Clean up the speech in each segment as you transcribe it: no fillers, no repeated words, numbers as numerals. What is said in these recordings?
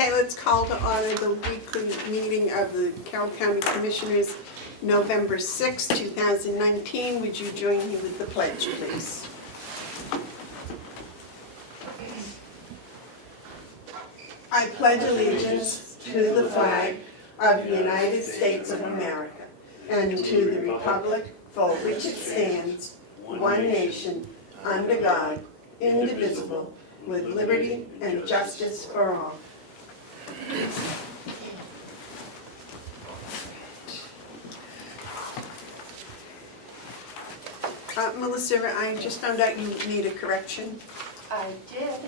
Okay, let's call to order the weekly meeting of the Carroll County Commissioners, November 6, 2019. Would you join me with the pledge, please? I pledge allegiance to the flag of the United States of America and to the republic for which it stands, one nation, under God, indivisible, with liberty and justice for all. Melissa, I just found out you need a correction. I did,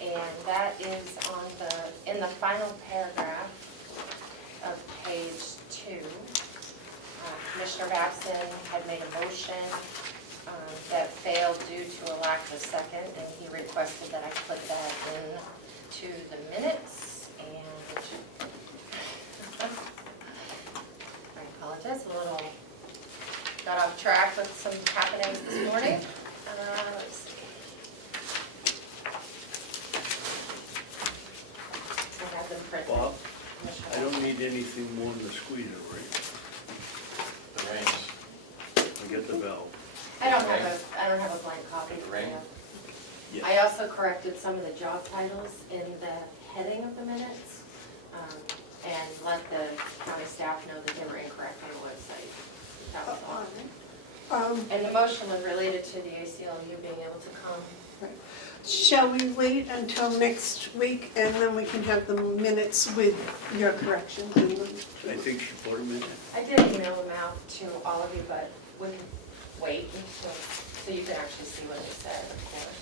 and that is in the final paragraph of page 2. Commissioner Babson had made a motion that failed due to a lack of a second, and he requested that I put that into the minutes, and I apologize, a little got off track with some happenings this morning. Let's see. I have them printed. Bob, I don't need anything more than the squeezer ring. The rings. I get the bell. I don't have a blank copy. Ring? Yeah. I also corrected some of the job titles in the heading of the minutes, and let the county staff know that they were incorrect on the website. That was all. And the motion was related to the ACLU being able to come. Shall we wait until next week and then we can have the minutes with your corrections? I think she put them in. I did email them out to all of you, but we can wait until, so you can actually see what they said, of course.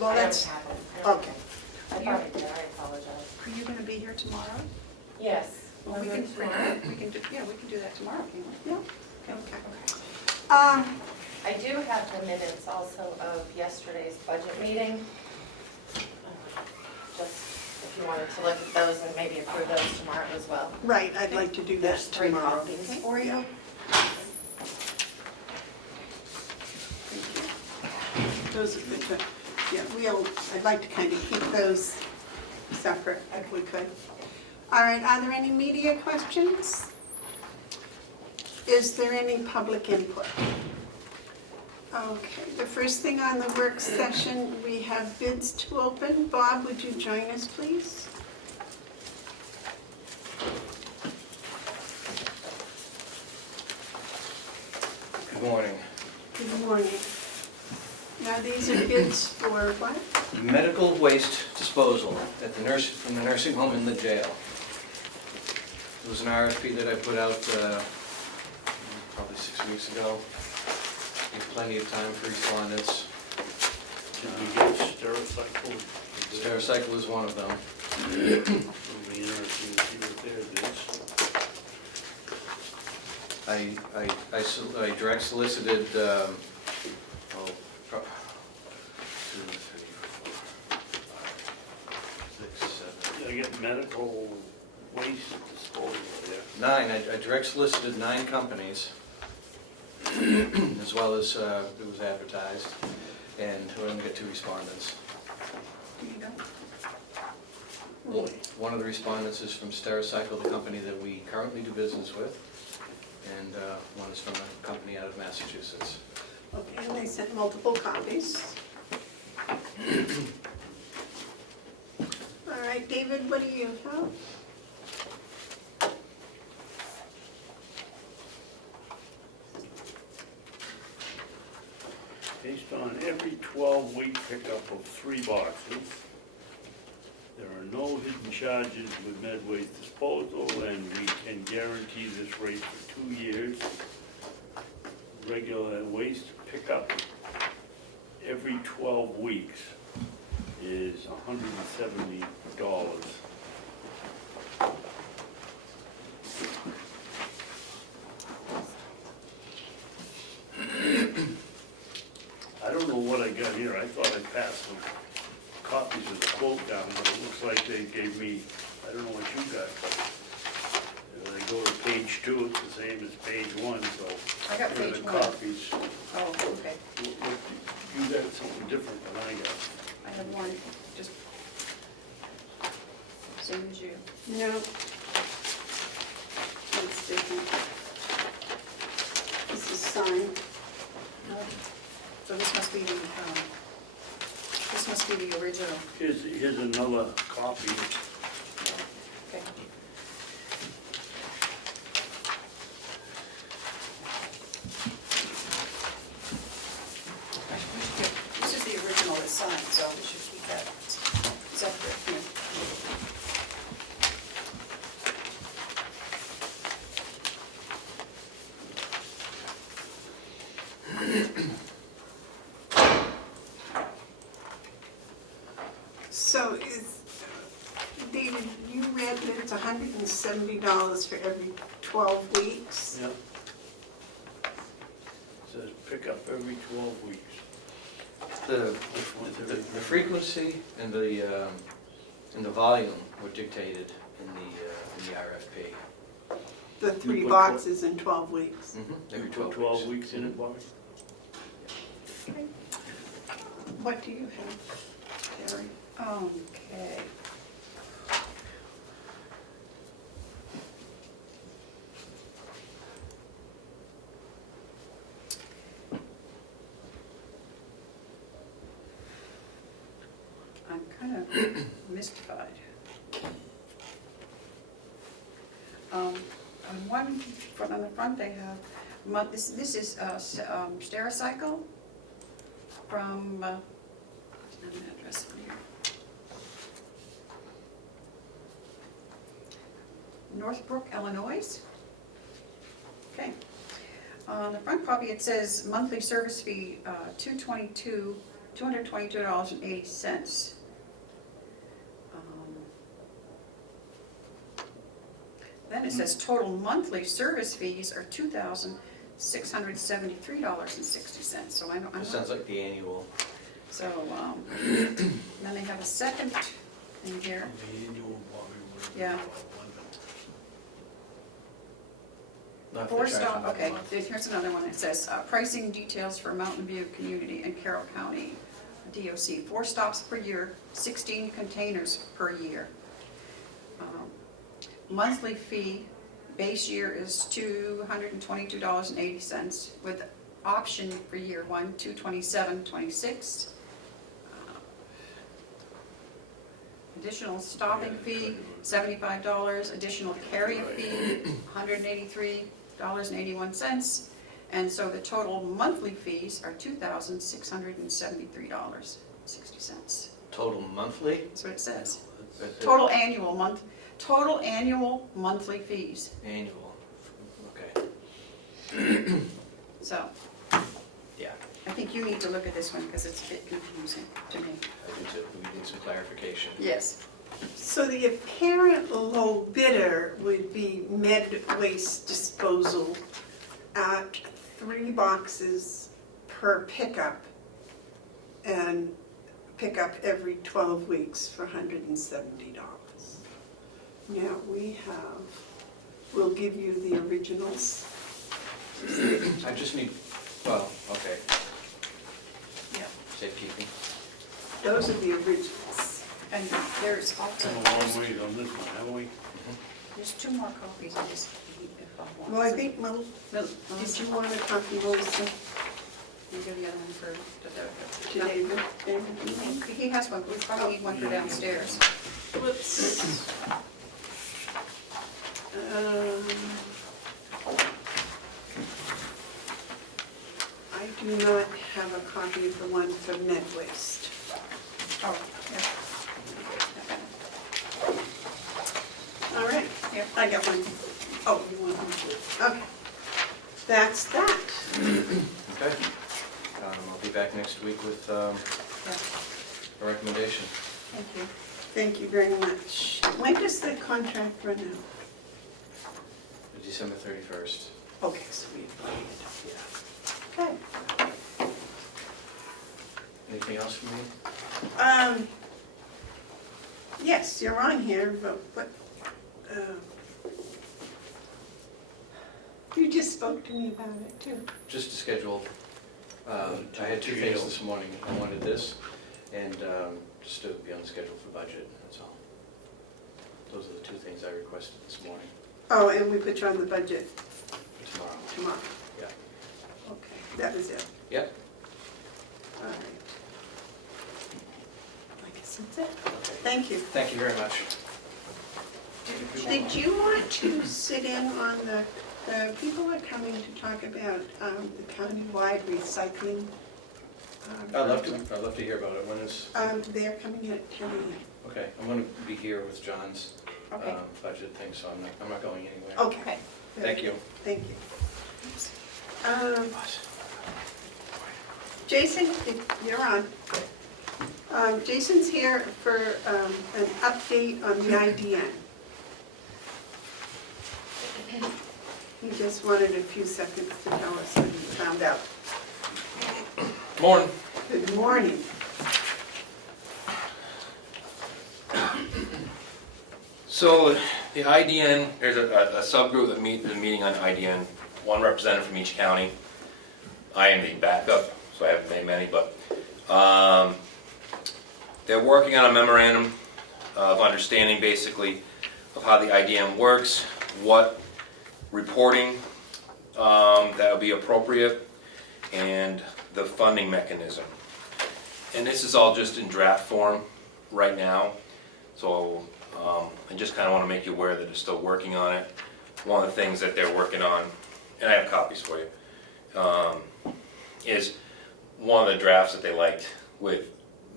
Well, I that's, don't have them. okay. I probably did, I apologize. Are you going to be here tomorrow? Yes. Well, we can print it. We can do that tomorrow, can we? Yeah. Okay. I do have the minutes also of yesterday's budget meeting. Just if you wanted to look at those and maybe approve those tomorrow as well. Right, I'd like to do that There's 3 tomorrow. copies for you. Yeah. Those are good, yeah, I'd like to kind of keep those separate if we could. All right, are there any media questions? Is there any public input? Okay, the first thing on the work session, we have bids to open. Bob, would you join us, please? Good morning. Good morning. Now, these are bids for what? Medical waste disposal at the from the nursing home and the jail. It was an RFP that I put out probably 6 weeks ago. Gave plenty of time for respondents. Did we get Stericycle? Stericycle is one of them. It'll be interesting to see what theirs is. I direct solicited, 2, 3, 4, 5, 6, 7. I get medical waste disposal there. 9. I direct solicited 9 companies, as well as it was advertised, and we're going to get 2 respondents. Here you go. Really? One of the respondents is from Stericycle, the company that we currently do business with, and one is from a company out of Massachusetts. Okay, and they sent multiple copies. All right, David, what do you have? Based on every 12-week pickup of 3 boxes, there are no hidden charges with med waste disposal, and we can guarantee this rate for 2 years. Regular waste pickup every 12 weeks is $170. I don't know what I got here. I thought I passed some copies of the quote down, but it looks like they gave me, I don't know what you got, but when I go to page 2, it's the same as page 1, so. I got here are page the 1. copies. Oh, okay. You got something different than I got. I have warrant, just same as you. No. It's different. This is signed. No. So this must be the original. Here's another copy. Okay. This is the original that's signed, so we should keep that separate here. So David, you read that it's $170 for every 12 weeks? Yeah. Says pick up every 12 weeks. The frequency and the volume were dictated in the RFP. The 3 put boxes in 12 weeks. Every You put 12 weeks in it, Bobby? Okay. What do you have, Terry? Okay. I'm kind of mystified. On the front they have, this is Stericycle from, there's not an address on here. Northbrook, Illinois. Okay. On the front copy, it says monthly service fee, $222.80. Then it says total monthly service fees are $2,673.60. So I'm It not. sounds like the annual. So, then they have a second in here. Yeah. Not for Four charging stop, by the okay, month. here's another one. It says pricing details for Mountain View Community and Carroll County DOC. 4 stops per year, 16 containers per year. Monthly fee, base year is $222.80 with option for year 1, $227.26. Additional stopping fee, $75. Additional carry fee, $183.81. And so the total monthly fees are $2,673.60. Total monthly? That's what it says. That's it. Total annual monthly fees. Annual, okay. So Yeah, I think you need to look at this one because it's a bit confusing to me. I do too. We need some clarification. Yes. So the apparent low bidder would be Med Waste Disposal at 3 boxes per pickup and pick up every 12 weeks for $170. Now we'll give you the originals. I just need, well, okay, Yeah. safekeeping. Those are the originals. And there's also, Come a long ways on this one, haven't we? there's 2 more copies of this. If I want. Well, I think, did you want a copy, Melissa, You give the other one for to David? He has one, we probably need one for downstairs. Whoops. I do not have a copy of the one for Med Waste. Oh, yeah. All right, Yep. I got one. Oh, you want one too? Okay. That's that. Okay. I'll be back next week with a recommendation. Thank you. Thank you very much. When does the contract run out? December 31st. Okay, sweet. Okay. Anything else from me? Yes, you're on here, but you just spoke to me about it too. Just to schedule, I had 2 things this morning. I wanted this, and just to be on the schedule for budget, that's all. Those are the two things I requested this morning, Oh, and we put you on the budget tomorrow. tomorrow. Yeah. Okay, that was it. Yep. All right. I guess that's it. Okay. Thank you. Thank you very much. Did you want to sit in on the people are coming to talk about the countywide recycling? I'd love to hear about it. When is, They're coming at 10 a.m. okay, I'm gonna be here with John's Okay. budget thing, so I'm not going anywhere. Okay. Thank you. Thank you. Jason, you're on. Jason's here for an update on the IDN. He just wanted a few seconds to tell us what he found out. Morning. Good morning. So the IDN, there's a subgroup that meeting on IDN, one representative from each county. I am the backup, so I haven't named many, but they're working on a memorandum of understanding basically of how the IDN works, what reporting that would be appropriate, and the funding mechanism. And this is all just in draft form right now, so I just kind of want to make you aware that they're still working on it. One of the things that they're working on, and I have copies for you, is one of the drafts that they liked with,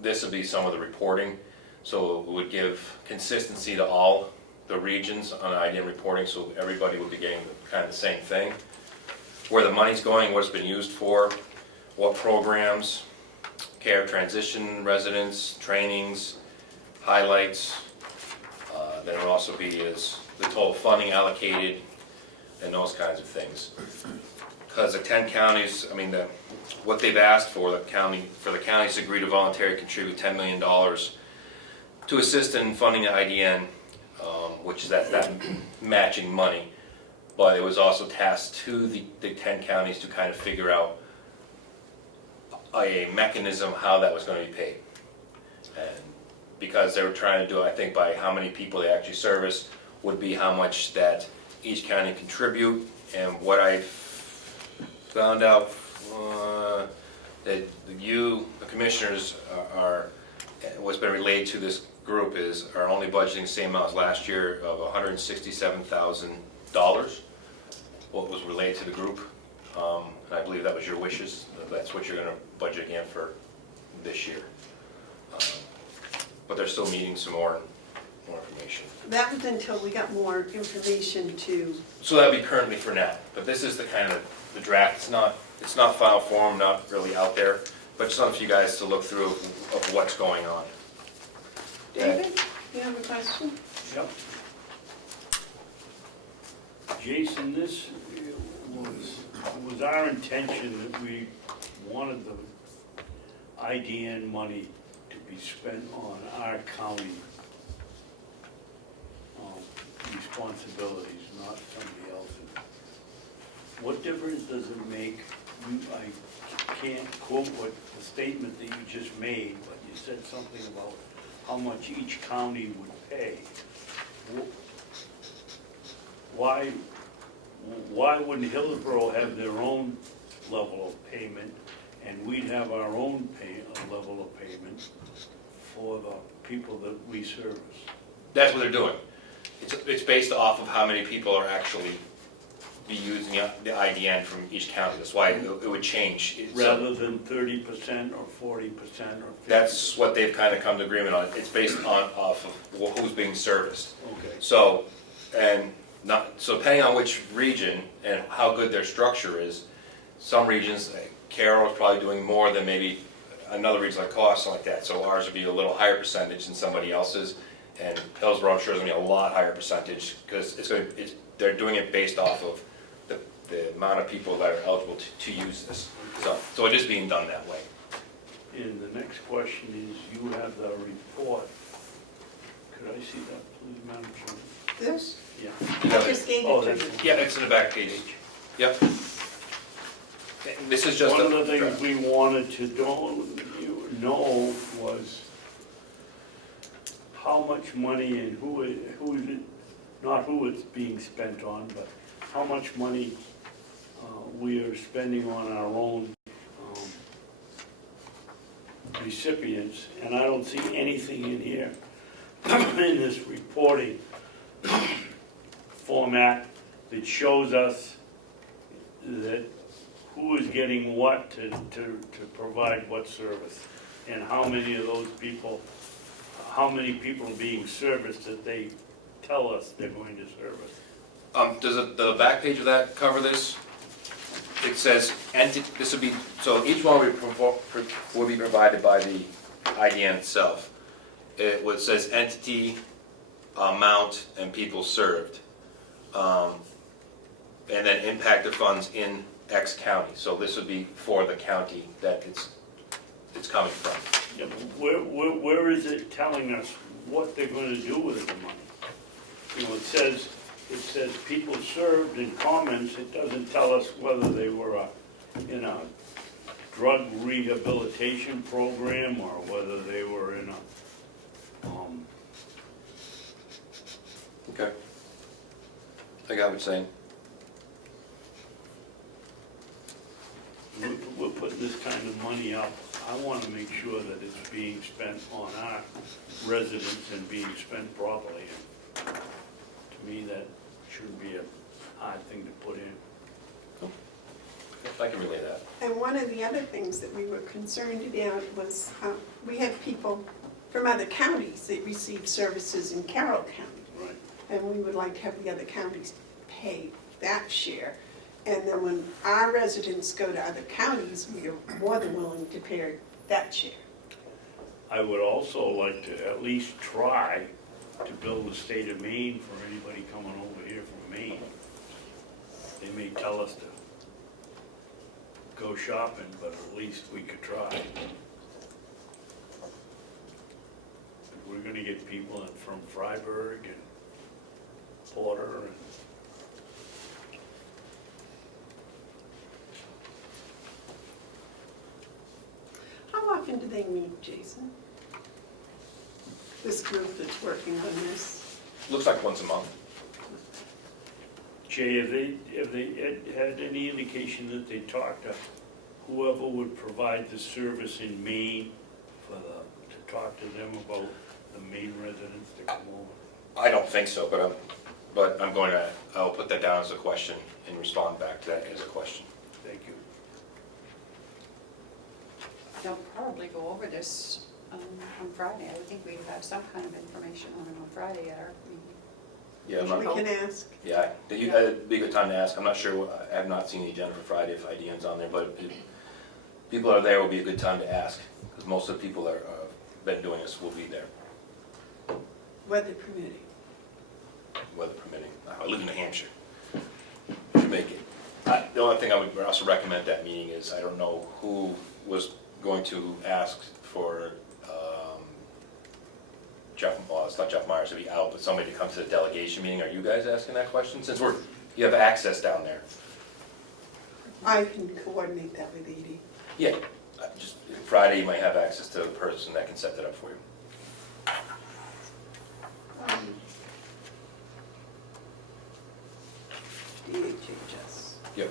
this would be some of the reporting, so it would give consistency to all the regions on IDN reporting, so everybody would be getting kind of the same thing. Where the money's going, what it's been used for, what programs, care transition residents, trainings, highlights. There will also be is the total funding allocated and those kinds of things. Because the 10 counties, I mean, what they've asked for the counties to agree to voluntarily contribute $10 million to assist in funding the IDN, which is that matching money. But it was also tasked to the 10 counties to kind of figure out a mechanism how that was going to be paid. And because they were trying to do it, I think, by how many people they actually service would be how much that each county contribute. And what I found out that the commissioners are, what's been relayed to this group are only budgeting the same amount as last year of $167,000. What was relayed to the group, and I believe that was your wishes. That's what you're going to budget again for this year. But they're still needing some more information. That was until we got more information to, So that'd be currently for now. But this is the kind of the draft. It's not final form, not really out there, but just something for you guys to look through of what's going on. David, you have a question? Yep. Jason, this was our intention that we wanted the IDN money to be spent on our county responsibilities, not somebody else's. What difference does it make? I can't quote what the statement that you just made, but you said something about how much each county would pay. Why wouldn't Hillsborough have their own level of payment, and we'd have our own level of payment for the people that we service? That's what they're doing. It's based off of how many people are actually be using the IDN from each county. That's why it would change. Rather than 30% or 40% or 50%? That's what they've kind of come to agreement on. It's based off of who's being serviced. Okay. So depending on which region and how good their structure is, some regions, like Carroll is probably doing more than maybe another region like Cost, like that. So ours would be a little higher percentage than somebody else's, and Hillsborough, I'm sure, is going to be a lot higher percentage because they're doing it based off of the amount of people that are eligible to use this. So it is being done that way. And the next question is, you have the report. Could I see that, please, Madam Chairman? This? Yeah. I just gave Oh, it to that's you. Yeah, it's in the back page. Yep. This is just one of the things we wanted to know was how much money and who is it, not who it's being spent on, but how much money we are spending on our own recipients, and I don't see anything in here in this reporting format that shows us that who is getting what to provide what service, and how many of those people, how many people are being serviced that they tell us they're going to service. Does the back page of that cover this? It says, this would be, so each one will be provided by the IDN itself. It says entity, amount, and people served. And then impact of funds in X county. So this would be for the county that it's coming from. Yeah, but where is it telling us what they're going to do with the money? You know, it says people served in comments. It doesn't tell us whether they were in a drug rehabilitation program or whether they were in a Okay. I got what you're saying. we're putting this kind of money up. I want to make sure that it's being spent on our residents and being spent properly. And to me, that shouldn't be a hard thing to put in. I can relay that. And one of the other things that we were concerned about was, we have people from other counties that receive services in Carroll County. Right. And we would like to have the other counties pay that share. And then when our residents go to other counties, we are more than willing to pay that share. I would also like to at least try to build a state of Maine for anybody coming over here from Maine. They may tell us to go shopping, but at least we could try. If we're gonna get people in from Freiburg and Porter and How often do they meet, Jason? This group that's working on this? Looks like once a month. Jay, have they had any indication that they talked to whoever would provide the service in Maine to talk to them about the Maine residents that come over? I don't think so, but I'll put that down as a question and respond back to that as a question. Thank you. They'll probably go over this on Friday. I would think we'd have some kind of information on it on Friday at our meeting. Yeah, I'm We not, can ask. yeah, it'd be a good time to ask. I'm not sure, I have not seen the agenda for Friday if IDN's on there, but if people are there, it will be a good time to ask, because most of the people that have been doing this will be there, Weather permitting. weather permitting. I live in New Hampshire. Should make it. The only thing I would also recommend at that meeting is, I don't know who was going to ask for Jeff, well, it's not Jeff Myers to be out, but somebody to come to the delegation meeting. Are you guys asking that question? Since you have access down there. I can coordinate that with Edie. Yeah, just Friday you might have access to a person that can set that up for you. DHHS. Yep.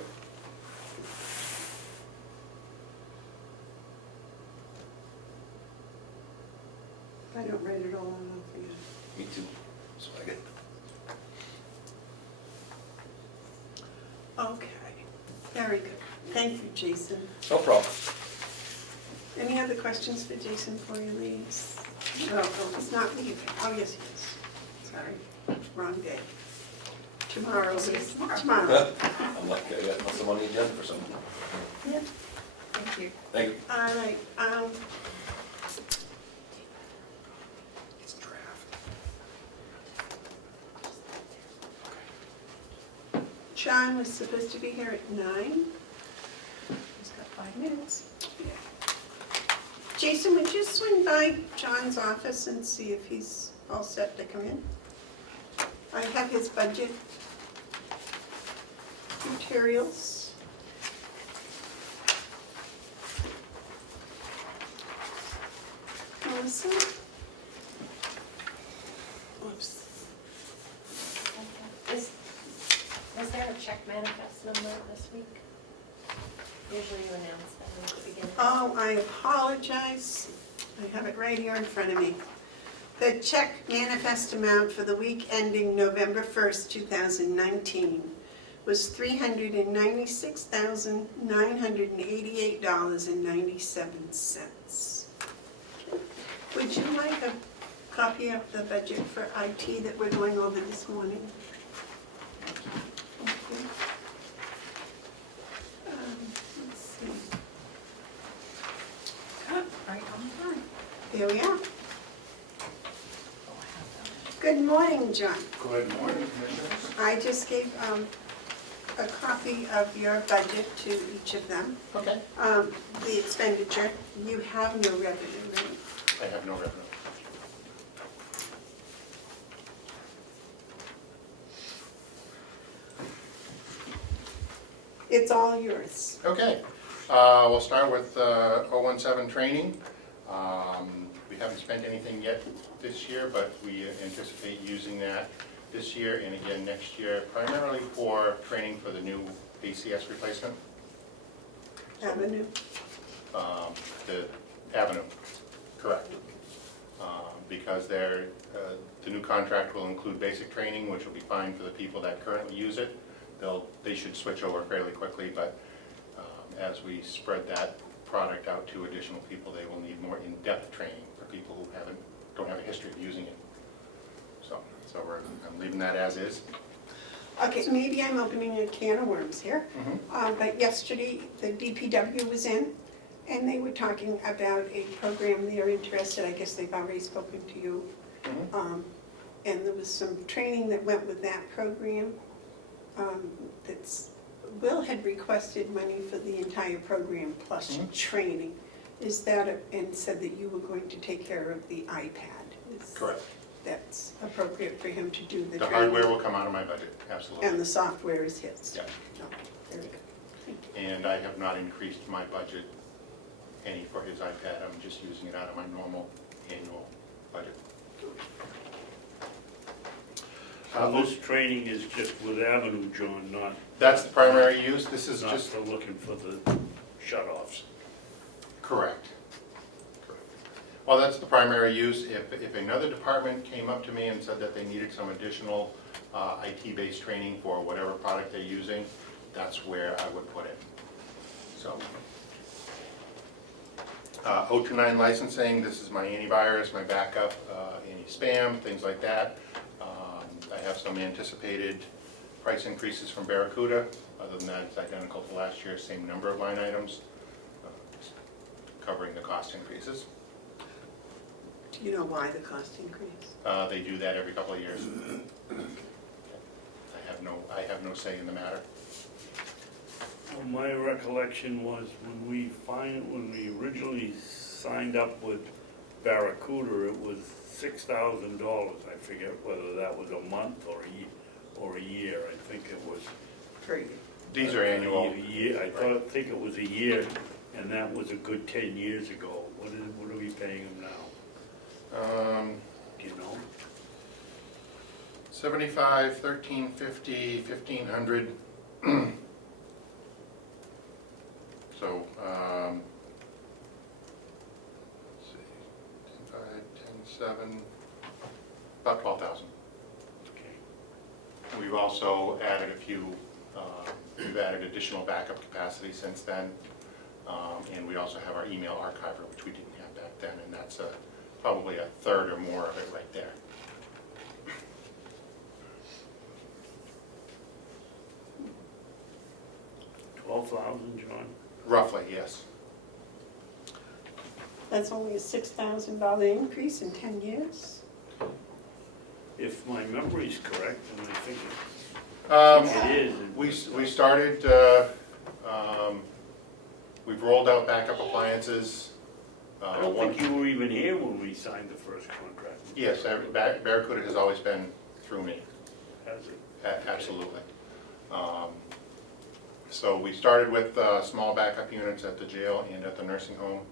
I don't write it all on for you. Me too. So I get. Okay, very good. Thank you, Jason. No problem. Any other questions for Jason before he leaves? No, he's not leaving. Oh, yes, he is. Sorry, wrong day. Tomorrow. See you tomorrow. Tomorrow. I'm lucky I got some on the agenda for something. Yeah. Thank you. Thank you. All right, It's draft. John was supposed to be here at 9. He's got 5 minutes. Jason, would you swing by John's office and see if he's all set to come in? I have his budget materials. Melissa? number this week? Usually you announce that at the beginning. Oh, I apologize. I have it right here in front of me. The check manifest amount for the week ending November 1st, 2019 was $396,988.97. Would you like a copy of the budget for IT that we're going over this morning? Okay. Let's see. Right on time. Here we are. Good morning, John. Good morning, Commissioners. I just gave a copy of your budget to each of them. Okay. The expenditure, you have no revenue, right? I have no revenue. It's all yours. Okay. We'll start with 017 training. We haven't spent anything yet this year, but we anticipate using that this year and again next year, primarily for training for the new ACS replacement. Avenue. The Avenue, correct. Because the new contract will include basic training, which will be fine for the people that currently use it. They should switch over fairly quickly, but as we spread that product out to additional people, they will need more in-depth training for people who don't have a history of using it. So I'm leaving that as is. Okay, maybe I'm opening a can of worms here. But yesterday, the DPW was in, and they were talking about a program they're interested, I guess they've already spoken to you. And there was some training that went with that program. Will had requested money for the entire program plus training. Is that, and said that you were going to take care of the iPad. Correct. That's appropriate for him to do the The training. hardware will come out of my budget, absolutely. And the software is his. Yeah. Oh, very good. Thank you. And I have not increased my budget any for his iPad. I'm just using it out of my normal annual budget. So this training is just with Avenue, John, not... That's the primary use. This is Not just for looking for the shut-offs. correct. Well, that's the primary use. If another department came up to me and said that they needed some additional IT-based training for whatever product they're using, that's where I would put it. So, 029 licensing, this is my antivirus, my backup, anti-spam, things like that. I have some anticipated price increases from Barracuda. Other than that, it's identical to last year, same number of line items, covering the cost increases. Do you know why the cost increase? They do that every couple of years. I have no say in the matter. Well, my recollection was when we originally signed up with Barracuda, it was $6,000. I forget whether that was a month or a year. I think it was. For you. These are annual. A year. I think it was a year, and that was a good 10 years ago. What are we paying them now? Do you know? 75, 1350, 1500. So, let's see, 10, 5, 10, 7, about 12,000. Okay. We've also added we've added additional backup capacity since then. And we also have our email archiver, which we didn't have back then, and that's probably a third or more of it right there. $12,000, John? Roughly, yes. That's only a $6,000 increase in 10 years? If my memory's correct, and I think it is. We started, we've rolled out backup appliances. I don't think you were even here when we signed the first contract. Yes, Barracuda has always been through me. Has it? Absolutely. So we started with small backup units at the jail and at the nursing home.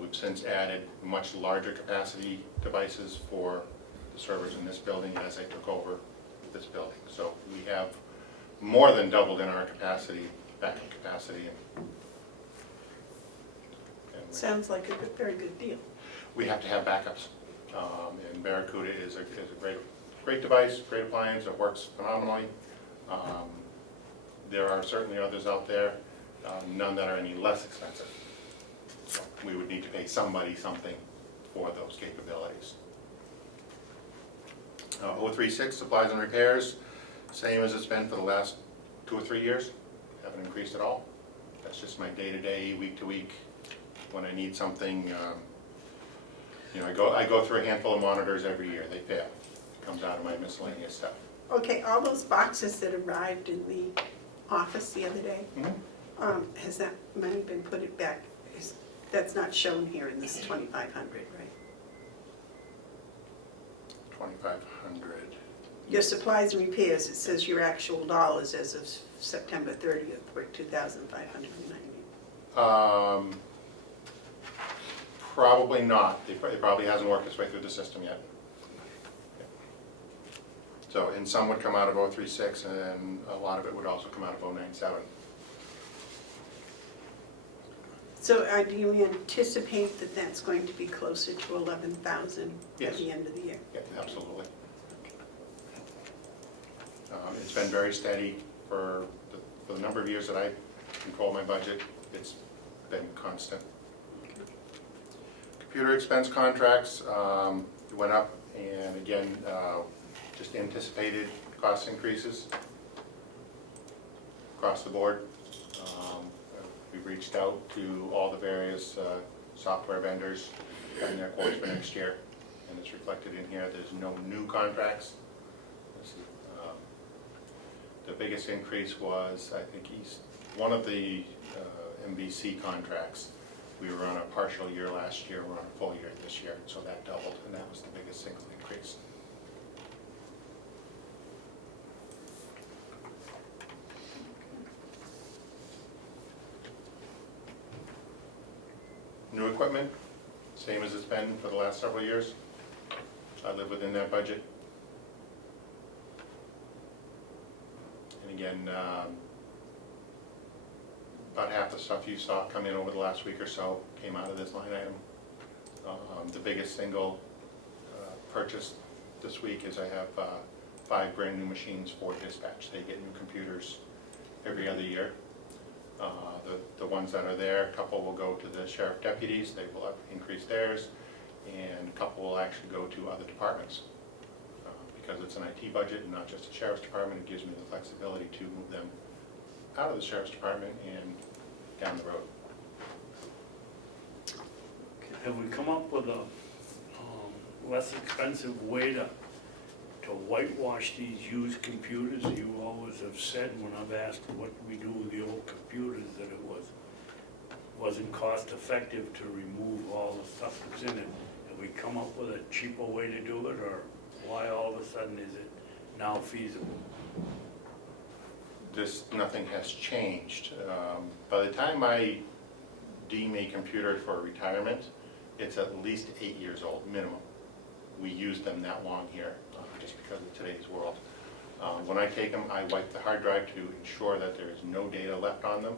We've since added much larger capacity devices for the servers in this building as I took over this building. So we have more than doubled in our capacity, backup capacity. And Sounds like a very good deal. we have to have backups. And Barracuda is a great device, great appliance, it works phenomenally. There are certainly others out there, none that are any less expensive. So we would need to pay somebody something for those capabilities. 036, supplies and repairs, same as it's been for the last 2 or 3 years, haven't increased at all. That's just my day-to-day, week-to-week, when I need something. You know, I go through a handful of monitors every year, they fail. It comes out of my miscellaneous stuff. Okay, all those boxes that arrived in the office the other day, has that money been put it back? That's not shown here in this 2,500, right? 2,500. Your supplies and repairs, it says your actual dollars as of September 30th were 2,590. Probably not. It probably hasn't worked its way through the system yet. So, and some would come out of 036, and a lot of it would also come out of 097. So do you anticipate that that's going to be closer to 11,000 at Yes. the end of the year? Yeah, absolutely. It's been very steady for the number of years that I control my budget. It's been constant. Computer expense contracts went up, and again, just anticipated cost increases across the board. We've reached out to all the various software vendors and their quotes for next year, and it's reflected in here. There's no new contracts. The biggest increase was, I think, one of the MVC contracts. We were on a partial year last year, we're on a full year this year, so that doubled, and that was the biggest single increase. New equipment, same as it's been for the last several years. I live within that budget. And again, about half the stuff you saw come in over the last week or so came out of this line item. The biggest single purchase this week is I have 5 brand new machines for dispatch. They get new computers every other year. The ones that are there, a couple will go to the sheriff deputies, they will increase theirs, and a couple will actually go to other departments. Because it's an IT budget and not just a sheriff's department, it gives me the flexibility to move them out of the sheriff's department and down the road. Have we come up with a less expensive way to whitewash these used computers? You always have said when I've asked what we do with the old computers that it wasn't cost effective to remove all the stuff that's in it. Have we come up with a cheaper way to do it, or why all of a sudden is it now feasible? Nothing has changed. By the time I deem a computer for retirement, it's at least 8 years old, minimum. We use them that long here, just because of today's world. When I take them, I wipe the hard drive to ensure that there is no data left on them.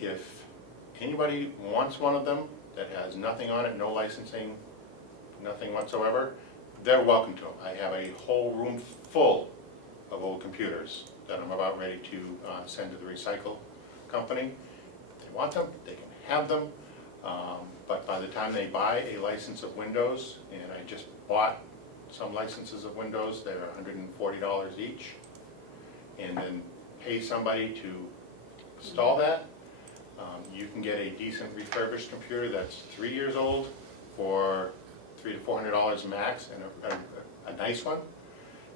If anybody wants one of them that has nothing on it, no licensing, nothing whatsoever, they're welcome to them. I have a whole room full of old computers that I'm about ready to send to the recycle company. If they want them, they can have them. But by the time they buy a license of Windows, and I just bought some licenses of Windows that are $140 each, and then pay somebody to install that, you can get a decent refurbished computer that's 3 years old for $300 to $400 max, and a nice one,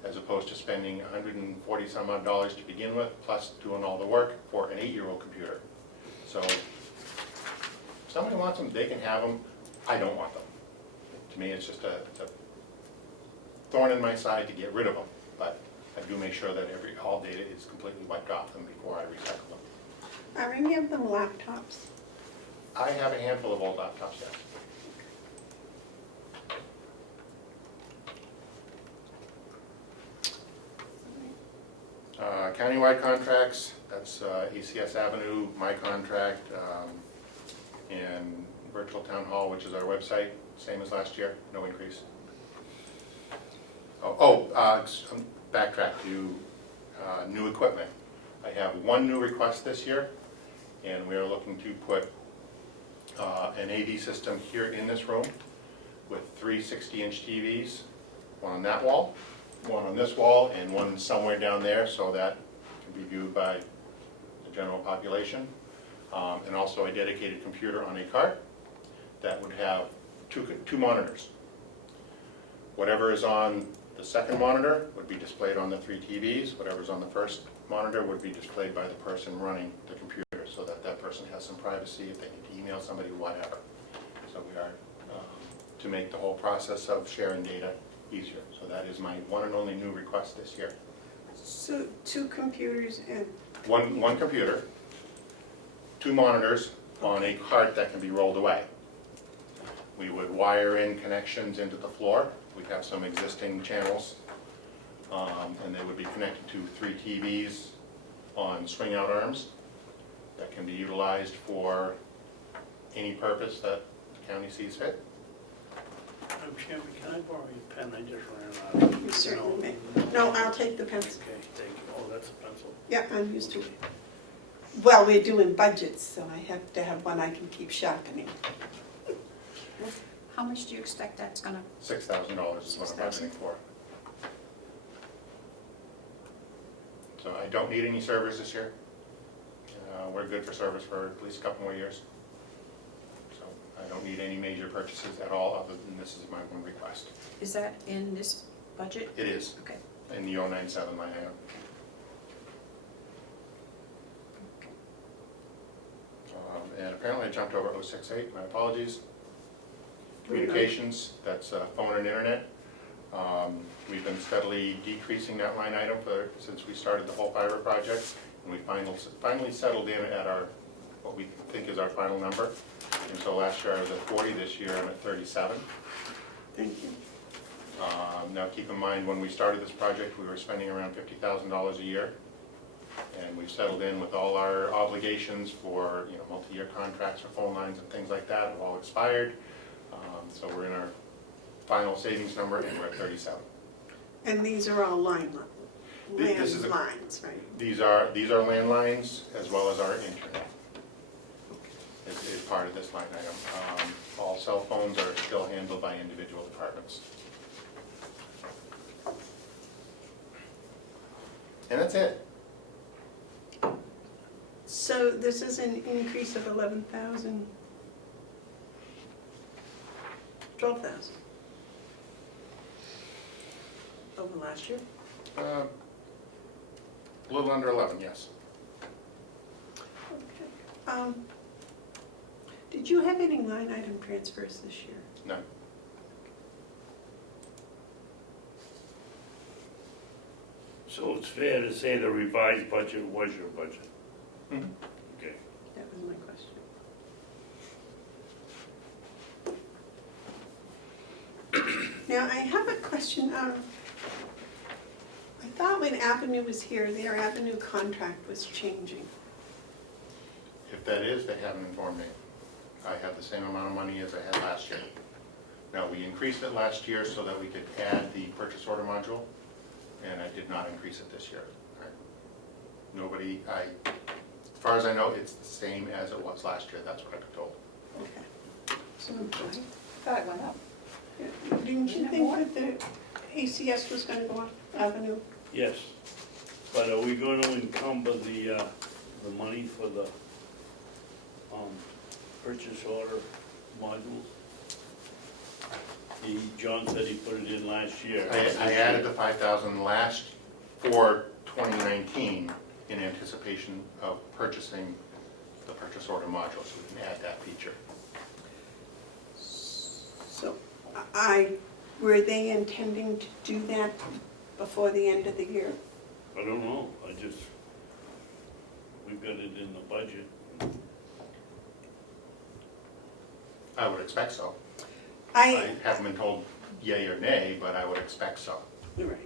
as opposed to spending $140 some odd to begin with, plus doing all the work for an 8-year-old computer. So if somebody wants them, they can have them. I don't want them. To me, it's just a thorn in my side to get rid of them, but I do make sure that all data is completely wiped off them before I recycle them. Are any of them laptops? I have a handful of old laptops, yes. Countywide contracts, that's ACS Avenue, my contract, and Virtual Town Hall, which is our website, same as last year, no increase. Backtrack to new equipment. I have one new request this year, and we are looking to put an AV system here in this room with 3 60-inch TVs, one on that wall, one on this wall, and one somewhere down there so that can be viewed by the general population. And also a dedicated computer on a cart that would have two monitors. Whatever is on the second monitor would be displayed on the 3 TVs. Whatever's on the first monitor would be displayed by the person running the computer so that that person has some privacy if they need to email somebody, whatever. So we are to make the whole process of sharing data easier. So that is my one and only new request this year. So 2 computers and, One computer, 2 monitors on a cart that can be rolled away. We would wire in connections into the floor. We have some existing channels, and they would be connected to 3 TVs on swing-out arms that can be utilized for any purpose that the county sees fit. Madam Chairman, can I borrow your pen? I just ran out. you certainly may. No, I'll take the pencil. Okay, thank you. Oh, that's a pencil. Yeah, I'm used to it. Well, we're doing budgets, so I have to have one I can keep sharpening. How much do you expect that's gonna, $6,000 is what I'm budgeting for. So I don't need any servers this year. We're good for service for at least a couple more years. So I don't need any major purchases at all, other than this is my one request. is that in this budget? It is, Okay. in the 097 line item. And apparently I jumped over 068, my apologies. Communications, that's phone and internet. We've been steadily decreasing that line item since we started the whole fiber project. And we finally settled in at what we think is our final number. And so last year I was at 40, this year I'm at 37. Thank you. Now keep in mind, when we started this project, we were spending around $50,000 a year. And we've settled in with all our obligations for multi-year contracts for phone lines and things like that have all expired. So we're in our final savings number and we're at 37. And these are all This is a- landlines, right? These are landlines as well as our internet is part of this line item. All cell phones are still handled by individual departments. And that's it. So this is an increase of 11,000, 12,000 over last year. A little under 11, yes. Okay. Did you have any line item transfers this year? No. So it's fair to say the revised budget was your budget? Mhm. Okay. That was my question. Now, I have a question. I thought when Avenue was here, their Avenue contract was changing. If that is, they haven't informed me. I have the same amount of money as I had last year. Now, we increased it last year so that we could add the purchase order module, and I did not increase it this year. As far as I know, it's the same as it was last year, that's what I've been told. Okay. So, I thought it went up. didn't you think that the ACS was going to go up Avenue? Yes, but are we going to encumber the money for the purchase order modules? John said he put it in last year. I added the 5,000 for 2019 in anticipation of purchasing the purchase order module, so we can add that feature. So, were they intending to do that before the end of the year? I don't know, we've got it in the budget. I would expect so. I I haven't been told yay or nay, but I would expect so. Right.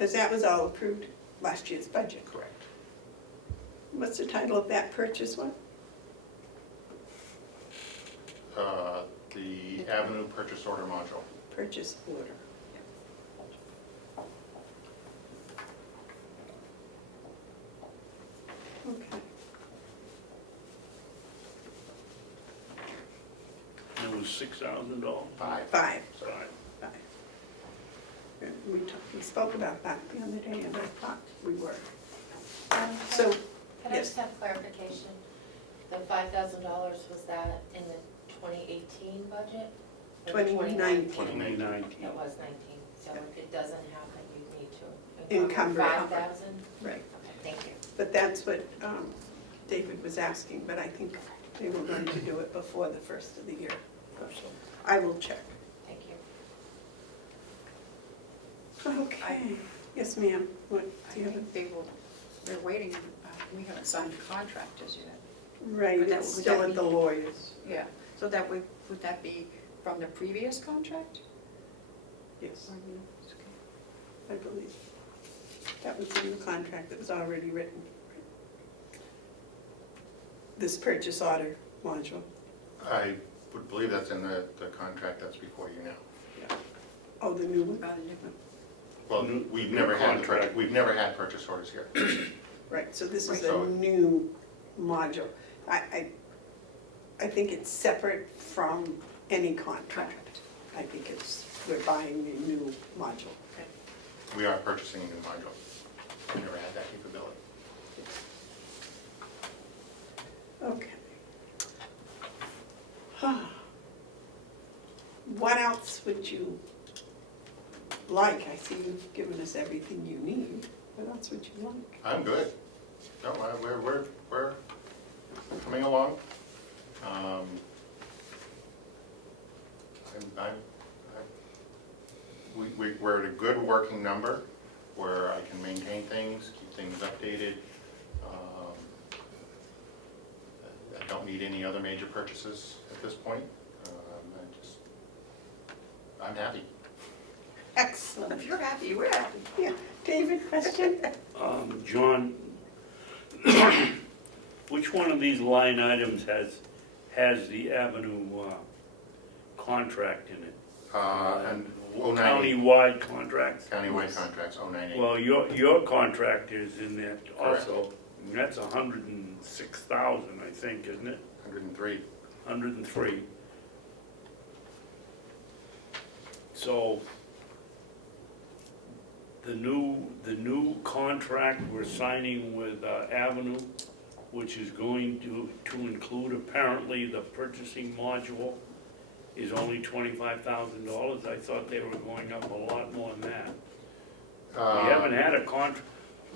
because that was all approved last year's budget. Correct. What's the title of that purchase one? The Avenue Purchase Order Module. Purchase order. Okay. It was $6,000. Five. Five. Sorry. We spoke about that the other day, and I thought we were. Can So, I yes. just have clarification? The $5,000, was that in the 2018 budget? Or the 2019. 2019. It was 19, so if it doesn't happen, you need to Encumber encumber it. 5,000? Right. Okay, thank you. But that's what David was asking, but I think they were going to do it before the first of the year. I will check. Thank you. Okay. Yes, ma'am. What, I do you have a? think they're waiting, we haven't signed the contract as yet. Right, Would that- it's would still that at be- the lawyers. Yeah, so that would that be from the previous contract? Yes, Or you- I believe. That was in the contract that was already written. This purchase order module. I would believe that's in the contract that's before you now. Oh, the new one? About a different, Well, New- we've new never had, contract. we've never had purchase orders here. Right, so this is Right. a So- new module. I think it's separate from any contract. contract. I think it's, we're buying a new module. Okay. We are purchasing a new module. We never had that capability. Okay. What else would you like? I see you've given us everything you need. What else would you like? I'm good. No, we're coming along. We're at a good working number where I can maintain things, keep things updated. I don't need any other major purchases at this point. I'm happy. Excellent. If you're happy, we're happy. Yeah. David, question? John, which one of these line items has the Avenue contract in it? And 098, Countywide contracts? countywide contracts, 098. Well, your contract is in there also. And that's 106,000, I think, isn't it? 103. 103. So the new contract we're signing with Avenue, which is going to include apparently the purchasing module, is only $25,000. I thought they were going up a lot more than that. We haven't had a contract.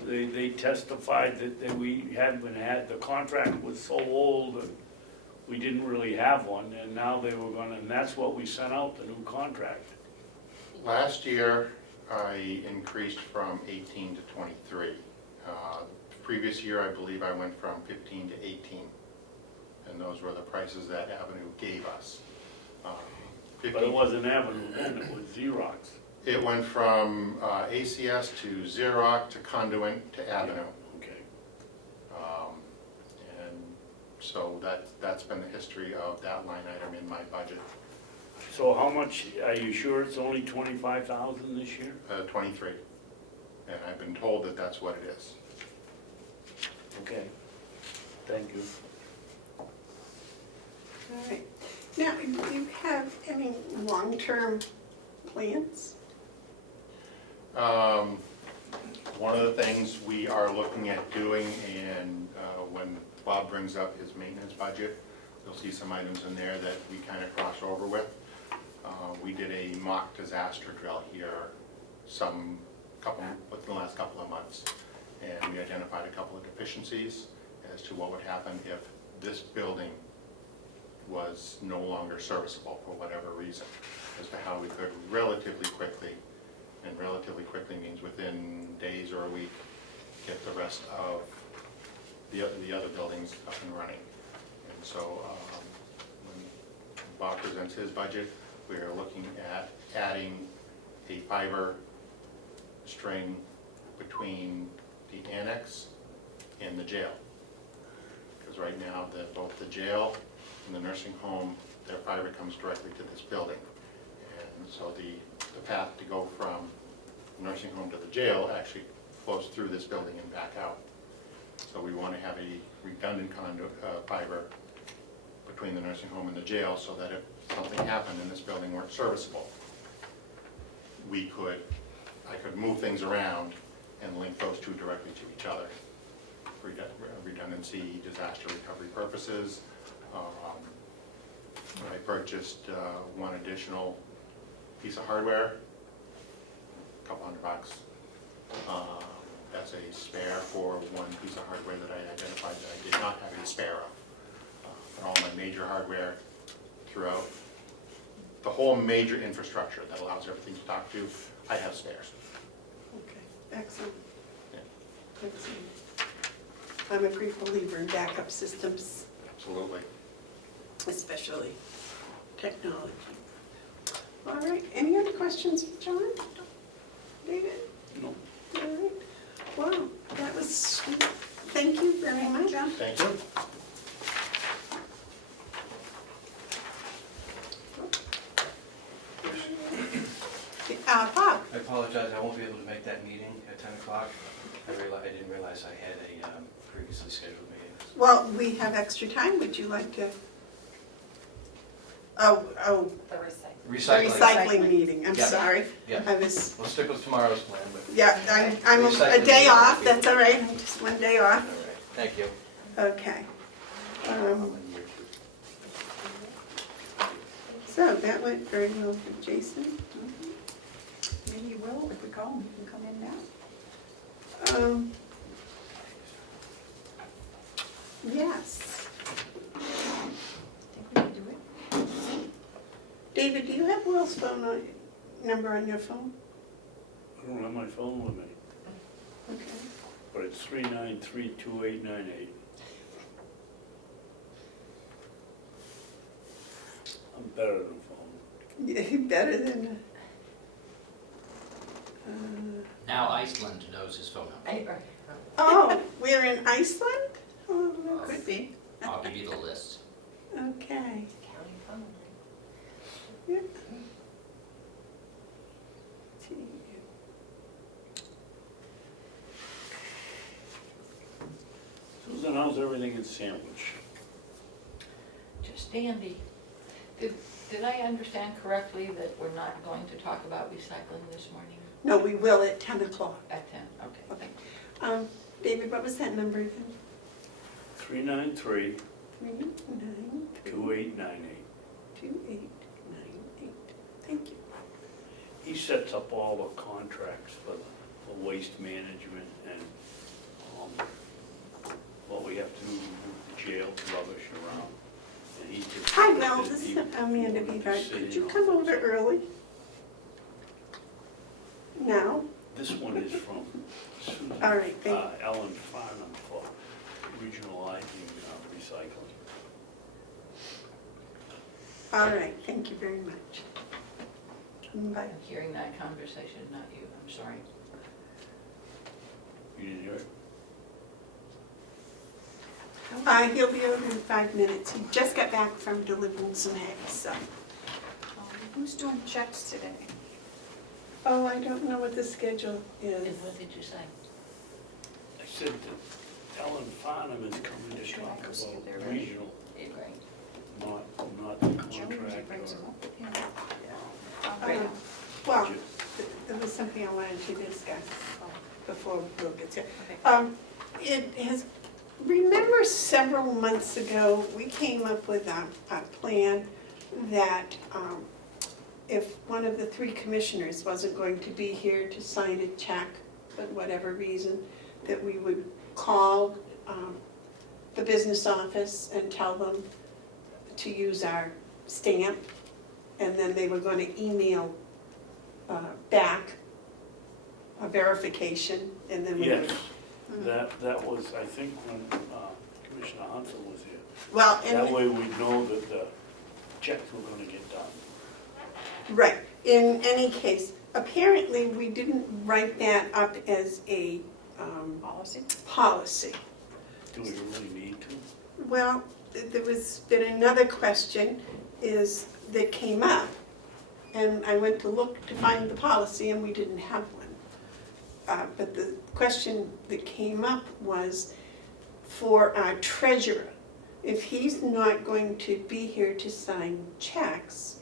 They testified that we hadn't had, the contract was so old that we didn't really have one, and now they were gonna, and that's what we sent out, the new contract. Last year, I increased from 18 to 23. Previous year, I believe I went from 15 to 18. And those were the prices that Avenue gave us. But it 15 wasn't Avenue then, it was Xerox. It went from ACS to Xerox to Conduent to Avenue. Okay. And so that's been the history of that line item in my budget. So how much, are you sure it's only 25,000 this year? 23. And I've been told that that's what it is. Okay, thank you. All right. Now, do you have any long-term plans? One of the things we are looking at doing, and when Bob brings up his maintenance budget, you'll see some items in there that we kind of cross over with. We did a mock disaster drill here within the last couple of months, and we identified a couple of deficiencies as to what would happen if this building was no longer serviceable for whatever reason, as to how we could relatively quickly, and relatively quickly means within days or a week, get the rest of the other buildings up and running. And so when Bob presents his budget, we are looking at adding a fiber string between the annex and the jail. Because right now, both the jail and the nursing home, their fiber comes directly to this building. And so the path to go from the nursing home to the jail actually flows through this building and back out. So we want to have a redundant conduit, fiber between the nursing home and the jail, so that if something happened and this building weren't serviceable, I could move things around and link those two directly to each other. Redundancy, disaster recovery purposes. I purchased one additional piece of hardware, a couple $100. That's a spare for one piece of hardware that I identified that I did not have a spare of. But all my major hardware throughout the whole major infrastructure that allows everything to talk to, I have spares. Okay, excellent. Yeah. Excellent. I'm a great believer in backup systems, Absolutely. especially technology. All right, any other questions for John? David? No. All right. Wow, that was sweet. Thank you very much. John? Thank you. Bob? I apologize, I won't be able to make that meeting at 10 o'clock. I didn't realize I had a previously scheduled meeting. Well, we have extra time. Would you like to? Oh, The recycling. the Recycling. recycling meeting. I'm Yeah. sorry. Yeah. I was, We'll stick with tomorrow's plan, but. yeah, I'm a Recycling day meeting. off. That's all right. I'm just one day All off. right, thank you. Okay. So that went very well for Jason. Maybe you will, if we call him, he can come in now. Yes. I think we can do it. David, do you have Will's phone number on your phone? I don't have my phone with me, Okay. but it's 393-2898. I'm better than phone. Yeah, better than. Now Iceland knows his phone number. Oh, we're in Iceland? Oh, that could be. I'll give you the list. Okay. County phone. Yeah. Susan, how's everything in Sandwich? Just dandy. Did I understand correctly that we're not going to talk about recycling this morning No, we will at 10 o'clock. at 10? Okay, Okay. thank you. David, what was that number again? 393-2898. 393-2898. Thank you. He sets up all the contracts for the waste management and what we have to do to move the jail rubbish around. And he just- Hi, Will, this is Amanda Bevard. Could you come over early? Now? This one is from Susan. All right, thank you. Ellen Farnham for regionalizing recycling. All right, thank you very much. Bye. I'm hearing that conversation, not you, I'm sorry. You didn't hear it? He'll be over in 5 minutes. He just got back from delivering some eggs, so. Who's doing checks today? Oh, I don't know what the schedule is. And what did you say? I said that Ellen Farnham is coming to Should I talk go see if they're ready? about regional, Great. not the Joan usually contract brings them or up with him. Yeah. Well, budget. there was something I wanted to discuss before Will gets here. Okay. It has, remember several months ago, we came up with a plan that if one of the 3 commissioners wasn't going to be here to sign a check for whatever reason, that we would call the business office and tell them to use our stamp, and then they were going to email back a verification, and then we would. Yes, that was, I think, when Commissioner Huntsell was here. Well, That and, way we'd know that the checks were gonna get done. right, in any case, apparently we didn't write that up as a Policy? policy. Do we really need to? Well, there was been another question that came up, and I went to look to find the policy, and we didn't have one. But the question that came up was for our treasurer. If he's not going to be here to sign checks,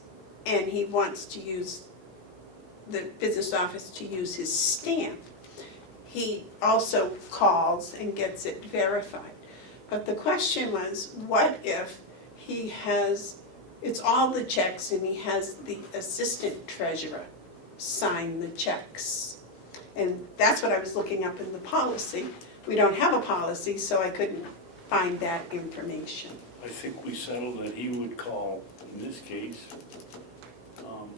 and he wants to use the business office to use his stamp, he also calls and gets it verified. But the question was, what if he has, it's all the checks and he has the assistant treasurer sign the checks? And that's what I was looking up in the policy. We don't have a policy, so I couldn't find that information. I think we settled that he would call, in this case, Pam,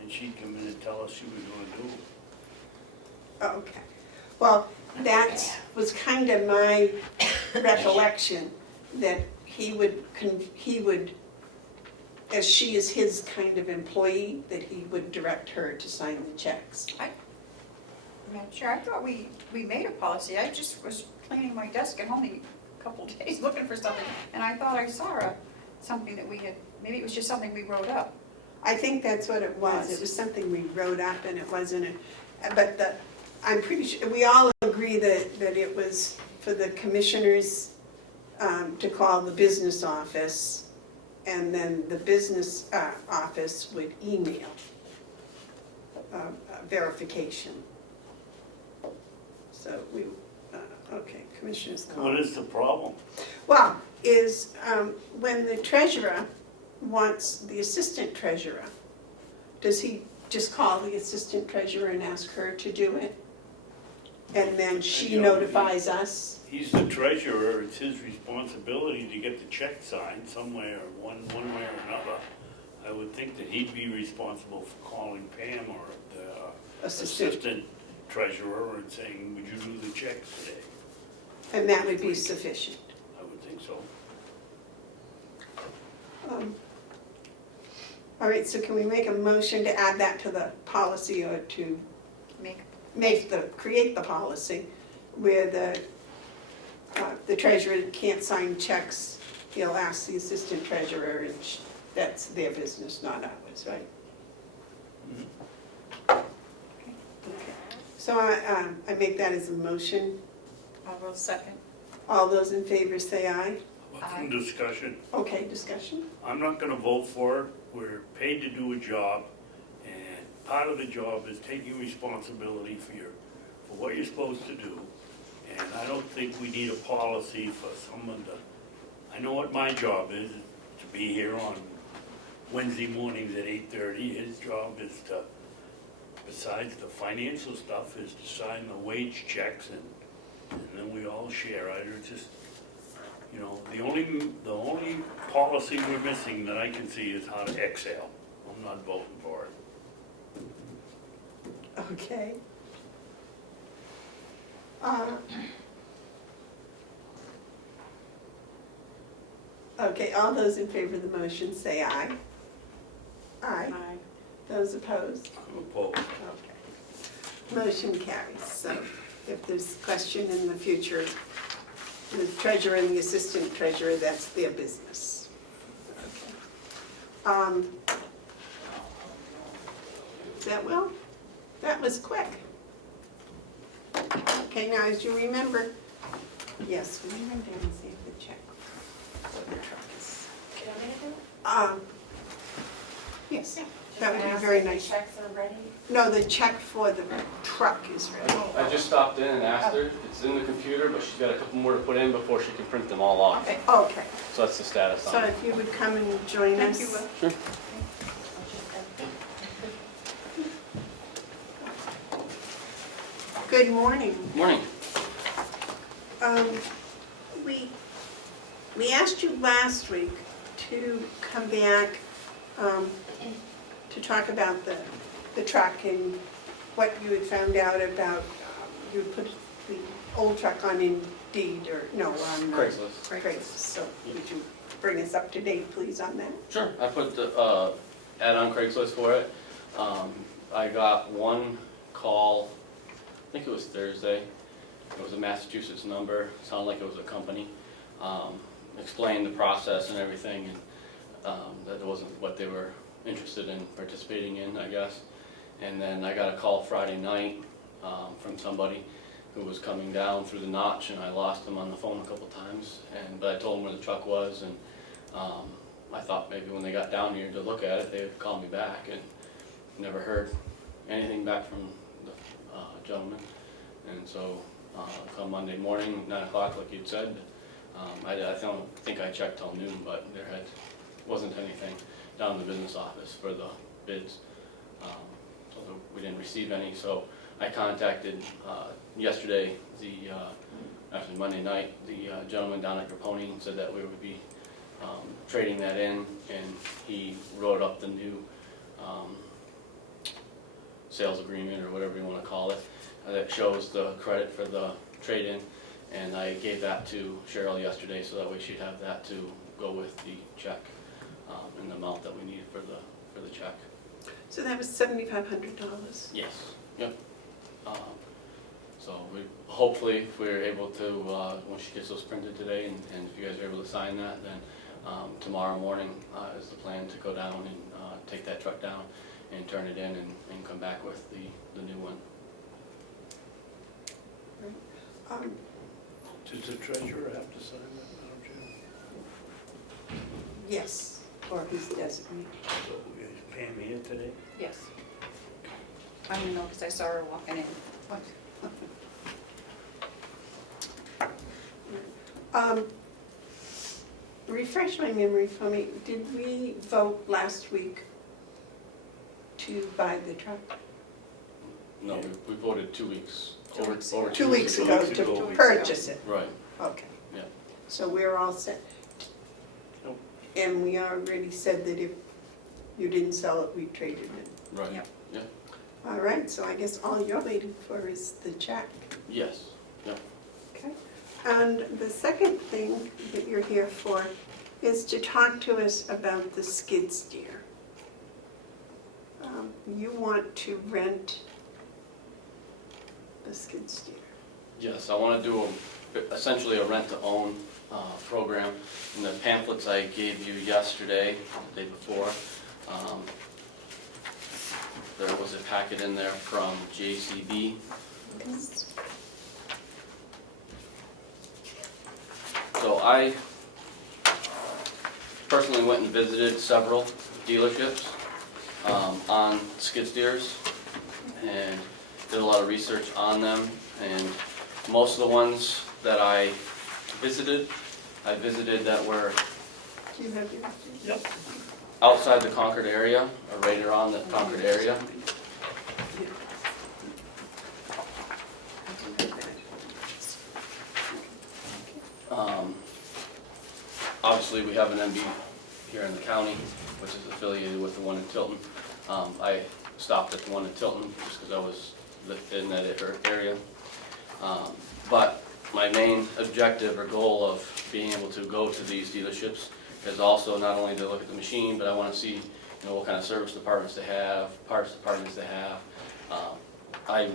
and she'd come in and tell us she was gonna do it. Okay. Well, that was kind of my recollection, that he would, as she is his kind of employee, that he would direct her to sign the checks. Madam Chair, I thought we made a policy. I just was cleaning my desk at home a couple of days looking for something, and I thought I saw something that we had, maybe it was just something we wrote up. I think that's what it was. It was something we wrote up and it wasn't, but I'm pretty sure, we all agree that it was for the commissioners to call the business office, and then the business office would email verification. So we, okay, commissioners call. What is the problem? Well, is when the treasurer wants the assistant treasurer, does he just call the assistant treasurer and ask her to do it? And then she notifies us? He's the treasurer, it's his responsibility to get the check signed somewhere, one way or another. I would think that he'd be responsible for calling Pam or the assistant treasurer and saying, would you do the checks today? And that would be sufficient. I would think so. All right, so can we make a motion to add that to the policy, or to create the policy where the treasurer can't sign checks, he'll ask the assistant treasurer, and that's their business, not ours, right? Okay. So I make that as a motion. I will second. All those in favor say aye. Some discussion. Okay, discussion? I'm not gonna vote for it. We're paid to do a job, and part of the job is taking responsibility for what you're supposed to do. And I don't think we need a policy for someone to, I know what my job is, to be here on Wednesday mornings at 8:30. His job is to, besides the financial stuff, is to sign the wage checks, and then we all share. Just, you know, the only policy we're missing that I can see is how to exhale. I'm not voting for it. Okay. Okay, all those in favor of the motion say aye. Aye. Those opposed? I'm opposed. Okay. Motion carries. So if there's question in the future, the treasurer and the assistant treasurer, that's their business. Okay. That was quick. Okay, now as you remember, yes, we run down and see if the check for the truck is. Do you want me to do it? Yes, Just that would be ask very if the nice. checks are ready? No, the check for the truck is ready. I just stopped in and asked her. It's in the computer, but she's got a couple more to put in before she can print them all off. Okay. Okay, So that's the status so on it. if you would come and join us. Thank you, Will. Sure. Good morning. Morning. We asked you last week to come back to talk about the truck and what you had found out about, you put the old truck on Indeed, or no, on Craigslist. Craigslist. So would you bring us up to date, please, on that? Sure. I put the ad on Craigslist for it. I got one call, I think it was Thursday. It was a Massachusetts number, sounded like it was a company. Explained the process and everything, and that it wasn't what they were interested in participating in, I guess. And then I got a call Friday night from somebody who was coming down through the notch, and I lost him on the phone a couple times. But I told him where the truck was, and I thought maybe when they got down here to look at it, they would call me back, and never heard anything back from the gentleman. And so come Monday morning, 9 o'clock, like you'd said, I don't think I checked till noon, but there wasn't anything down in the business office for the bids. So we didn't receive any, so I contacted yesterday, actually Monday night, the gentleman down at Capone, and said that we would be trading that in, and he wrote up the new sales agreement, or whatever you want to call it, that shows the credit for the trade-in, and I gave that to Cheryl yesterday, so that way she'd have that to go with the check and the amount that we needed for the check. So that was $7,500? Yes, yep. So hopefully, if we're able to, once she gets those printed today, and if you guys are able to sign that, then tomorrow morning is the plan to go down and take that truck down and turn it in and come back with the new one. Does the treasurer have to sign that, Madam Chair? Yes, or who's designated. So is Pam here today? Yes. I don't know, because I saw her walking in. Refresh my memory for me, did we vote last week to buy the truck? No, we voted 2 weeks. 2 weeks over ago. 2 weeks ago weeks ago. to purchase it? Right, Okay. yeah. So we're all set? Nope. And we already said that if you didn't sell it, we traded it. Right, Yep. yeah, All right, so I guess all you're waiting for is the check. yes, yeah. Okay. And the second thing that you're here for is to talk to us about the skid steer. You want to rent the skid steer. Yes, I want to do essentially a rent-to-own program. In the pamphlets I gave you yesterday, the day before, there was a packet in there from JCB. So I personally went and visited several dealerships on skid steers and did a lot of research on them, and most of the ones that I visited that were Do you have your? Yep. outside the Concord area, or right around the Concord area. Obviously, we have an MB here in the county, which is affiliated with the one in Tilton. I stopped at the one in Tilton just because I was in that area. But my main objective or goal of being able to go to these dealerships is also not only to look at the machine, but I want to see, what kind of service departments they have, parts departments they have. I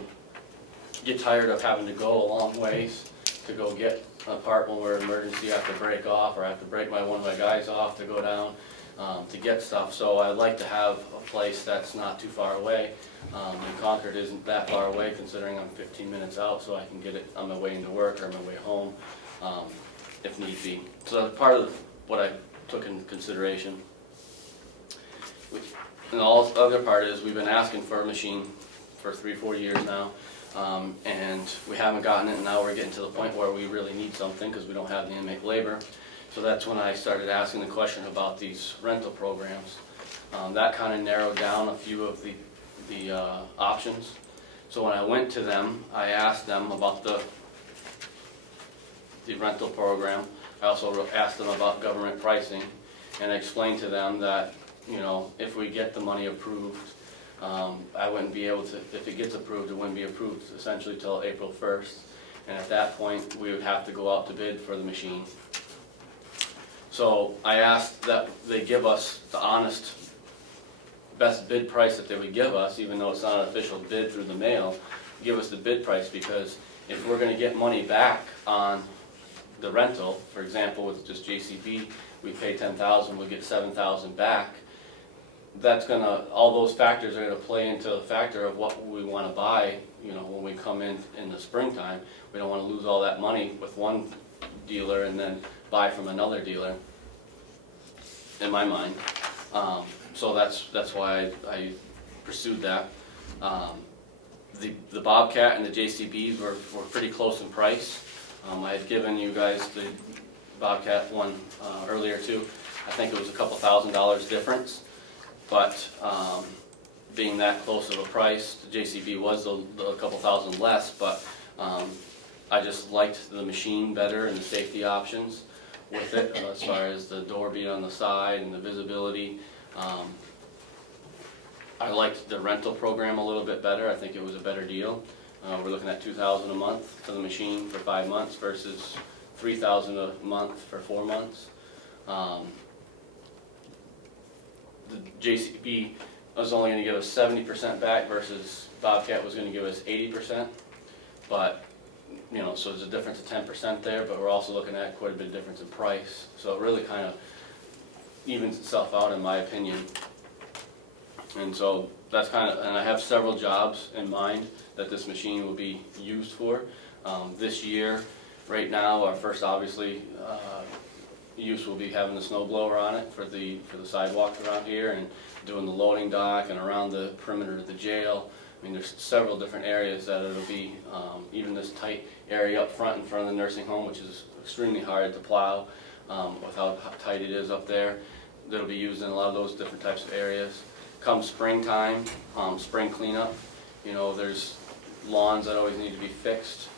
get tired of having to go a long ways to go get a part when we're in emergency. I have to break off, or I have to break one of my guys off to go down to get stuff. So I like to have a place that's not too far away. And Concord isn't that far away, considering I'm 15 minutes out, so I can get it on my way into work or on my way home if need be. So that's part of what I took into consideration. And the other part is we've been asking for a machine for 3-4 years now, and we haven't gotten it, and now we're getting to the point where we really need something because we don't have the inmate labor. So that's when I started asking the question about these rental programs. That kind of narrowed down a few of the options. So when I went to them, I asked them about the rental program. I also asked them about government pricing, and I explained to them that, if we get the money approved, I wouldn't be able to, if it gets approved, it wouldn't be approved essentially till April 1st. And at that point, we would have to go out to bid for the machine. So I asked that they give us the honest best bid price that they would give us, even though it's not an official bid through the mail, give us the bid price, because if we're gonna get money back on the rental, for example, with just JCB, we pay 10,000, we'll get 7,000 back. That's gonna, all those factors are gonna play into the factor of what we wanna buy, you know, when we come in the springtime. We don't wanna lose all that money with one dealer and then buy from another dealer, in my mind. So that's why I pursued that. The Bobcat and the JCBs were pretty close in price. I had given you guys the Bobcat one earlier too. I think it was a couple $1,000s difference, but being that close of a price, the JCB was a couple thousand less, but I just liked the machine better and the safety options with it, as far as the door being on the side and the visibility. I liked the rental program a little bit better. I think it was a better deal. We're looking at $2,000 a month for the machine for 5 months versus $3,000 a month for 4 months. The JCB was only going to give us 70% back versus Bobcat was going to give us 80%. But, you know, so there's a difference of 10% there, but we're also looking at quite a bit of difference in price. So it really kind of evens itself out, in my opinion. And so that's kind of, and I have several jobs in mind that this machine will be used for. This year, right now, our first obviously use will be having the snow blower on it for the sidewalk around here and doing the loading dock and around the perimeter of the jail. I mean, there's several different areas that it'll be, even this tight area up front in front of the nursing home, which is extremely hard to plow with how tight it is up there. That'll be used in a lot of those different types of areas. Come springtime, spring cleanup, you know, there's lawns that always need to be fixed.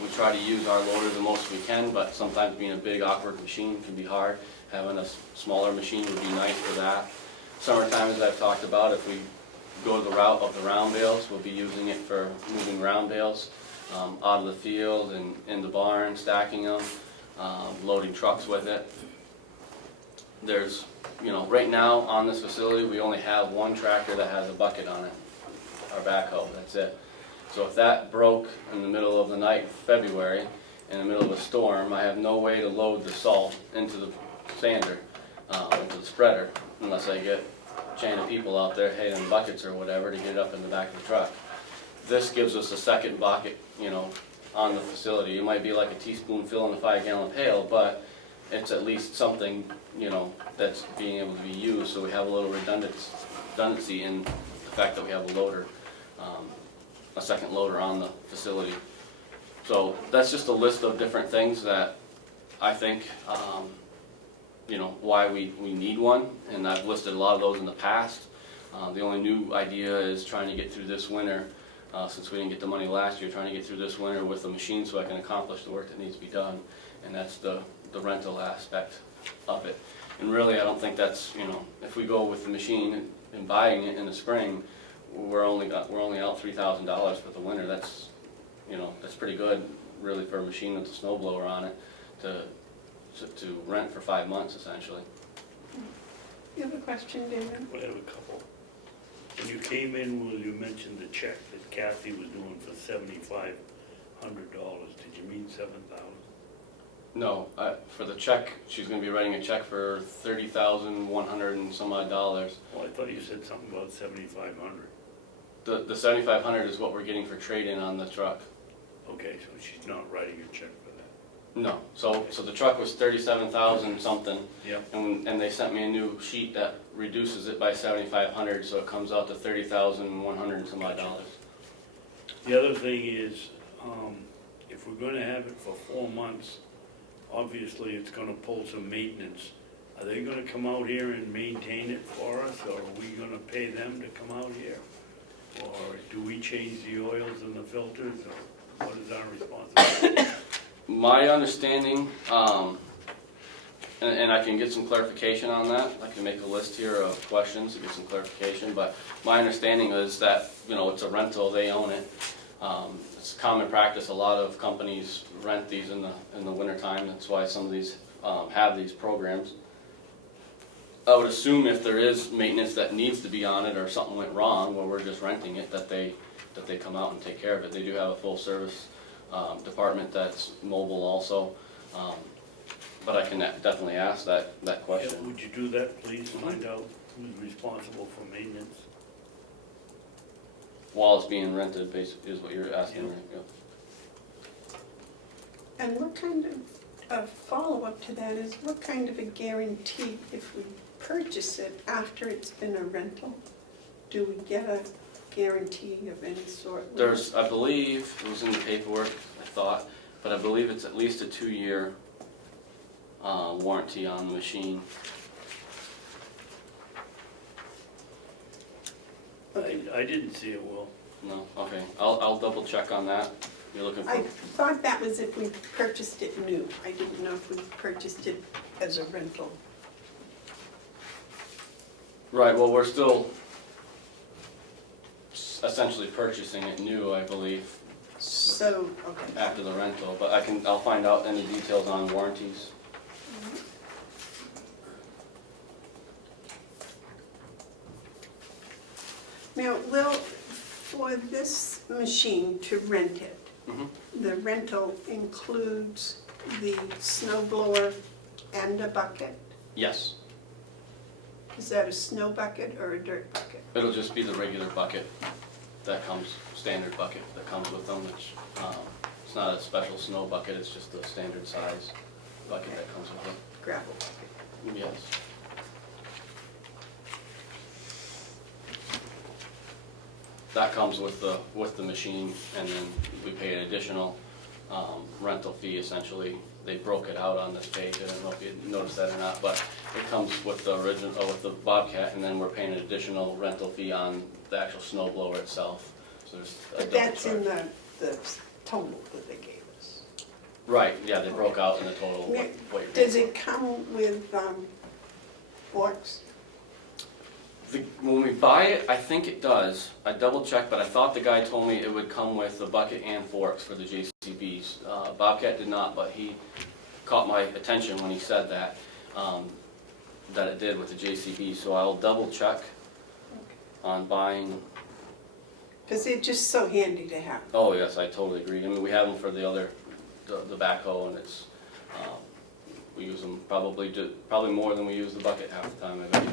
We try to use our loader the most we can, but sometimes being a big awkward machine can be hard. Having a smaller machine would be nice for that. Summertime, as I've talked about, if we go the route of the round bales, we'll be using it for moving round bales out of the field and in the barn, stacking them, loading trucks with it. There's, you know, right now on this facility, we only have one tractor that has a bucket on it, our backhoe, that's it. So if that broke in the middle of the night in February, in the middle of a storm, I have no way to load the salt into the sander, into the spreader, unless I get a chain of people out there hauling buckets or whatever to get it up in the back of the truck. This gives us a second bucket, you know, on the facility. It might be like a teaspoon filling a 5-gallon pail, but it's at least something, you know, that's being able to be used, so we have a little redundancy in the fact that we have a loader, a second loader on the facility. So that's just a list of different things that I think, you know, why we need one, and I've listed a lot of those in the past. The only new idea is trying to get through this winter, since we didn't get the money last year, trying to get through this winter with a machine so I can accomplish the work that needs to be done, and that's the rental aspect of it. And really, I don't think that's, you know, if we go with the machine and buying it in the spring, we're only out $3,000 for the winter. That's, you know, that's pretty good, really, for a machine with a snowblower on it to rent for 5 months essentially. You have a question, David? I have a couple. When you came in, you mentioned the check that Kathy was doing for $7,500. Did you mean 7,000? No, for the check, she's going to be writing a check for $30,100 and some odd dollars. Well, I thought you said something about 7,500. The $7,500 is what we're getting for trade-in on the truck. Okay, so she's not writing a check for that. No, so the truck was 37,000 something. Yep. And they sent me a new sheet that reduces it by 7,500, so it comes out to 30,100 and some odd dollars. The other thing is, if we're gonna have it for 4 months, obviously it's gonna pull some maintenance. Are they gonna come out here and maintain it for us, or are we gonna pay them to come out here? Or do we change the oils and the filters, or what is our responsibility? My understanding, and I can get some clarification on that, I can make a list here of questions to get some clarification, but my understanding is that, you know, it's a rental, they own it. It's common practice, a lot of companies rent these in the wintertime, that's why some of these have these programs. I would assume if there is maintenance that needs to be on it or something went wrong where we're just renting it, that they come out and take care of it. They do have a full service department that's mobile also. But I can definitely ask that Yeah, question. would you do that, please, find out who's responsible for maintenance? While it's being rented, basically, is what you're asking, Yeah. right? Yeah. And what kind of follow-up to that is, what kind of a guarantee if we purchase it after it's been a rental? Do we get a guarantee of any sort? There's, I believe, it was in the paperwork, I thought, but I believe it's at least a 2-year warranty on the machine. I didn't see it, Will. No, okay, I'll double check on that. You're looking I for, thought that was if we purchased it new. I didn't know if we purchased it as a rental. right, well, we're still essentially purchasing it new, I believe, So, okay. after the rental, but I'll find out any details on warranties. Now, Will, for this machine to rent it, Mhm. the rental includes the snow blower and a bucket? Yes, Is that a snow bucket or a dirt bucket? it'll just be the regular bucket that comes, standard bucket that comes with them, which, it's not a special snow bucket, it's just a standard size bucket that comes with it. Gravel bucket. Yes. That comes with the machine, and then we pay an additional rental fee essentially. They broke it out on this page, I don't know if you noticed that or not, but it comes with the original, with the Bobcat, and then we're paying an additional rental fee on the actual snow blower itself. So there's a But double that's in charge. the total that they gave us. Right, yeah, they broke out in the total what you're paying Does for. it come with forks? When we buy it, I think it does. I double checked, but I thought the guy told me it would come with a bucket and forks for the JCBs. Bobcat did not, but he caught my attention when he said that, that it did with the JCB. So I'll double check on buying. Because they're just so handy to have. Oh yes, I totally agree. I mean, we have them for the other, the backhoe, and it's, we use them probably more than we use the bucket half the time, I bet.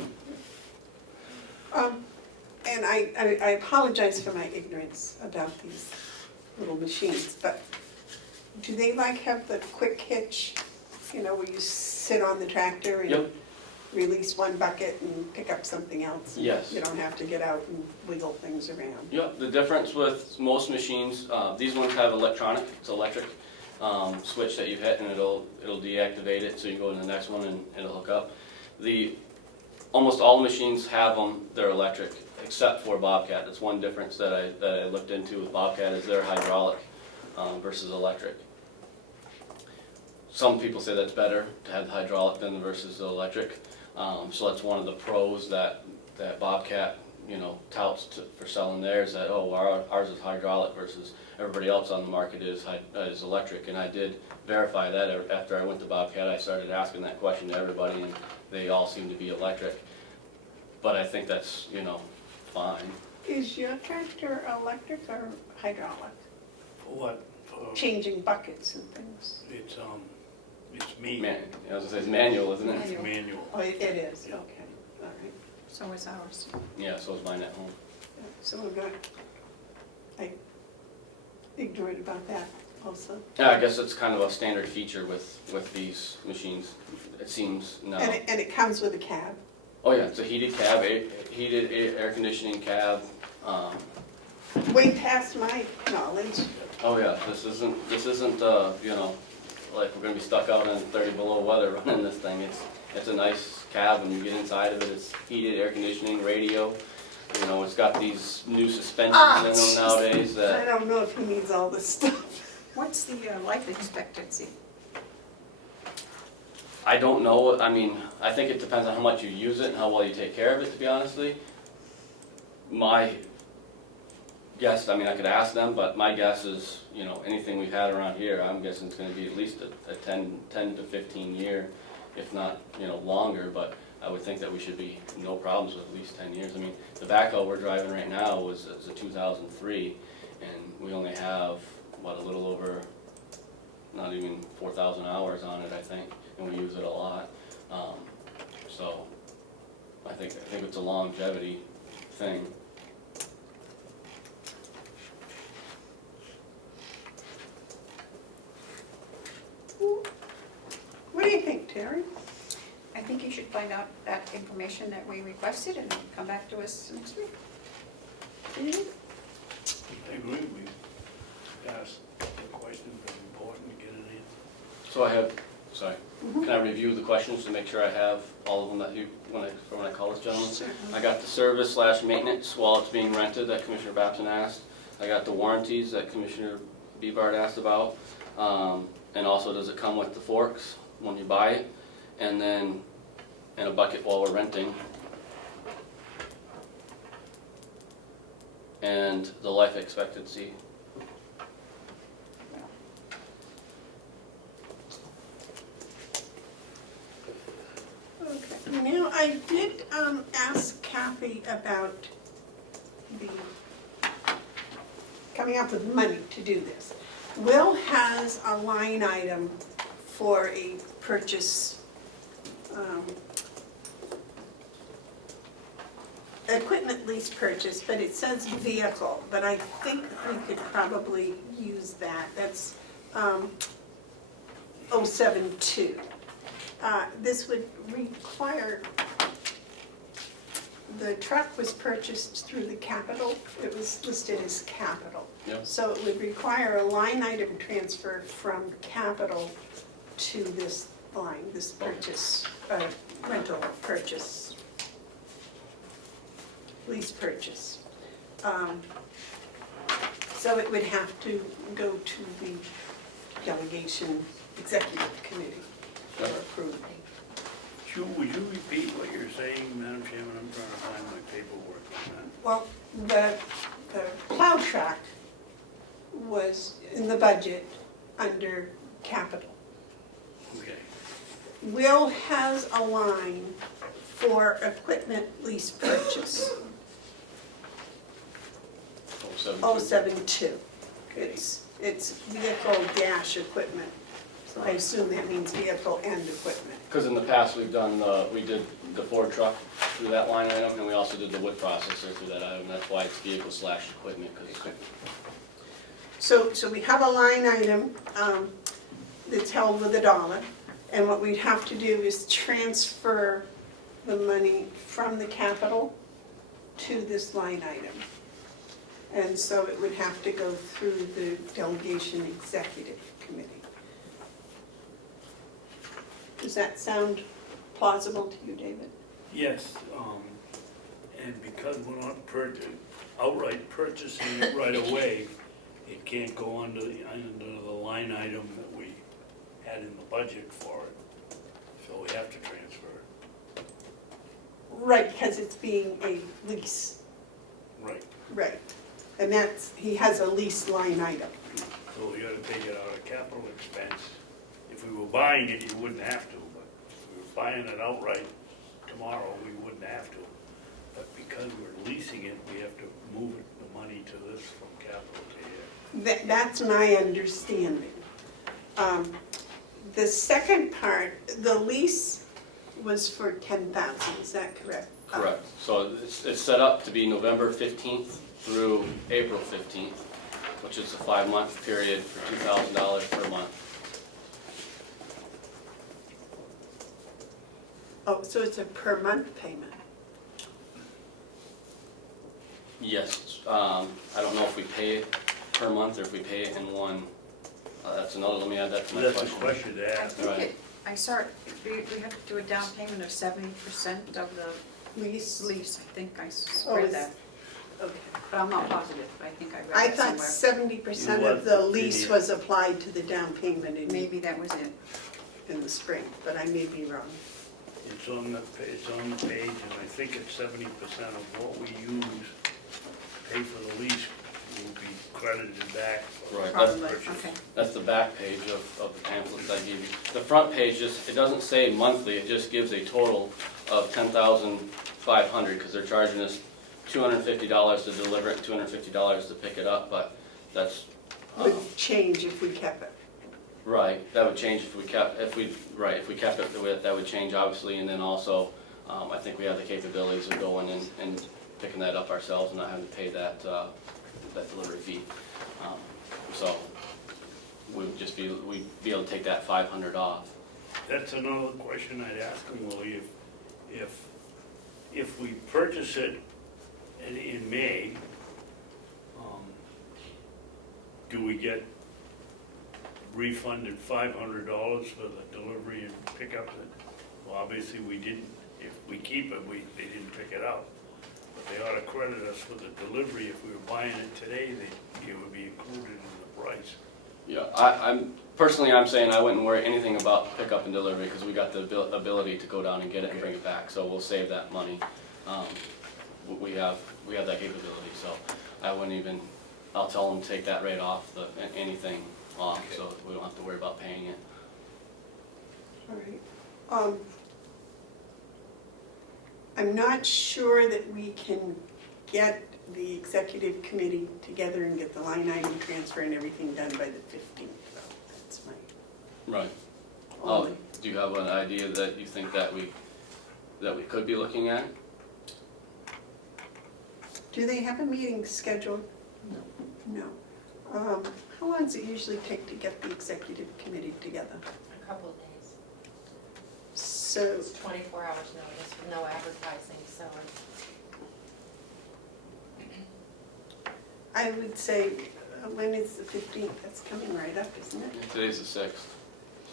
And I apologize for my ignorance about these little machines, but do they like have the quick hitch, you know, where you sit on the tractor and Yep. release one bucket and pick up something else? Yes. You don't have to get out and wiggle things around. Yep, the difference with most machines, these ones have it's electric switch that you hit and it'll deactivate it, so you go to the next one and it'll hook up. Almost all machines have them, they're electric, except for Bobcat. That's one difference that I looked into with Bobcat, is they're hydraulic versus electric. Some people say that's better to have the hydraulic than versus the electric. So that's one of the pros that Bobcat, touts for selling theirs, that, ours is hydraulic versus everybody else on the market is electric. And I did verify that after I went to Bobcat. I started asking that question to everybody, and they all seem to be electric. But I think that's, fine. Is your tractor electric or hydraulic? For what? For, Changing buckets and things? it's me. I was gonna say it's manual, isn't it? It's manual. Oh, it is, Yeah. okay, all right. So is ours. Yeah, so is mine at home. So we're not, ignorant about that also. Yeah, I guess it's kind of a standard feature with these machines, it seems now. And it comes with a cab? Oh yeah, it's a heated cab, heated air conditioning cab. Way past my knowledge. Oh yeah, this isn't, like we're gonna be stuck out in 30 below weather running this thing. It's a nice cab, and you get inside of it, it's heated air conditioning, radio. It's got these new suspensions in them nowadays I that, don't know if he needs all this stuff. What's the life expectancy? I don't know, I mean, I think it depends on how much you use it and how well you take care of it, to be honestly. My guess, I mean, I could ask them, but my guess is, anything we've had around here, I'm guessing it's gonna be at least a 10 to 15 year. if not, longer, but I would think that we should be no problems with at least 10 years. I mean, the backhoe we're driving right now is a 2003, and we only have, a little over, not even 4,000 hours on it, I think, and we use it a lot. So I think it's a longevity thing. What do you think, Terry? I think you should find out that information that we requested and come back to us next week. I agree, we asked the question, but important to get it in. So can I review the questions to make sure I have all of them that when I call this gentleman? Sure. I got the service/maintenance while it's being rented that Commissioner Babson asked. I got the warranties that Commissioner Bevard asked about. And also, does it come with the forks when you buy it? And then in a bucket while we're renting. And the life expectancy. Okay, now I did ask Kathy about the coming up with money to do this. Will has a line item for a purchase, equipment lease purchase, but it says vehicle, but I think we could probably use that. That's 072. This would require, the truck was purchased through the capital, it was listed as capital. Yep. So it would require a line item transfer from capital to this line, this purchase, rental purchase, lease purchase. So it would have to go to the delegation executive committee for approval. Would you repeat what you're saying, Madam Chairman? I'm trying to find my paperwork on that. Well, the plow truck was in the budget under capital. Okay. Will has a line for equipment lease purchase, 072. It's vehicle dash equipment. So I assume that means vehicle and equipment. Because in the past, we did the Ford truck through that line item, and we also did the wood processor through that item. That's why it's vehicle/equipment, because So we have a line item that's held with $1, and what we'd have to do is transfer the money from the capital to this line item. And so it would have to go through the delegation executive committee. Does that sound plausible to you, David? Yes, and because we're not outright purchasing it right away, it can't go under the line item that we had in the budget for it, so we have to transfer it. Right, because it's being a lease. Right, Right. And he has a lease line item. so we gotta take it out of capital expense. If we were buying it, you wouldn't have to, but if we were buying it outright tomorrow, we wouldn't have to. But because we're leasing it, we have to move the money to this from capital to here. That's my understanding. The second part, the lease was for 10,000, is that correct? correct. So it's set up to be November 15th through April 15th, which is a 5-month period for $2,000 per month. Oh, so it's a per month payment? Yes, I don't know if we pay it per month or if we pay it in one. That's another, let me add that to my That's a question. question to I ask. think Right. I saw it, we have to do a down payment of 70% of the Lease? lease, I think I Oh, read is- that. Okay. But I'm not positive, but I think I read I that thought somewhere. 70% of the lease was applied to the down payment Maybe that was it. in the spring, but I may be wrong. It's on the page, and I think it's 70% of what we use, pay for the lease, will be credited back. Right, Probably, purchase. okay. That's the back page of the pamphlets I gave you. The front page, it doesn't say monthly, it just gives a total of $10,500, because they're charging us $250 to deliver it, $250 to pick it up, but that's, Would change if we kept it. right, that would change if we kept it, that would change obviously, and then also, I think we have the capabilities of going and picking that up ourselves and not having to pay that delivery fee. So, we'd be able to take that 500 off. That's another question I'd ask them, Willie, if we purchase it in May, do we get refunded $500 for the delivery and pickup? Well, obviously we didn't. If we keep it, they didn't pick it up. But they ought to credit us for the delivery. If we were buying it today, it would be included in the price. Yeah, I'm saying I wouldn't worry anything about pickup and delivery, because we got the ability to go down and get it and bring it back, so we'll save that money. We have that capability, so I wouldn't even, I'll tell them to take that rate off, anything off, so we don't have to worry about paying it. All right. I'm not sure that we can get the executive committee together and get the line item transfer and everything done by the 15th. That's my Right. only. Do you have an idea that you think that we could be looking at? Do they have a meeting scheduled? No. How long does it usually take to get the executive committee together? A couple of days. So, It's 24 hours notice with no advertising, so it's, I would say, when is the 15th? That's coming right up, isn't it? Today's the 6th.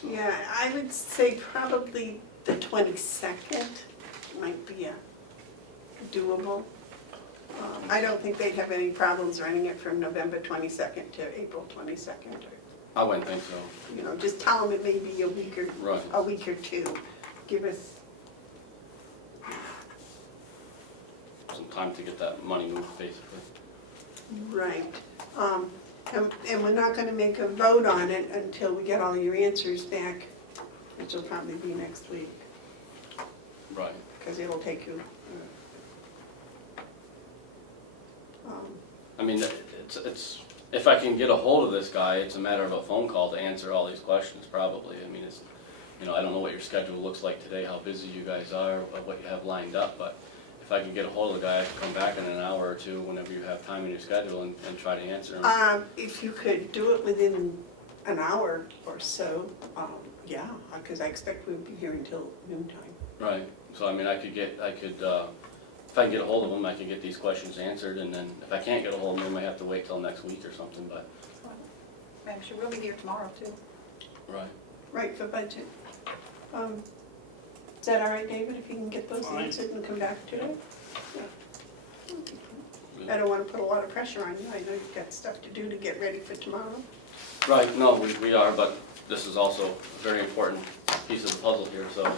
Yeah, I would say probably the 22nd might be doable. I don't think they'd have any problems running it from November 22nd to April 22nd. I wouldn't think so. You know, just tell them it may be Right. a week or two. Give us, Some time to get that money moved, basically. right. And we're not gonna make a vote on it until we get all your answers back, which will probably be next week, Right. because it'll take you. I mean, it's, if I can get a hold of this guy, it's a matter of a phone call to answer all these questions, probably. I mean, it's, I don't know what your schedule looks like today, how busy you guys are, or what you have lined up, but if I can get a hold of the guy, I can come back in an hour or two, whenever you have time in your schedule, and try to answer him. If you could do it within an hour or so, yeah, because I expect we'll be here until noontime. Right, so I mean, if I can get a hold of him, I can get these questions answered, and then if I can't get a hold of him, I might have to wait till next week or something, but. I'm sure we'll be here tomorrow too. Right. Right, for budget. Is that all right, David, if you can get those Fine. answered and come back to it? Yeah. I don't want to put a lot of pressure on you. I know you've got stuff to do to get ready for tomorrow. Right, no, we are, but this is also a very important piece of the puzzle here, so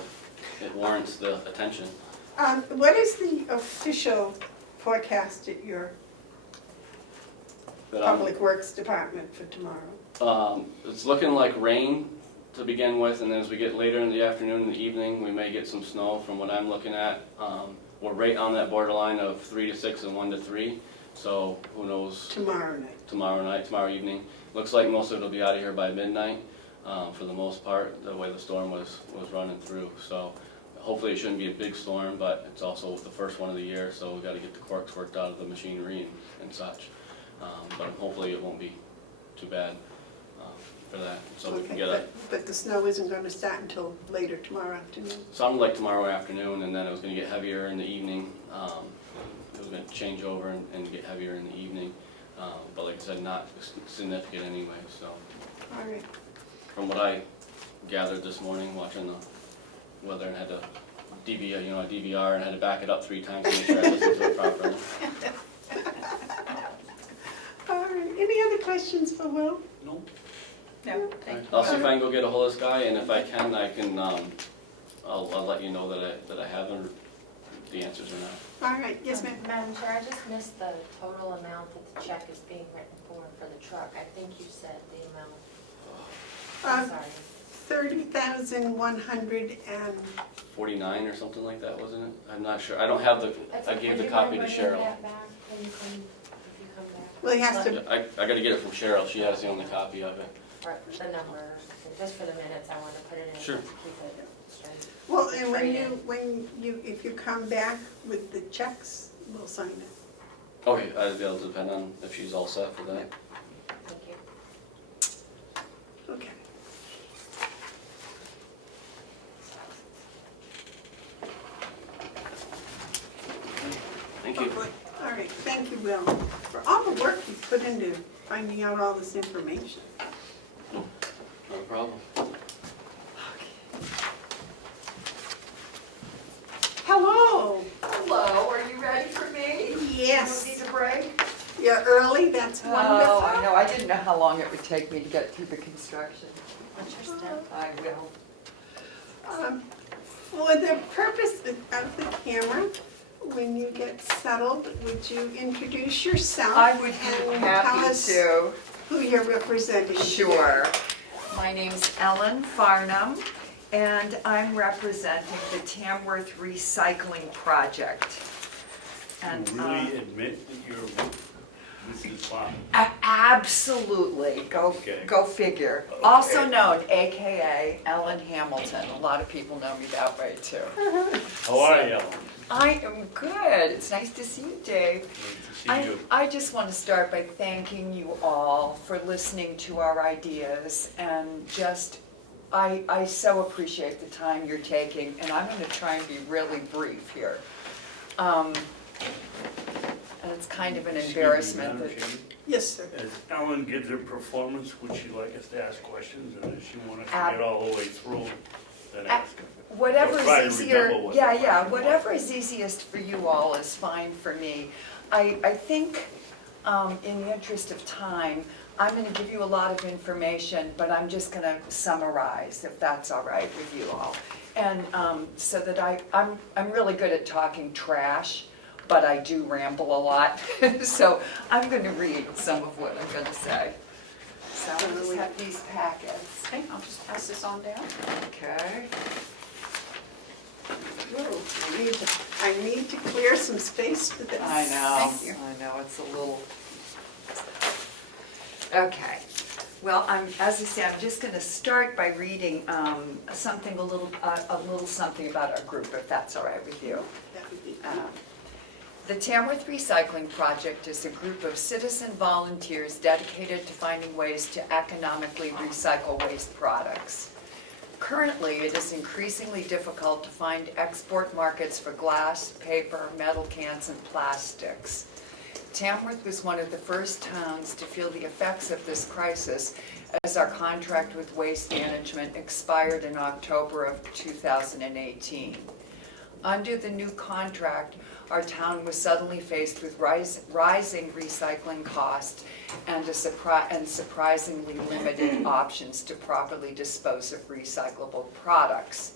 it warrants the attention. What is the official forecast at your But, Public Works Department for tomorrow? It's looking like rain to begin with, and then as we get later in the afternoon and the evening, we may get some snow from what I'm looking at. We're right on that borderline of 3 to 6 and 1 to 3, so who knows Tomorrow night. tomorrow evening. Looks like most of it will be out of here by midnight, for the most part, the way the storm was running through. So hopefully it shouldn't be a big storm, but it's also the first one of the year, so we got to get the corks worked out of the machinery and such. But hopefully it won't be too bad for that, so we can Okay, get a, but the snow isn't going to start until later tomorrow afternoon? sounded like tomorrow afternoon, and then it was going to get heavier in the evening. It was going to change over and get heavier in the evening, but like I said, not significant anyway, so. All right. From what I gathered this morning, watching the weather, and had to DVR and had to back it up 3 times to make sure I listened to it properly. All right. Any other questions for Will? No? No, thank you. I'll see if I can go get a hold of this guy, and if I can, I'll let you know that I haven't the answers or not. All right, yes, ma'am. Madam Chair, I just missed the total amount that the check is being written for the truck. I think you said the amount. I'm sorry. 30,100 and, 49 or something like that, wasn't it? I'm not sure. I don't have the, I gave the copy to Cheryl. Would you mind bringing that back when you come, if you come back? well, he has to, Yeah, I gotta get it from Cheryl. She has the only copy of it. Or the number, just for the minutes, I want to put it in. Sure. To keep it straight. well, and if you come back with the checks, we'll sign it. Okay, it'll depend on if she's all set for that. Thank you. Okay. Thank you. All right, thank you, Will, for all the work you put into finding out all this information. No problem. Hello. Hello, are you ready for me? You Yes. don't need a break? You're early, that's wonderful. Oh, I know, I didn't know how long it would take me to get through the construction. What's your step? I will. For the purpose of the camera, when you get settled, would you introduce yourself? I would be and happy tell us to. who you're representing? Sure. My name's Ellen Farnham, and I'm representing the Tamworth Recycling Project. And, You really admit that you're Mrs. Farm? Absolutely, Okay. go figure. Okay. Also known, AKA Ellen Hamilton. A lot of people know me that way too. How are you, Ellen? I am good. It's nice to see you, Dave. Nice to see you. I just want to start by thanking you all for listening to our ideas and just, I so appreciate the time you're taking, and I'm going to try and be really brief here. And it's kind of an embarrassment Excuse me, that, Madam Chairman. Yes, sir. As Ellen gives her performance, would she like us to ask questions, or does she want us to get all the way through and ask her? whatever Or try to is easier, remember what the yeah, question was. whatever is easiest for you all is fine for me. I think, in the interest of time, I'm gonna give you a lot of information, but I'm just gonna summarize, if that's all right with you all. And, so that I'm really good at talking trash, but I do ramble a lot. So I'm gonna read some of what I'm gonna say. So I just have these packets. Okay, I'll just pass this on down. Okay. Whoa, I need to clear some space for this. I know. Thank you. I know, it's a little. Okay. Well, as I said, I'm just going to start by reading something, a little something about our group, if that's all right with you. That would be The Tamworth Recycling Project is a group of citizen volunteers dedicated to finding ways to economically recycle waste products. Currently, it is increasingly difficult to find export markets for glass, paper, metal cans, and plastics. Tamworth was one of the first towns to feel the effects of this crisis as our contract with Waste Management expired in October of 2018. Under the new contract, our town was suddenly faced with rising recycling costs and surprisingly limited options to properly dispose of recyclable products.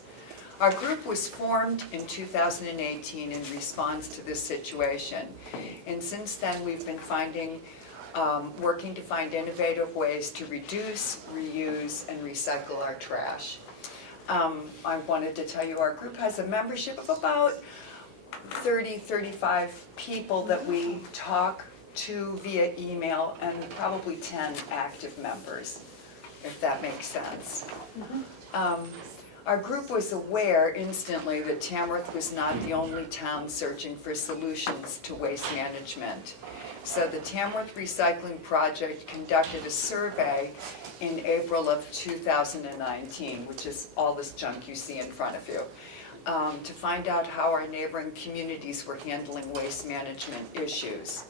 Our group was formed in 2018 in response to this situation, and since then we've been working to find innovative ways to reduce, reuse, and recycle our trash. I wanted to tell you our group has a membership of about 35 people that we talk to via email, and probably 10 active members, if that makes sense. Our group was aware instantly that Tamworth was not the only town searching for solutions to waste management. So the Tamworth Recycling Project conducted a survey in April of 2019, which is all this junk you see in front of you, to find out how our neighboring communities were handling waste management issues.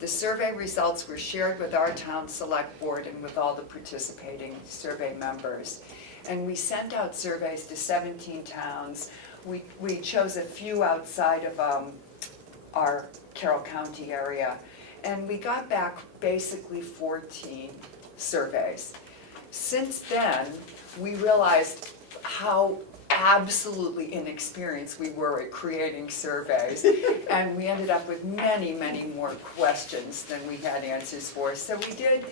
The survey results were shared with our town select board and with all the participating survey members. And we sent out surveys to 17 towns. We chose a few outside of our Carroll County area, and we got back basically 14 surveys. Since then, we realized how absolutely inexperienced we were at creating surveys. And we ended up with many, many more questions than we had answers for. So we did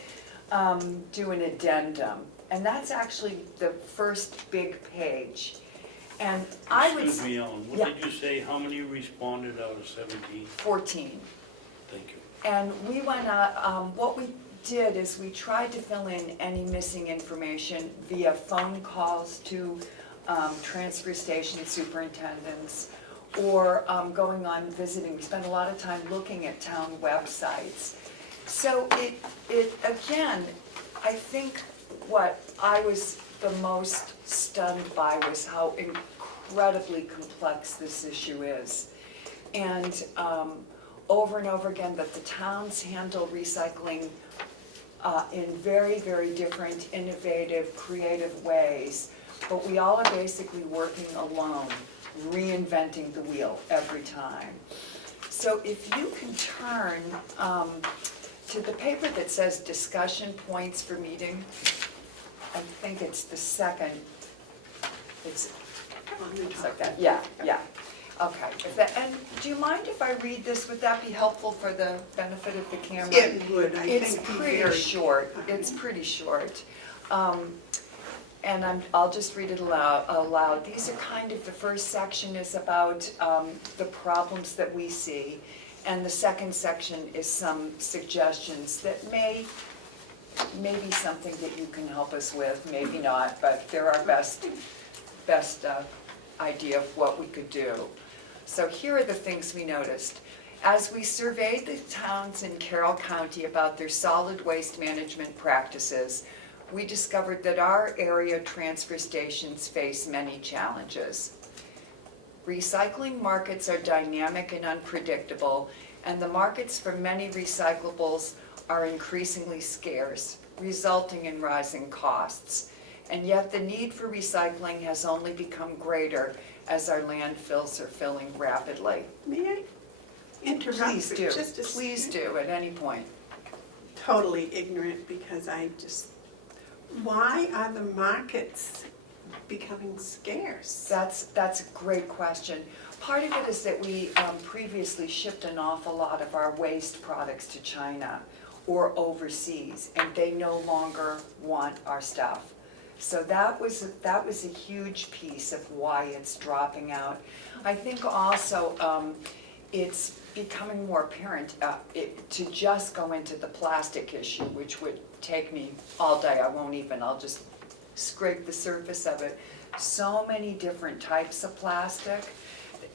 do an addendum, and that's actually the first big page. And I would. Excuse me, Ellen, Yeah. what did you say, how many responded out of 17? 14. Thank you. And we went out, what we did is we tried to fill in any missing information via phone calls to transfer station superintendents or going on visiting. We spent a lot of time looking at town websites. So it again, I think what I was the most stunned by was how incredibly complex this issue is. And over and over again, that the towns handle recycling in very, very different, innovative, creative ways. But we all are basically working alone, reinventing the wheel every time. So if you can turn to the paper that says discussion points for meeting, I think it's the second, it's like that, yeah. Okay, and do you mind if I read this? Would that be helpful for the benefit of the camera? It would, I think. It's be pretty very- short, it's pretty short. And I'll just read it aloud. These are kind of, the first section is about the problems that we see, and the second section is some suggestions that may be something that you can help us with, maybe not, but they're our best idea of what we could do. So here are the things we noticed. As we surveyed the towns in Carroll County about their solid waste management practices, we discovered that our area transfer stations face many challenges. Recycling markets are dynamic and unpredictable, and the markets for many recyclables are increasingly scarce, resulting in rising costs. And yet the need for recycling has only become greater as our landfills are filling rapidly. May I interrupt Please for do, just a please second? do, at any point. Totally ignorant because why are the markets becoming scarce? That's a great question. Part of it is that we previously shipped an awful lot of our waste products to China or overseas, and they no longer want our stuff. So that was a huge piece of why it's dropping out. I think also it's becoming more apparent to just go into the plastic issue, which would take me all day. I'll just scrape the surface of it. So many different types of plastic,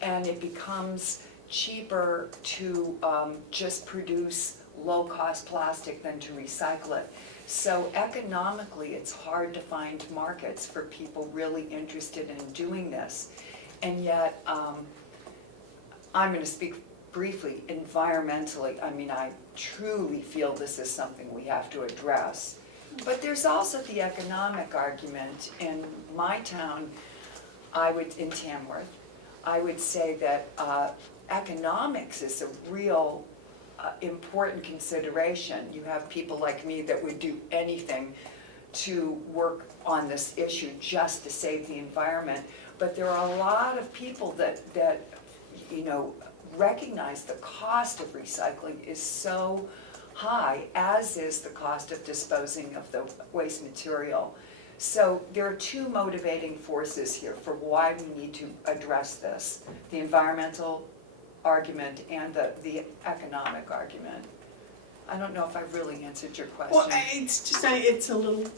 and it becomes cheaper to just produce low-cost plastic than to recycle it. So economically, it's hard to find markets for people really interested in doing this. And yet, I'm going to speak briefly, environmentally, I truly feel this is something we have to address. But there's also the economic argument. In my town, in Tamworth, I would say that economics is a real important consideration. You have people like me that would do anything to work on this issue just to save the environment. But there are a lot of people that recognize the cost of recycling is so high, as is the cost of disposing of the waste material. So there are two motivating forces here for why we need to address this: the environmental argument and the economic argument. I don't know if I've really answered your question. Well, it's a little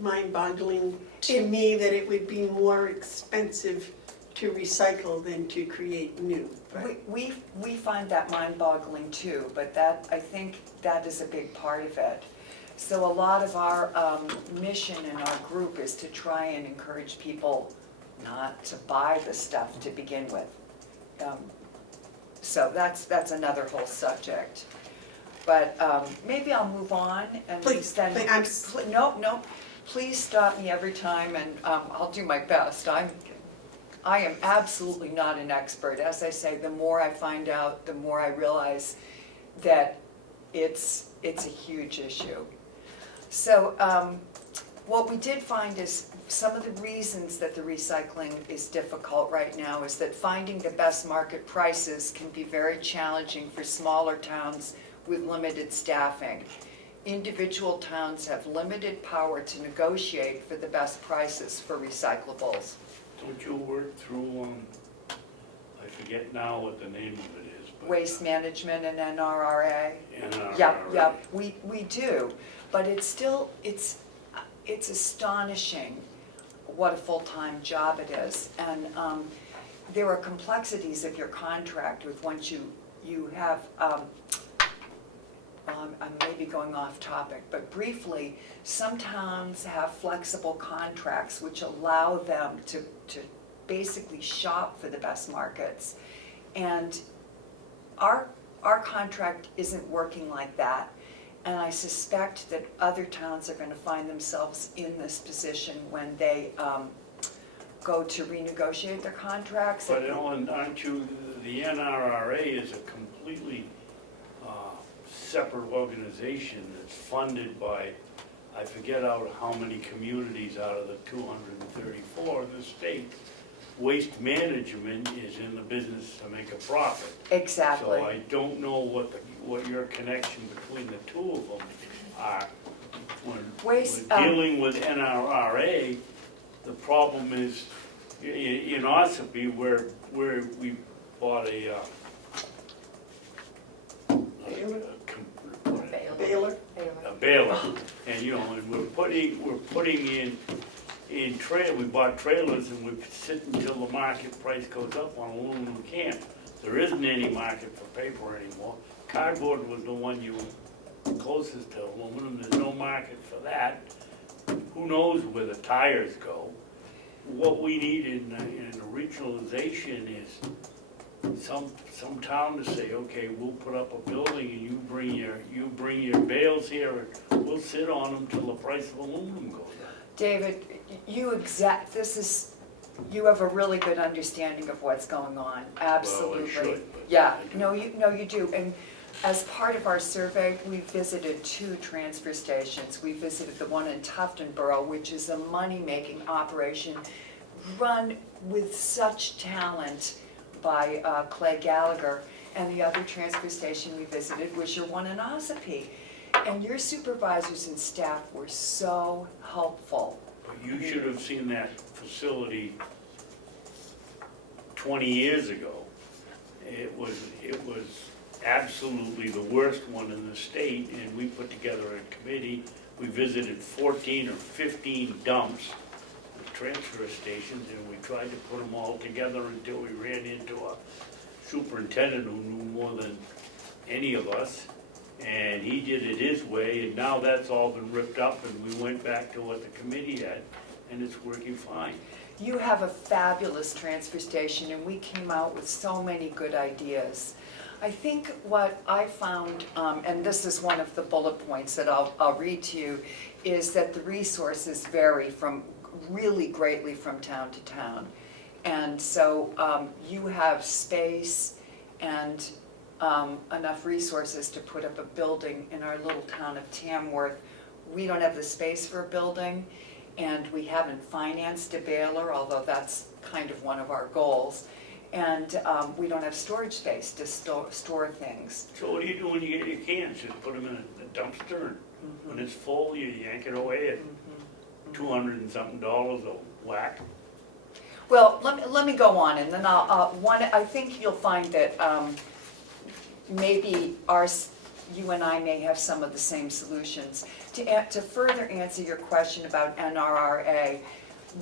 mind-boggling to me that it would be more expensive to recycle than to create new. But We find that mind-boggling too, but I think that is a big part of it. So a lot of our mission in our group is to try and encourage people not to buy the stuff to begin with. So that's another whole subject. But maybe I'll move on and Please, then. No, please stop me every time, and I'll do my best. I am absolutely not an expert. As I say, the more I find out, the more I realize that it's a huge issue. So what we did find is some of the reasons that the recycling is difficult right now is that finding the best market prices can be very challenging for smaller towns with limited staffing. Individual towns have limited power to negotiate for the best prices for recyclables. Don't you work through, I forget now what the name of it is, but. Waste management and NRRA. NRRA. Yep, we do, but it's still, it's astonishing what a full-time job it is. And there are complexities of your contract with once you have, I'm maybe going off topic, but briefly, some towns have flexible contracts which allow them to basically shop for the best markets. And our contract isn't working like that. And I suspect that other towns are gonna find themselves in this position when they go to renegotiate their contracts. But Ellen, aren't you, the NRRA is a completely separate organization that's funded by, I forget out how many communities out of the 234 in the state. Waste management is in the business to make a profit. Exactly. So I don't know what your connection between the two of them are. When dealing with NRRA, the problem is in Ossipee where we bought a Baylor? baler, and and we're putting in trailer, we bought trailers and we sit until the market price goes up on aluminum can. There isn't any market for paper anymore. Cardboard was the one you were closest to aluminum. There's no market for that. Who knows where the tires go? What we need in a regionalization is some town to say, okay, we'll put up a building and you bring your bales here and we'll sit on them till the price of aluminum goes up. David, you have a really good understanding of what's going on, absolutely. Well, I should, but Yeah, I don't. no, you do. And as part of our survey, we visited 2 transfer stations. We visited the one in Tuftonboro, which is a money-making operation run with such talent by Clay Gallagher. And the other transfer station we visited was your one in Ossipee. And your supervisors and staff were so helpful. But you should have seen that facility 20 years ago. It was absolutely the worst one in the state, and we put together a committee. We visited 14 or 15 dumps, transfer stations, and we tried to put them all together until we ran into a superintendent who knew more than any of us. And he did it his way, and now that's all been ripped up, and we went back to what the committee had, and it's working fine. You have a fabulous transfer station, and we came out with so many good ideas. I think what I found, and this is one of the bullet points that I'll read to you, is that the resources vary really greatly from town to town. And so you have space and enough resources to put up a building in our little town of Tamworth. We don't have the space for a building, and we haven't financed a baler, although that's kind of one of our goals. And we don't have storage space to store things. So what do you do when you get your cans? Just put them in a dumpster, and when it's full, you yank it away at $200 and something a whack. Well, let me go on, and then I think you'll find that maybe you and I may have some of the same solutions. To further answer your question about NRRA,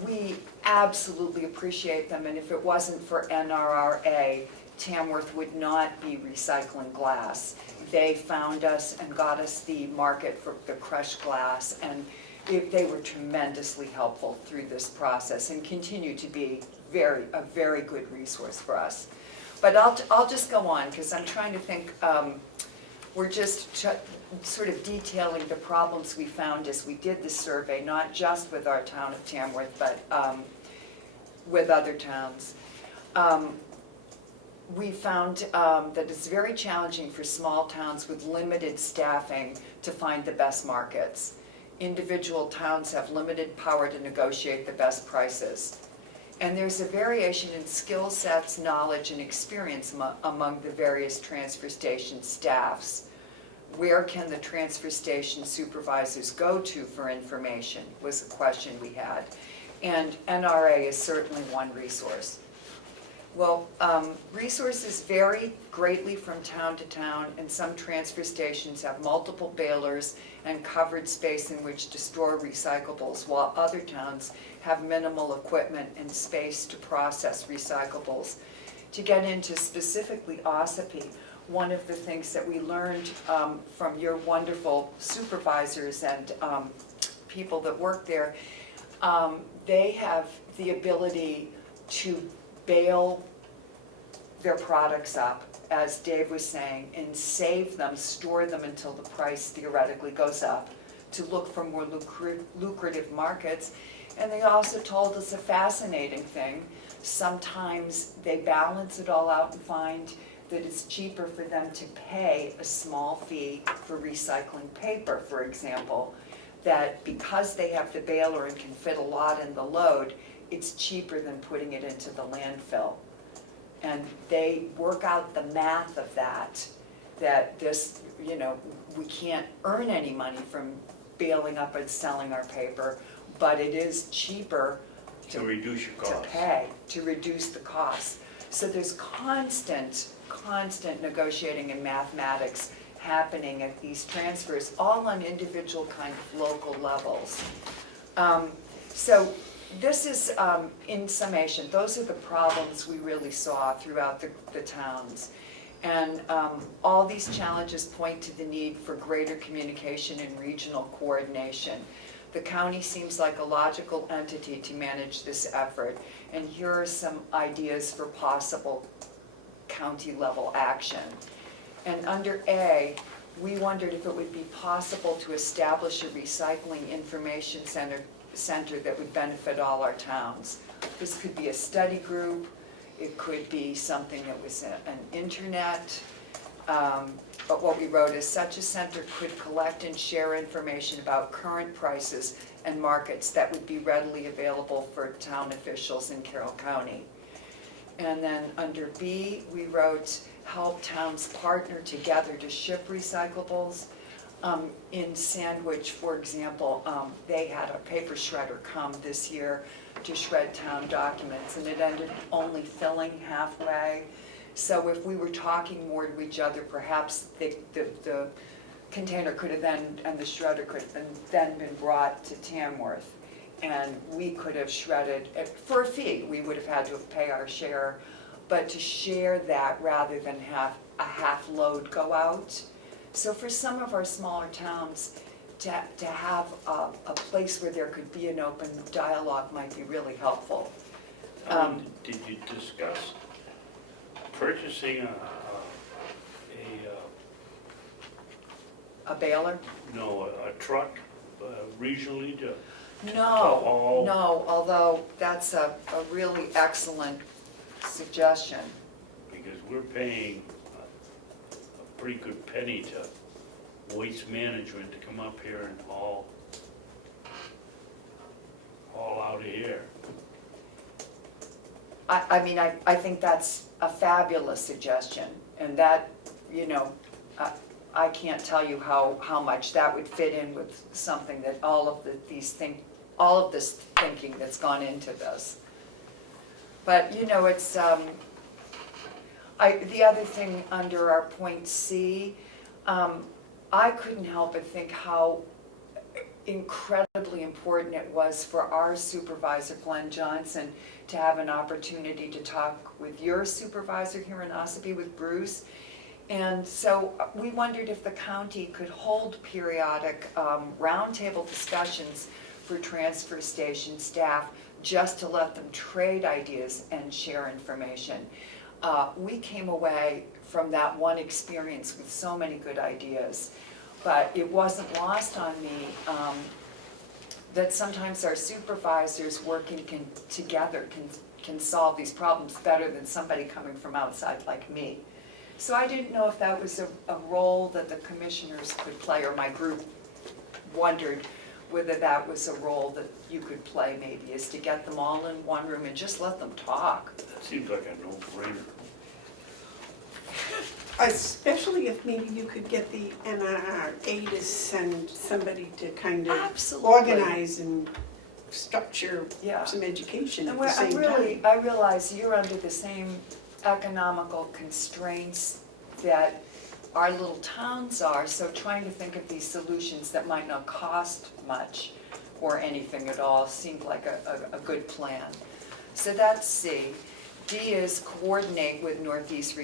we absolutely appreciate them, and if it wasn't for NRRA, Tamworth would not be recycling glass. They found us and got us the market for the crushed glass, and they were tremendously helpful through this process and continue to be a very good resource for us. But I'll just go on, because I'm trying to think, we're just sort of detailing the problems we found as we did the survey, not just with our town of Tamworth, but with other towns. We found that it's very challenging for small towns with limited staffing to find the best markets. individual towns have limited power to negotiate the best prices. And there's a variation in skill sets, knowledge, and experience among the various transfer station staffs. Where can the transfer station supervisors go to for information was a question we had. And NRA is certainly one resource. Well, resources vary greatly from town to town, and some transfer stations have multiple balers and covered space in which to store recyclables, while other towns have minimal equipment and space to process recyclables. To get into specifically Ossipee, one of the things that we learned from your wonderful supervisors and people that work there, they have the ability to bale their products up, as Dave was saying, and save them, store them until the price theoretically goes up, to look for more lucrative markets. And they also told us a fascinating thing. Sometimes they balance it all out and find that it's cheaper for them to pay a small fee for recycling paper, for example, that because they have the baler and can fit a lot in the load, it's cheaper than putting it into the landfill. And they work out the math of that this, you know, we can't earn any money from baling up and selling our paper, but it is cheaper To reduce your costs. to pay, to reduce the costs. So there's constant negotiating and mathematics happening at these transfers, all on individual kind of local levels. So this is, in summation, those are the problems we really saw throughout the towns. And all these challenges point to the need for greater communication and regional coordination. The county seems like a logical entity to manage this effort, and here are some ideas for possible county-level action. And under A, we wondered if it would be possible to establish a recycling information center that would benefit all our towns. This could be a study group, it could be something that was an internet, but what we wrote is such a center could collect and share information about current prices and markets that would be readily available for town officials in Carroll County. And then under B, we wrote help towns partner together to ship recyclables. In Sandwich, for example, they had a paper shredder come this year to shred town documents, and it ended only filling halfway. So if we were talking more to each other, perhaps the container could have then, and the shredder could have then been brought to Tamworth, and we could have shredded, for a fee, we would have had to pay our share, but to share that rather than have a half load go out. So for some of our smaller towns, to have a place where there could be an open dialogue might be really helpful. Did you discuss purchasing A baler? a truck regionally to No, haul? no, although that's a really excellent suggestion. Because we're paying a pretty good penny to Waste Management to come up here and haul out of here. I mean, I think that's a fabulous suggestion, and that, you know, I can't tell you how much that would fit in with something that all of this thinking that's gone into this. But, you know, it's, the other thing under our point C, I couldn't help but think how incredibly important it was for our supervisor, Glenn Johnson, to have an opportunity to talk with your supervisor here in Ossipee, with Bruce. And so we wondered if the county could hold periodic roundtable discussions for transfer station staff, just to let them trade ideas and share information. We came away from that one experience with so many good ideas, but it wasn't lost on me that sometimes our supervisors working together can solve these problems better than somebody coming from outside like me. So I didn't know if that was a role that the commissioners could play, or my group wondered whether that was a role that you could play maybe, is to get them all in one room and just let them talk. That seems like a no-brainer. Especially if maybe you could get the NRA to send somebody to kind of Absolutely. organize and structure Yeah. some education at And the I same really, time. I realize you're under the same economical constraints that our little towns are, so trying to think of these solutions that might not cost much or anything at all seemed like a good plan. So that's C. D is coordinate with Northeast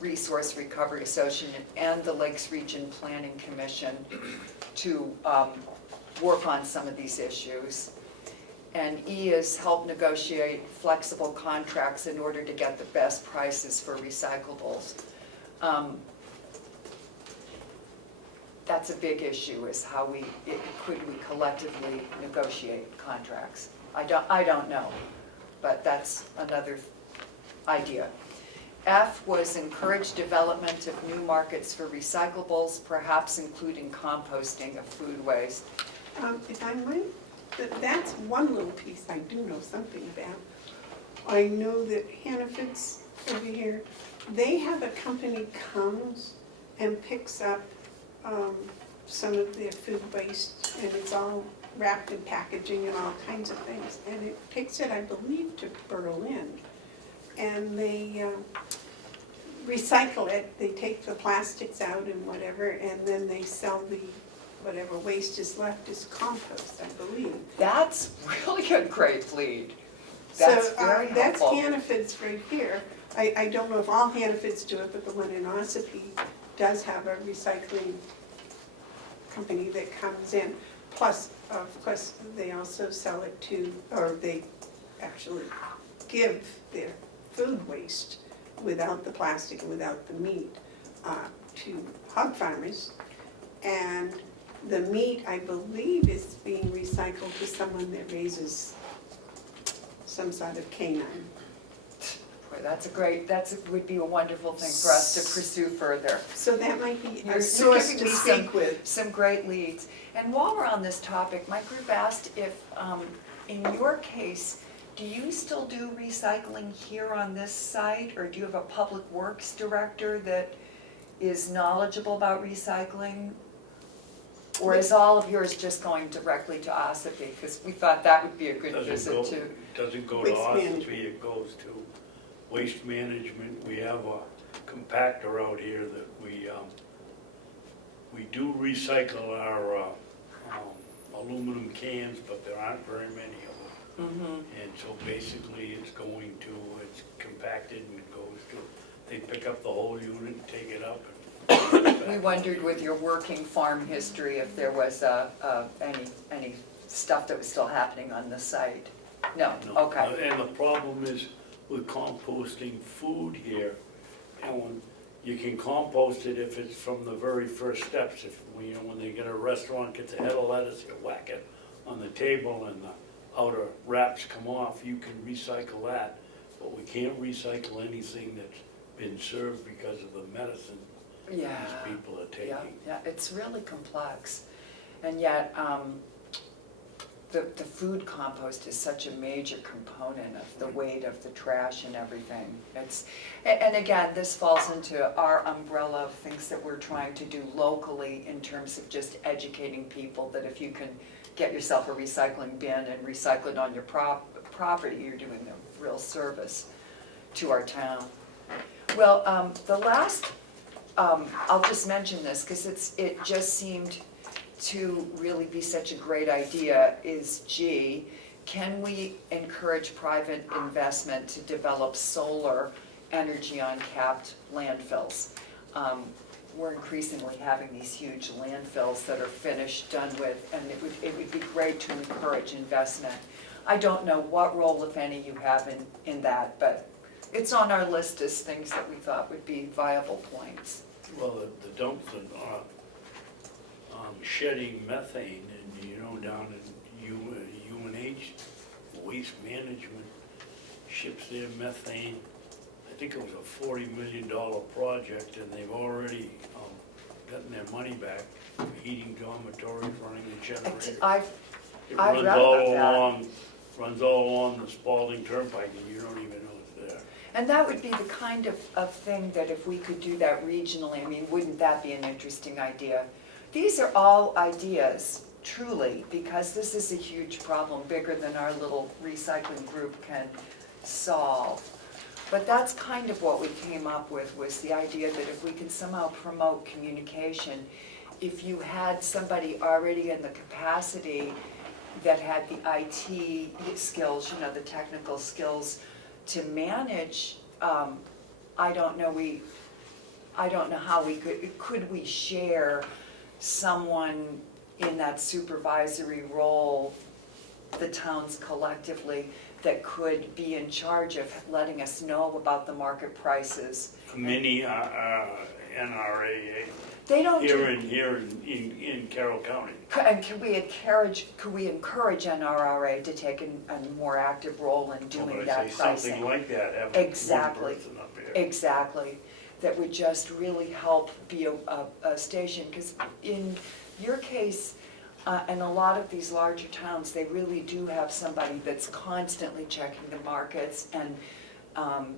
Resource Recovery Association and the Lakes Region Planning Commission to work on some of these issues. And E is help negotiate flexible contracts in order to get the best prices for recyclables. That's a big issue, is how could we collectively negotiate contracts? I don't know, but that's another idea. F was encourage development of new markets for recyclables, perhaps including composting of food waste. If I might, that's one little piece I do know something about. I know that Hannaford's over here, they have a company comes and picks up some of their food waste, and it's all wrapped in packaging and all kinds of things. And it takes it, I believe, to Berlin. And they recycle it, they take the plastics out and whatever, and then they sell the, whatever waste is left as compost, I believe. That's really a great lead. So That's very that's helpful. Hannaford's right here. I don't know if all Hannafords do it, but the one in Ossipee does have a recycling company that comes in. Plus, of course, they also sell it to, or they actually give their food waste without the plastic and without the meat to hog farmers. And the meat, I believe, is being recycled to someone that raises some sort of canine. Boy, would be a wonderful thing for us to pursue further. So that might be You're a source giving to me speak with. Some great leads. And while we're on this topic, my group asked if, in your case, do you still do recycling here on this site? Or do you have a public works director that is knowledgeable about recycling? Or is all of yours just going directly to Ossipee? Because we thought that would be a good visit too. Doesn't go to Waste Ossipee, management. it goes to waste management. We have a compactor out here that we do recycle our aluminum cans, but there aren't very many of them. Mm-hmm. And so basically it's compacted and it goes to, they pick up the whole unit, take it up. And We wondered with your working farm history if there was any stuff that was still happening on the site. No, No. okay. And the problem is with composting food here, and when you can compost it if it's from the very first steps. If, when they get a restaurant, gets a head of lettuce, you whack it on the table and the outer wraps come off, you can recycle that. But we can't recycle anything that's been served because of the medicine Yeah. these people are taking. Yeah, it's really complex. And yet, the food compost is such a major component of the weight of the trash and everything. And again, this falls into our umbrella of things that we're trying to do locally in terms of just educating people that if you can get yourself a recycling bin and recycle it on your property, you're doing a real service to our town. Well, the last, I'll just mention this because it just seemed to really be such a great idea, is G, can we encourage private investment to develop solar energy on capped landfills? We're increasingly having these huge landfills that are finished, done with, and it would be great to encourage investment. I don't know what role, if any, you have in that, but it's on our list as things that we thought would be viable points. Well, the dumps are shedding methane, and down in UNH, Waste Management ships their methane. I think it was a $40 million project, and they've already gotten their money back, heating dormitories, running the generator. It I've runs read all about that. along, runs all along the Spalding Turnpike and you don't even know it's there. And that would be the kind of thing that if we could do that regionally, I mean, wouldn't that be an interesting idea? These are all ideas, truly, because this is a huge problem, bigger than our little recycling group can solve. But that's kind of what we came up with, was the idea that if we could somehow promote communication, if you had somebody already in the capacity that had the IT skills, you know, the technical skills to manage, I don't know how we could we share someone in that supervisory role, the towns collectively, that could be in charge of letting us know about the market prices. A mini NRA They don't here do, in Carroll County. and could we encourage NRRA to take a more active role in doing Well, that I say pricing? something like that, having one Exactly. person up here. Exactly, that would just really help be a station, because in your case, and a lot of these larger towns, they really do have somebody that's constantly checking the markets and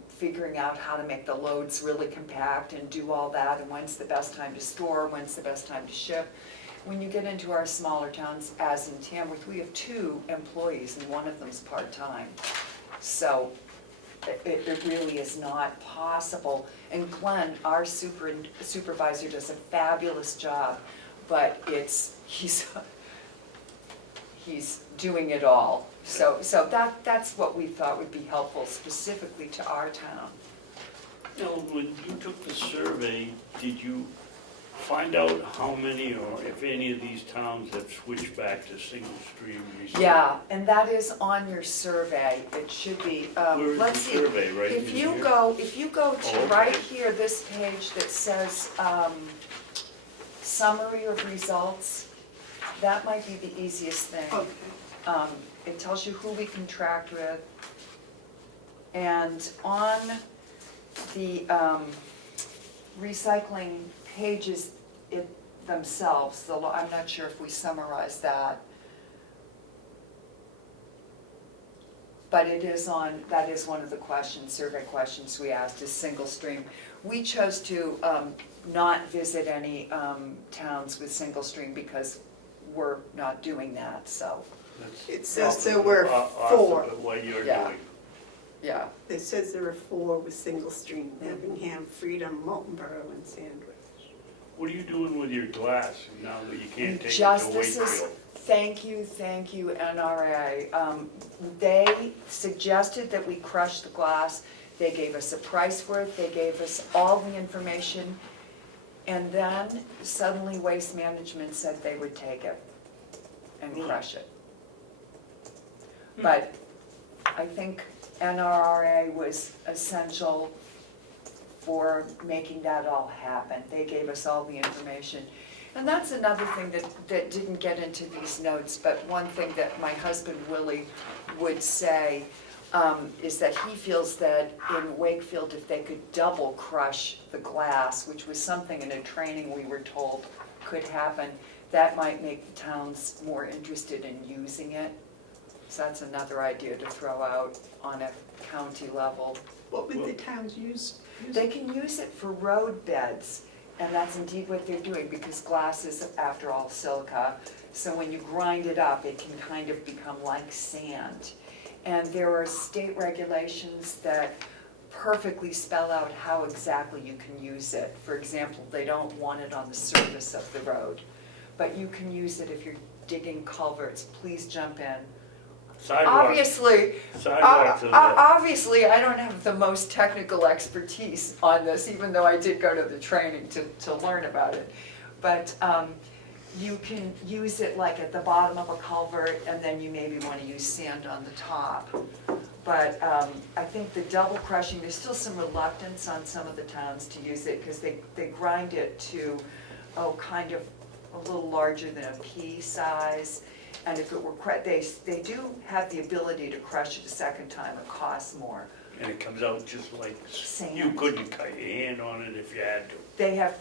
figuring out how to make the loads really compact and do all that, and when's the best time to store, when's the best time to ship. When you get into our smaller towns, as in Tamworth, we have 2 employees and one of them's part-time. So it really is not possible. And Glenn, our supervisor, does a fabulous job, but he's doing it all. So that's what we thought would be helpful specifically to our town. Now, when you took the survey, did you find out how many or if any of these towns have switched back to single stream recycling? Yeah, and that is on your survey. It should be, Where is let's the see. survey, right in If here? you go to Oh, okay. right here, this page that says summary of results, that might be the easiest thing. Okay. It tells you who we contract with. And on the recycling pages themselves, I'm not sure if we summarize that. But it is that is one of the survey questions we asked, is single stream. We chose to not visit any towns with single stream because we're not doing that, so, That's It says off there of- were off 4. of what you're Yeah. doing. yeah. It says there were 4 with single stream, Effingham, Freedom, Moultonborough, and Sandwich. What are you doing with your glass now that you can't take it to Just, this is, Wakefield? thank you, NRA. They suggested that we crush the glass. They gave us a price for it, they gave us all the information, and then suddenly Waste Management said they would take it and crush it. But I think NRRA was essential for making that all happen. They gave us all the information. And that's another thing that didn't get into these notes, but one thing that my husband Willie would say is that he feels that in Wakefield, if they could double crush the glass, which was something in a training we were told could happen, that might make the towns more interested in using it. So that's another idea to throw out on a county level. What would the towns use? They can use it for road beds, and that's indeed what they're doing, because glass is, after all, silica. So when you grind it up, it can kind of become like sand. And there are state regulations that perfectly spell out how exactly you can use it. For example, they don't want it on the surface of the road, but you can use it if you're digging culverts. Please jump in. Sidewalks, Obviously, sidewalks and obviously, I don't have the most technical expertise on this, even though I did go to the training to learn about it. But you can use it like at the bottom of a culvert, and then you maybe want to use sand on the top. But I think the double crushing, there's still some reluctance on some of the towns to use it, because they grind it to, kind of a little larger than a pea size. And if it were, they do have the ability to crush it a second time, it costs more. And it comes out just like, you Sand. couldn't cut your hand on it if you had to.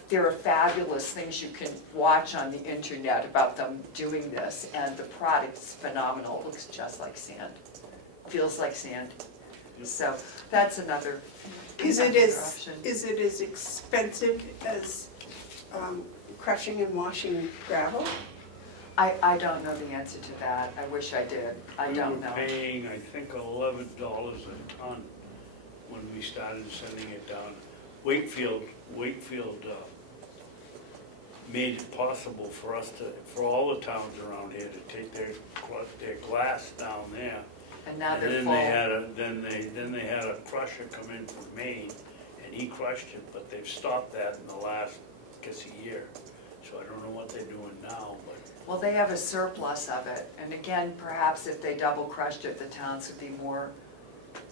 There are fabulous things you can watch on the internet about them doing this, and the product's phenomenal. It looks just like sand, feels like sand. So that's another option. Is it as expensive as crushing and washing gravel? I don't know the answer to that. I wish I did. I don't know. We were paying, I think, $11 a ton when we started sending it down. Wakefield made it possible for us to, for all the towns around here to take their glass down there. And now And they're then full. they had a crusher come in from Maine, and he crushed it, but they've stopped that in the last, I guess, a year. So I don't know what they're doing now, but. Well, they have a surplus of it, and again, perhaps if they double crushed it, the towns would be more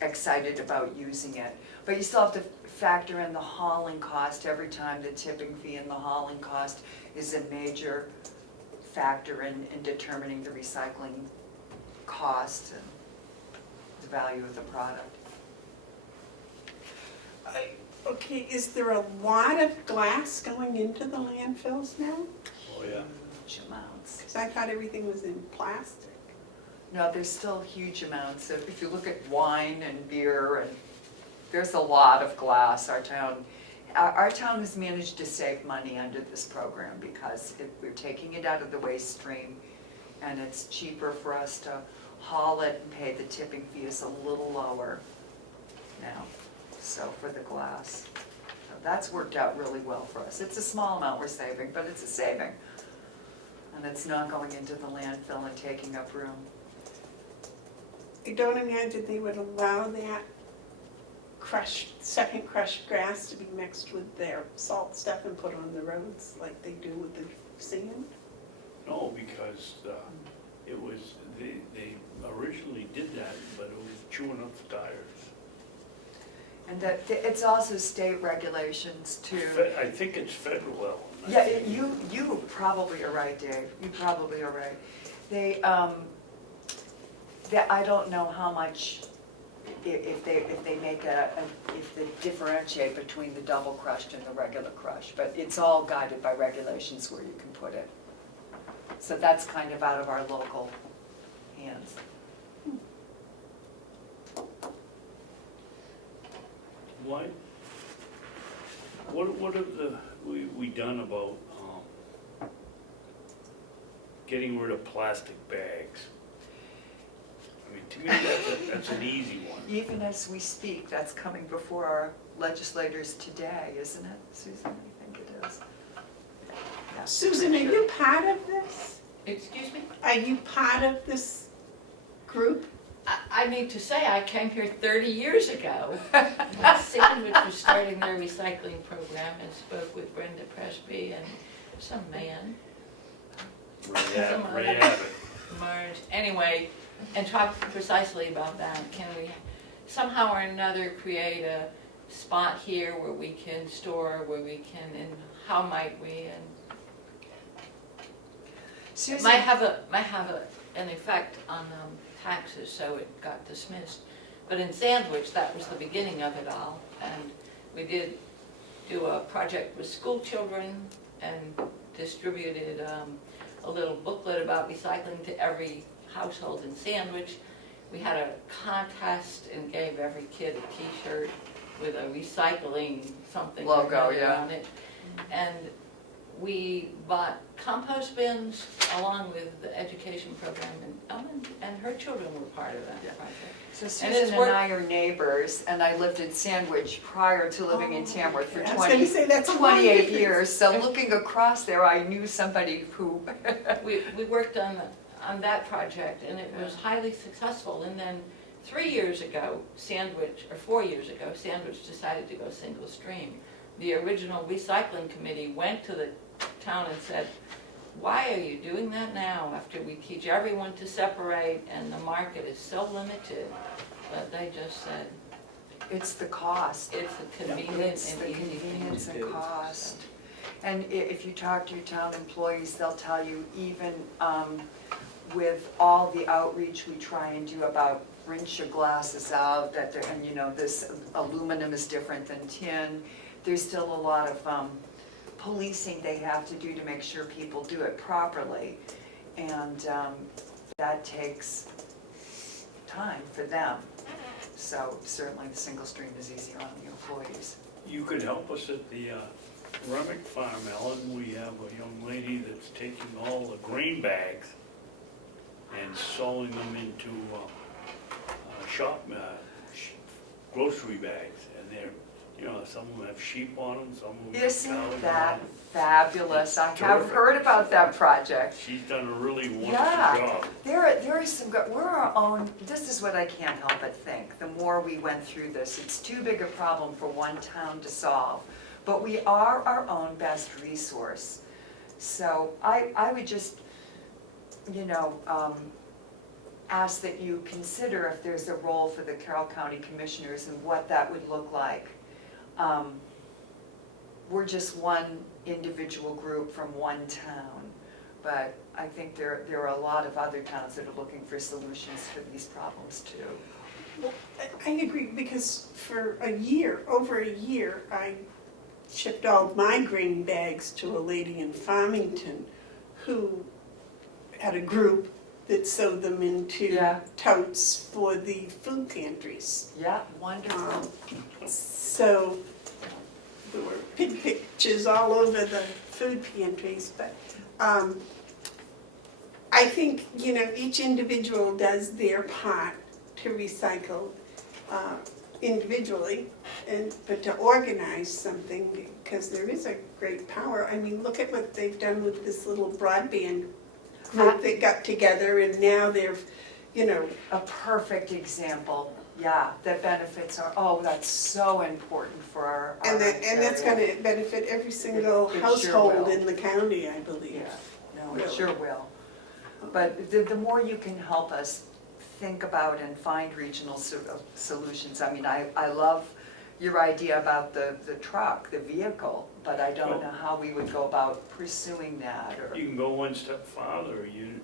excited about using it. But you still have to factor in the hauling cost every time. The tipping fee and the hauling cost is a major factor in determining the recycling cost and the value of the product. Okay, is there a lot of glass going into the landfills now? Oh, yeah. Huge amounts. Because I thought everything was in plastic. No, there's still huge amounts of, if you look at wine and beer, and there's a lot of glass. Our town has managed to save money under this program because we're taking it out of the waste stream, and it's cheaper for us to haul it and pay the tipping fee is a little lower now, so for the glass. So that's worked out really well for us. It's a small amount we're saving, but it's a saving. And it's not going into the landfill and taking up room. I don't imagine they would allow that second crushed grass to be mixed with their salt stuff and put on the roads like they do with the sand. No, because it was, they originally did that, but it was chewing up the tires. And that, it's also state regulations too. I think it's federal level. Yeah, you probably are right, Dave, you probably are right. I don't know how much, if they differentiate between the double crushed and the regular crush, but it's all guided by regulations where you can put it. So that's kind of out of our local hands. What have we done about getting rid of plastic bags? I mean, to me, that's an easy one. Even as we speak, that's coming before our legislators today, isn't it, Susan? I think it is. Yeah. Susan, are you part of this? Excuse me? Are you part of this group? I need to say, I came here 30 years ago. Sandwich was starting their recycling program and spoke with Brenda Presby and some man. Ray Abbott. Marge, anyway, and talked precisely about that. Can we somehow or another create a spot here where we can store, where we can, and how might we? And Susan, it might have an effect on taxes, so it got dismissed. But in Sandwich, that was the beginning of it all, and we did do a project with school children and distributed a little booklet about recycling to every household in Sandwich. We had a contest and gave every kid a t-shirt with a recycling something logo, or yeah, on it. And we bought compost bins along with the education program, and her children were part of that project. So And it's Susan worked- and I are neighbors, and I lived in Sandwich prior to living in Tamworth for I was gonna say, that's a long 28 difference. years. So looking across there, I knew somebody who, We worked on that project, and it was highly successful. And then 3 years ago, Sandwich, or 4 years ago, Sandwich decided to go single stream. The original recycling committee went to the town and said, why are you doing that now after we teach everyone to separate and the market is so limited? But they just said, it's the cost. it's a convenient It's and the easy thing convenience to and do. cost. And if you talk to your town employees, they'll tell you even with all the outreach we try and do about rinse your glasses out, that there, and you know, this aluminum is different than tin, there's still a lot of policing they have to do to make sure people do it properly. And that takes time for them. So certainly the single stream is easier on the employees. You could help us at the Remick Farm, Ellen. We have a young lady that's taking all the grain bags and sewing them into grocery bags. And they're, you know, some of them have sheep on them, some of them have Isn't cows on that them. fabulous? I have Terrific. heard about that project. She's done a really wonderful Yeah. job. There is some good, we're our own, this is what I can't help but think, the more we went through this, it's too big a problem for one town to solve. But we are our own best resource. So I would just, you know, ask that you consider if there's a role for the Carroll County Commissioners and what that would look like. We're just one individual group from one town, but I think there are a lot of other towns that are looking for solutions for these problems too. Well, I agree, because for a year, over a year, I shipped all my grain bags to a lady in Farmington who had a group that sewed them into Yeah. totes for the food pantries. Yeah, wonderful. So there were big pictures all over the food pantries, but I think, you know, each individual does their part to recycle individually, but to organize something, because there is a great power. I mean, look at what they've done with this little broadband group that got together, and now they're, you know. A perfect example, yeah, that benefits our, oh, that's so important for our And that's area. gonna benefit every single It sure household will. in the county, I believe. Yeah, no, it Really. sure will. But the more you can help us think about and find regional solutions, I mean, I love your idea about the truck, the vehicle, but I don't know how we would go about pursuing that, or. You can go one step farther, you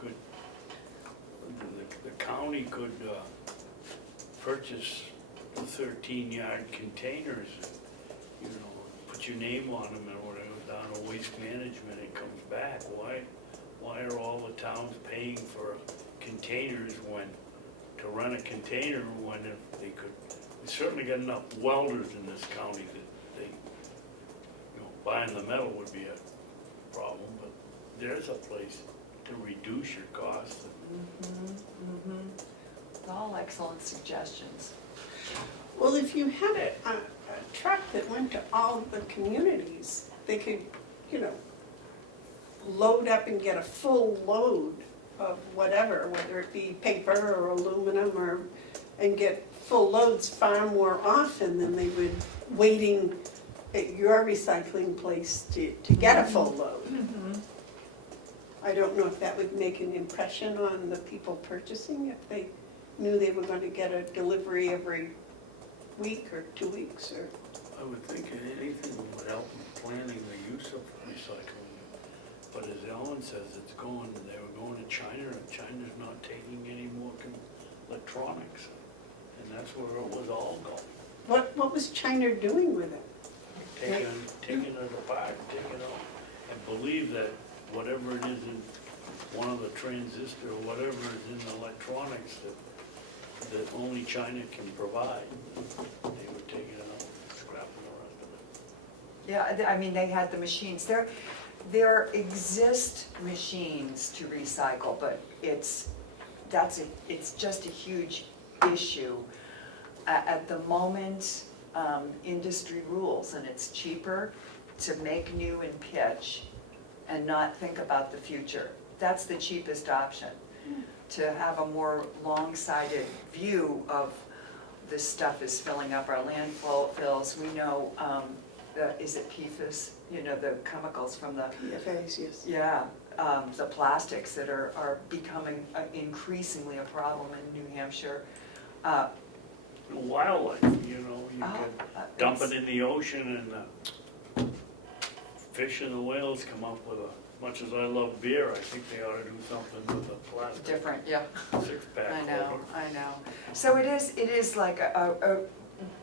could, the county could purchase the 13-yard containers, you know, put your name on them and whatever, down to Waste Management, it comes back. Why are all the towns paying for containers to rent a container when if they could, we certainly got enough welders in this county that they, you know, buying the metal would be a problem, but there's a place to reduce your costs. All excellent suggestions. Well, if you had a truck that went to all of the communities, they could, you know, load up and get a full load of whatever, whether it be paper or aluminum, and get full loads far more often than they would waiting at your recycling place to get a full load. I don't know if that would make an impression on the people purchasing, if they knew they were going to get a delivery every week or 2 weeks, or. I would think anything would help in planning the use of recycling. But as Ellen says, they were going to China, and China's not taking any more electronics. And that's where it was all going. What was China doing with it? Taking it apart, taking it off. And believe that whatever it is in one of the transistor, or whatever is in the electronics that only China can provide, they were taking it out, scrapping the rest of it. Yeah, I mean, they had the machines. There exist machines to recycle, but it's just a huge issue. At the moment, industry rules, and it's cheaper to make new and pitch and not think about the future. That's the cheapest option, to have a more long-sighted view of this stuff is filling up our landfills. We know, is it PFAS? You know, the chemicals from the, PFAS, yes. yeah, the plastics that are becoming increasingly a problem in New Hampshire. Wildlife, you know, you can dump it in the ocean, and the fish and the whales come up with a much as I love beer, I think they ought to do something with the plastic Different, yeah. six-pack I know, holder. I know. So it is like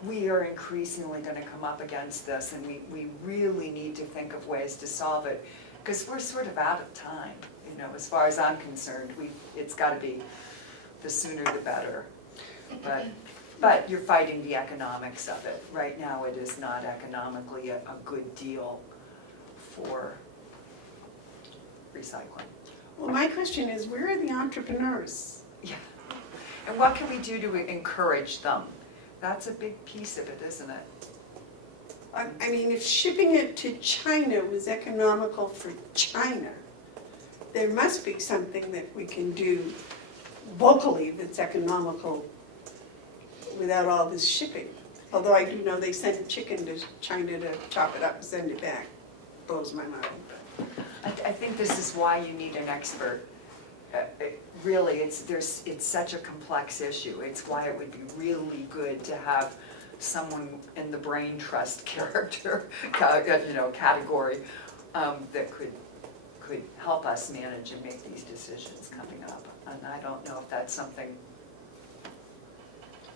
we are increasingly gonna come up against this, and we really need to think of ways to solve it, because we're sort of out of time, you know, as far as I'm concerned. It's gotta be the sooner the better. But you're fighting the economics of it. Right now, it is not economically a good deal for recycling. Well, my question is, where are the entrepreneurs? Yeah. And what can we do to encourage them? That's a big piece of it, isn't it? I mean, if shipping it to China was economical for China, there must be something that we can do locally that's economical without all this shipping. Although I do know they send a chicken to China to chop it up and send it back. Blows my mind. I think this is why you need an expert. Really, it's such a complex issue. It's why it would be really good to have someone in the brain trust character, category, that could help us manage and make these decisions coming up. And I don't know if that's something.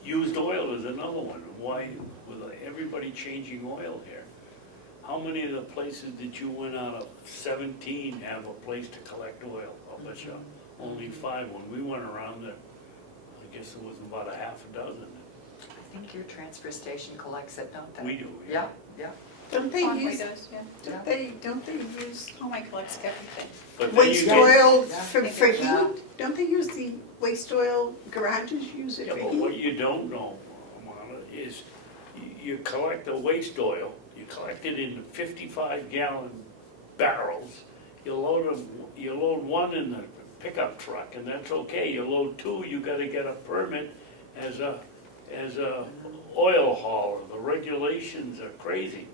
Used oil is another one. Why, with everybody changing oil here, how many of the places that you went out of 17 have a place to collect oil? I'll bet you only 5. When we went around there, I guess it was about a half a dozen. I think your transfer station collects it, don't they? We do. Yeah, yeah. Don't they Conway use, does, yeah. don't they use Conway collects everything. But then you waste get- oil Yeah. for heat? Yeah. Don't they use the waste oil, garages use it Yeah, for but heat? what you don't know, Amanda, is you collect the waste oil, you collect it in 55-gallon barrels. You load one in the pickup truck, and that's okay. You load 2, you gotta get a permit as a oil hauler. The regulations are crazy.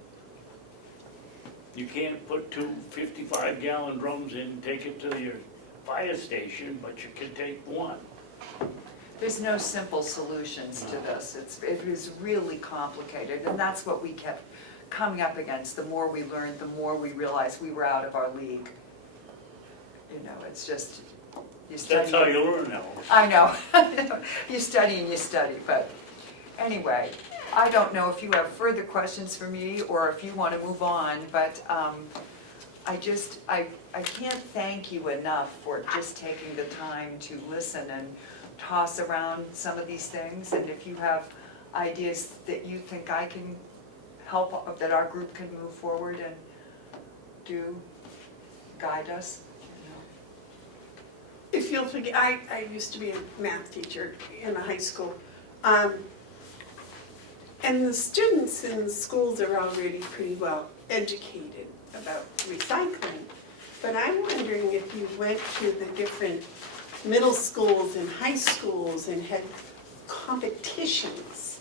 You can't put 2 55-gallon drums in and take it to your fire station, but you can take 1. There's no simple solutions to this. It is really complicated, and that's what we kept coming up against. The more we learned, the more we realized we were out of our league. You know, it's just, you study. That's how you learn that one. I know. You study and you study, but anyway, I don't know if you have further questions for me or if you want to move on, but I can't thank you enough for just taking the time to listen and toss around some of these things. And if you have ideas that you think I can help, that our group can move forward and guide us. If you'll forgive, I used to be a math teacher in a high school. And the students in the schools are already pretty well educated about recycling. But I'm wondering if you went to the different middle schools and high schools and had competitions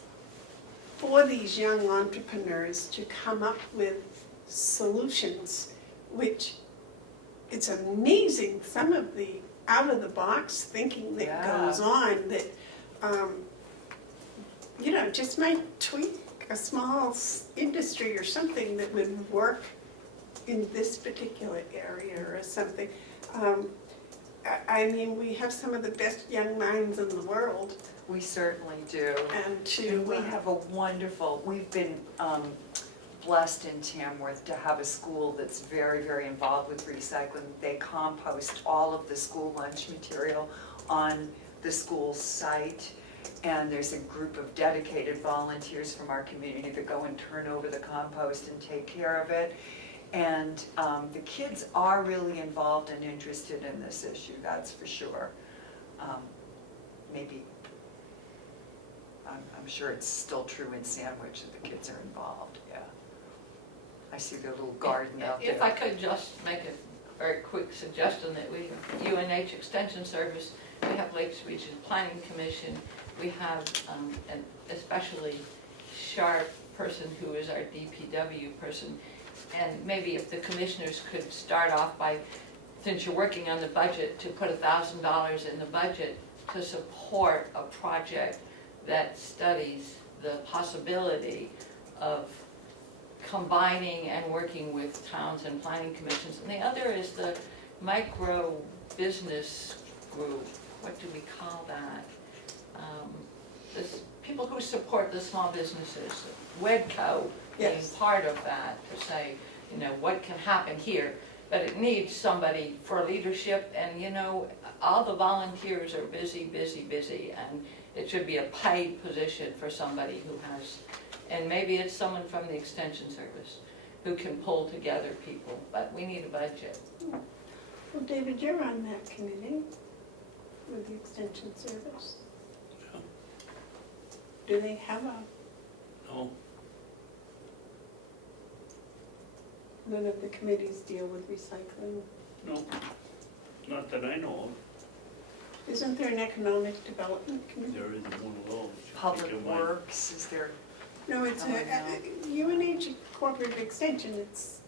for these young entrepreneurs to come up with solutions, which it's amazing some of the out-of-the-box thinking that Yeah. goes on that, just might tweak a small industry or something that would work in this particular area or something. I mean, we have some of the best young minds in the world, We certainly do. and And we have we've been blessed in Tamworth to have a school that's very, very involved with recycling. They compost all of the school lunch material on the school site. And there's a group of dedicated volunteers from our community that go and turn over the compost and take care of it. And the kids are really involved and interested in this issue, that's for sure. Maybe, I'm sure it's still true in Sandwich that the kids are involved, yeah. I see their little garden out there. If I could just make a very quick suggestion that we, UNH Extension Service, we have Lakes Region Planning Commission, we have an especially sharp person who is our DPW person. And maybe if the commissioners could start off by, since you're working on the budget, to put $1,000 in the budget to support a project that studies the possibility of combining and working with towns and planning commissions. And the other is the micro business group. What do we call that? This, people who support the small businesses, WEDCO being Yes. part of that, to say, you know, what can happen here. But it needs somebody for leadership, and you know, all the volunteers are busy, busy, busy, and it should be a paid position for somebody who has, and maybe it's someone from the Extension Service who can pull together people, but we need a budget. Well, David, you're on that committee with the Extension Service. Yeah. Do they have a, No, none of the committees deal with recycling? no, not that I know of. Isn't there an economic development committee? There isn't one of those. I Public think it might- Works, is there? No, it's UNH Corporate Extension, it's,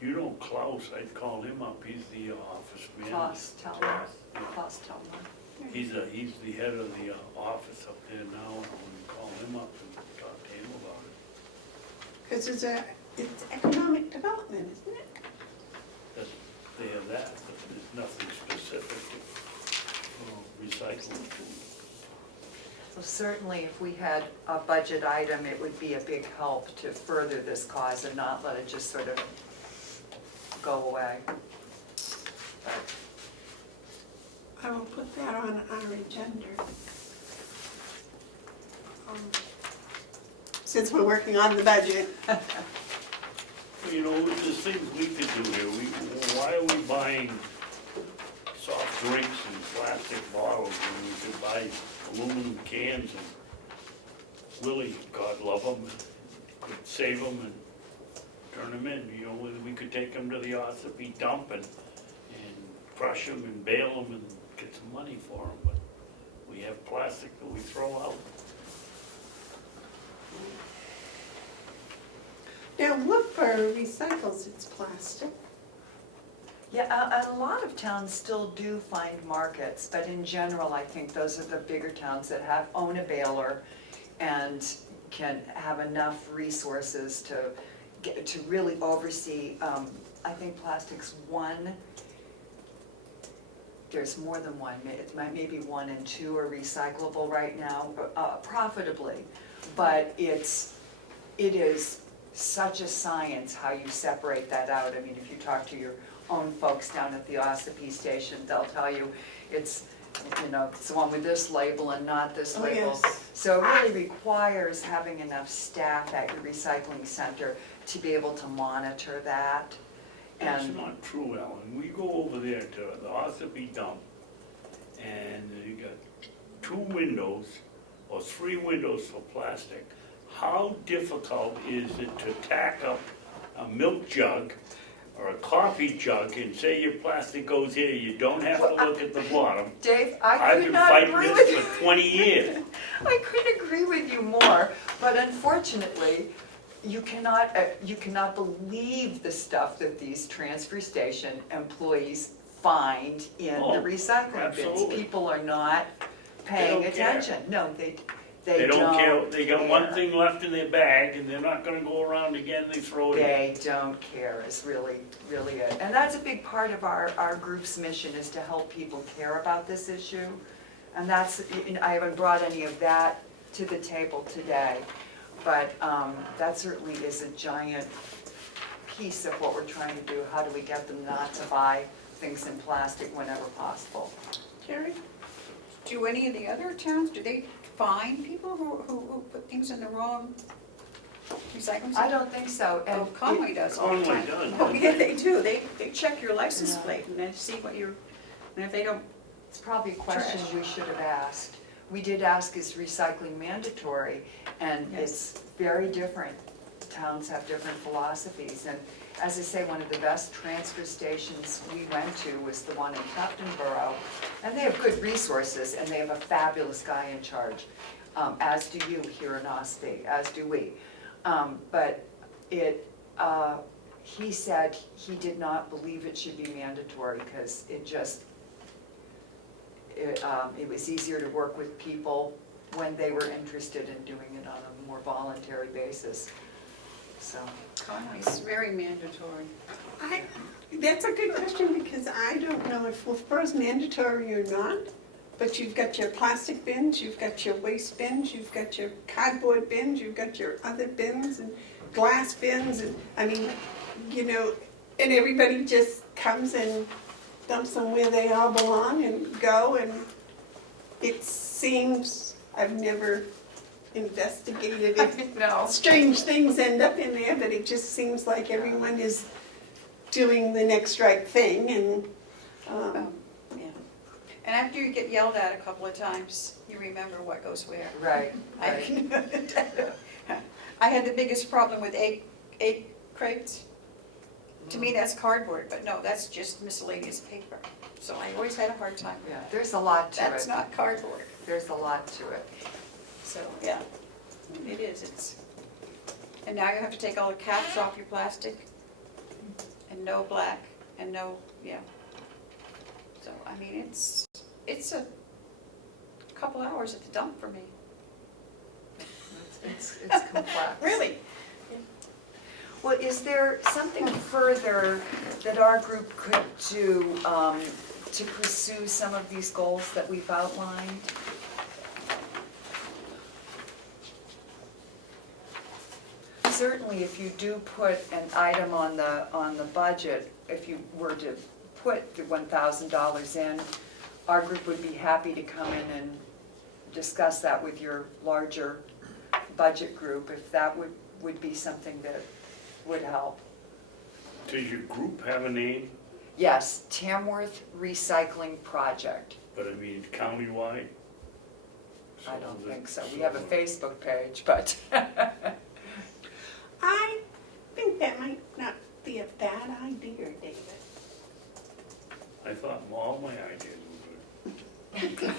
You know Klaus, I'd call him up, he's the office man. Klaus Tellner. Klaus Tellner. He's the head of the office up there now, and I'm gonna call him up and talk to him about it. because it's economic development, isn't it? They have that, but there's nothing specific to recycling. Well, certainly if we had a budget item, it would be a big help to further this cause and not let it just sort of go away. I will put that on our agenda. Since we're working on the budget. Well, you know, there's things we could do here. Why are we buying soft drinks and plastic bottles when we could buy aluminum cans? And Willie, God love him, could save them and turn them in. You know, we could take them to the Ossipee dump and crush them and bale them and get some money for them. But we have plastic that we throw out. Now, Woodford recycles its plastic. Yeah, a lot of towns still do find markets, but in general, I think those are the bigger towns that own a baler and can have enough resources to really oversee. I think plastic's one. There's more than one. It might maybe 1 and 2 are recyclable right now, profitably, but it is such a science how you separate that out. I mean, if you talk to your own folks down at the Ossipee station, they'll tell you it's, you know, it's the one with this label and not this Oh, label. yes. So it really requires having enough staff at your recycling center to be able to monitor that. That's And not true, Ellen. We go over there to the Ossipee dump, and you got 2 windows or 3 windows for plastic. How difficult is it to tack up a milk jug or a coffee jug and say your plastic goes here? You don't have to look at the bottom. Dave, I I've could been not fighting agree with this you. for 20 years. I couldn't agree with you more, but unfortunately, you cannot believe the stuff that these transfer station employees find in Oh, the recycling bins. absolutely. People are not paying don't care. attention. No, they They don't care. They got one care. thing left in their bag, and they're not gonna go around again, they throw it in. They don't care is really it. And that's a big part of our group's mission, is to help people care about this issue. And that's, I haven't brought any of that to the table today, but that certainly is a giant piece of what we're trying to do. How do we get them not to buy things in plastic whenever possible? Jerry? Do any of the other towns, do they fine people who put things in the wrong recycling I center? don't think so. And Oh, Conway does all the Conway time. does, Oh, doesn't yeah, he? they do. They check your license Yeah. plate and then see what you're, and if they don't, It's probably a question Trash. we should have asked. We did ask, is recycling mandatory? And Yes. it's very different. Towns have different philosophies. And as I say, one of the best transfer stations we went to was the one in Captainborough. And they have good resources, and they have a fabulous guy in charge, as do you here in Ossipee, as do we. But he said he did not believe it should be mandatory, because it was easier to work with people when they were interested in doing it on a more voluntary basis. so. It's very mandatory. That's a good question, because I don't know if WIFPR's mandatory or not, but you've got your plastic bins, you've got your waste bins, you've got your cardboard bins, you've got your other bins and glass bins, and, I mean, you know, and everybody just comes and dumps them where they all belong and go, and it seems, I've never investigated it. No. Strange things end up in there, but it just seems like everyone is doing the next right thing, and, Yeah. And after you get yelled at a couple of times, you remember what goes where. Right, I had the biggest problem with egg crates. To me, that's cardboard, but no, that's just miscellaneous paper. So I always had a hard time with yeah, that. there's a lot to That's it. not cardboard. There's a lot to it. So, yeah, it is. And now you have to take all the caps off your plastic, and no black, and no, yeah. So, I mean, it's a couple hours at the dump for me. It's complex. Really? Well, is there something further that our group could do to pursue some of these goals that we've outlined? Certainly, if you do put an item on the budget, if you were to put the $1,000 in, our group would be happy to come in and discuss that with your larger budget group, if that would be something that would help. Does your group have a name? Yes, Tamworth Recycling Project. But I mean, countywide? I don't think so. We have a Facebook page, but I think that might not be a bad idea, David. I thought all my ideas were good.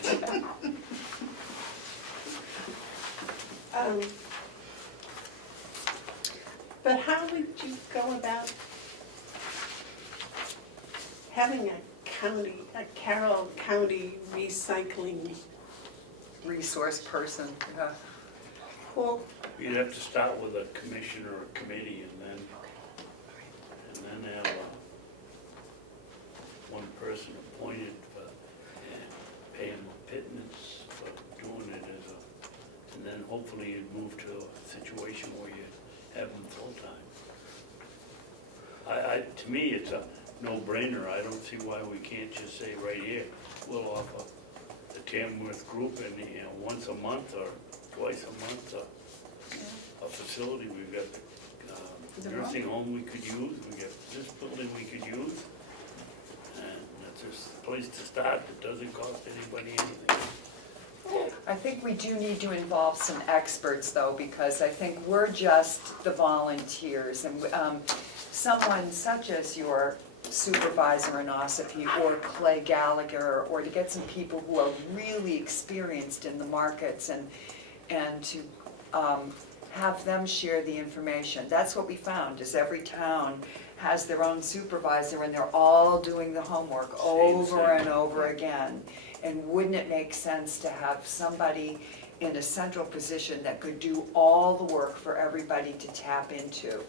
But how would you go about having a Carroll County recycling? resource person. Yeah. Well, You'd have to start with a commission or a committee, and then have one person appointed for paying a pittance for doing it and then hopefully you'd move to a situation where you have them full-time. To me, it's a no-brainer. I don't see why we can't just say right here, we'll offer the Tamworth group and, once a month or twice a month, a facility. We've got the nursing home we could use, we got this building we could use, and that's just a place to start that doesn't cost anybody anything. I think we do need to involve some experts though, because I think we're just the volunteers, and someone such as your supervisor in Ossipee or Clay Gallagher, or to get some people who are really experienced in the markets and to have them share the information. That's what we found, is every town has their own supervisor and they're all doing the homework over and over again. And wouldn't it make sense to have somebody in a central position that could do all the work for everybody to tap into?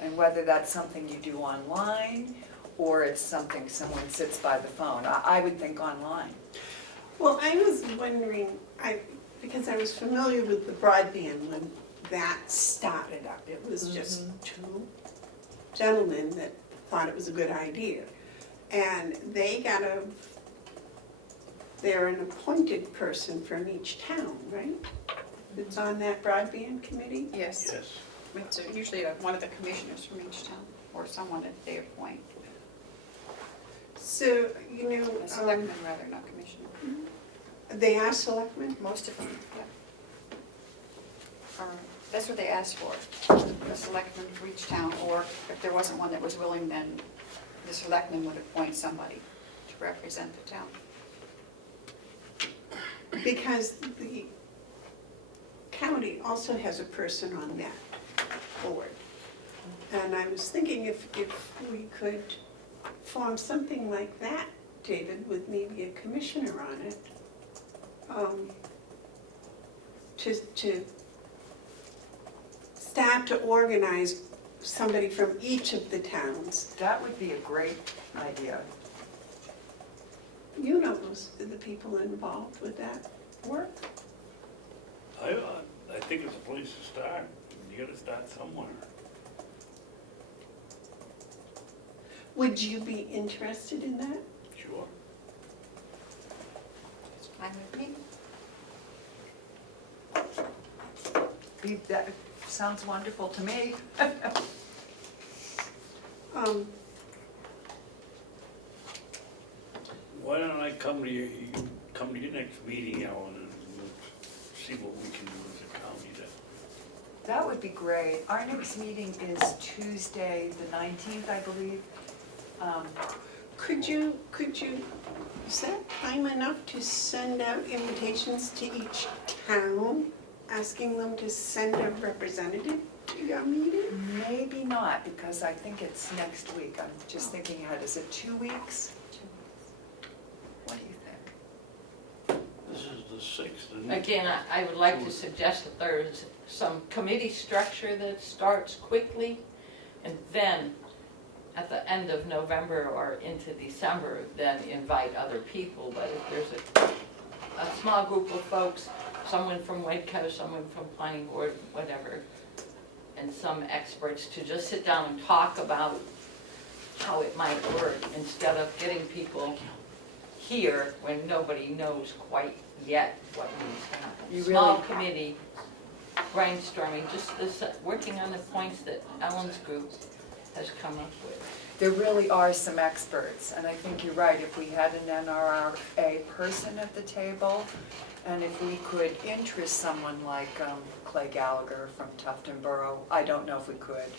And whether that's something you do online or it's something someone sits by the phone. I would think online. well, I was wondering, because I was familiar with the broadband when that started up. It was just two gentlemen that thought it was a good idea. And they're an appointed person from each town, right? That's on that broadband committee? Yes. Yes. It's usually one of the commissioners from each town, or someone that they appoint. So, A selectman rather, not commissioner. they are selectmen? Most of them, yeah. That's what they asked for, a selectman for each town, or if there wasn't one that was willing, then the selectman would appoint somebody to represent the town. Because the county also has a person on that board. And I was thinking if we could form something like that, David, with maybe a commissioner on it, to start to organize somebody from each of the towns. That would be a great idea. You know most of the people involved with that work. I think it's a place to start. You gotta start somewhere. Would you be interested in that? Sure. It's fine with me. That sounds wonderful to me. Why don't I come to you, come to your next meeting, Ellen, and we'll see what we can do as a county then. That would be great. Our next meeting is Tuesday, the 19th, I believe. Could you, is that time enough to send out invitations to each town, asking them to send a representative to your meeting? Maybe not, because I think it's next week. I'm just thinking ahead. Is it 2 weeks? What do you think? This is the 6th, isn't it? Again, I would like to suggest that there is some committee structure that starts quickly, and then at the end of November or into December, then invite other people. But if there's a small group of folks, someone from Wedco, someone from planning board, whatever, and some experts to just sit down and talk about how it might work, instead of getting people here when nobody knows quite yet what needs to happen. You Small really- committee, brainstorming, just this, working on the points that Ellen's group has come up with. There really are some experts, and I think you're right. If we had an NRRA person at the table, and if we could interest someone like Clay Gallagher from Tufton Borough, I don't know if we could,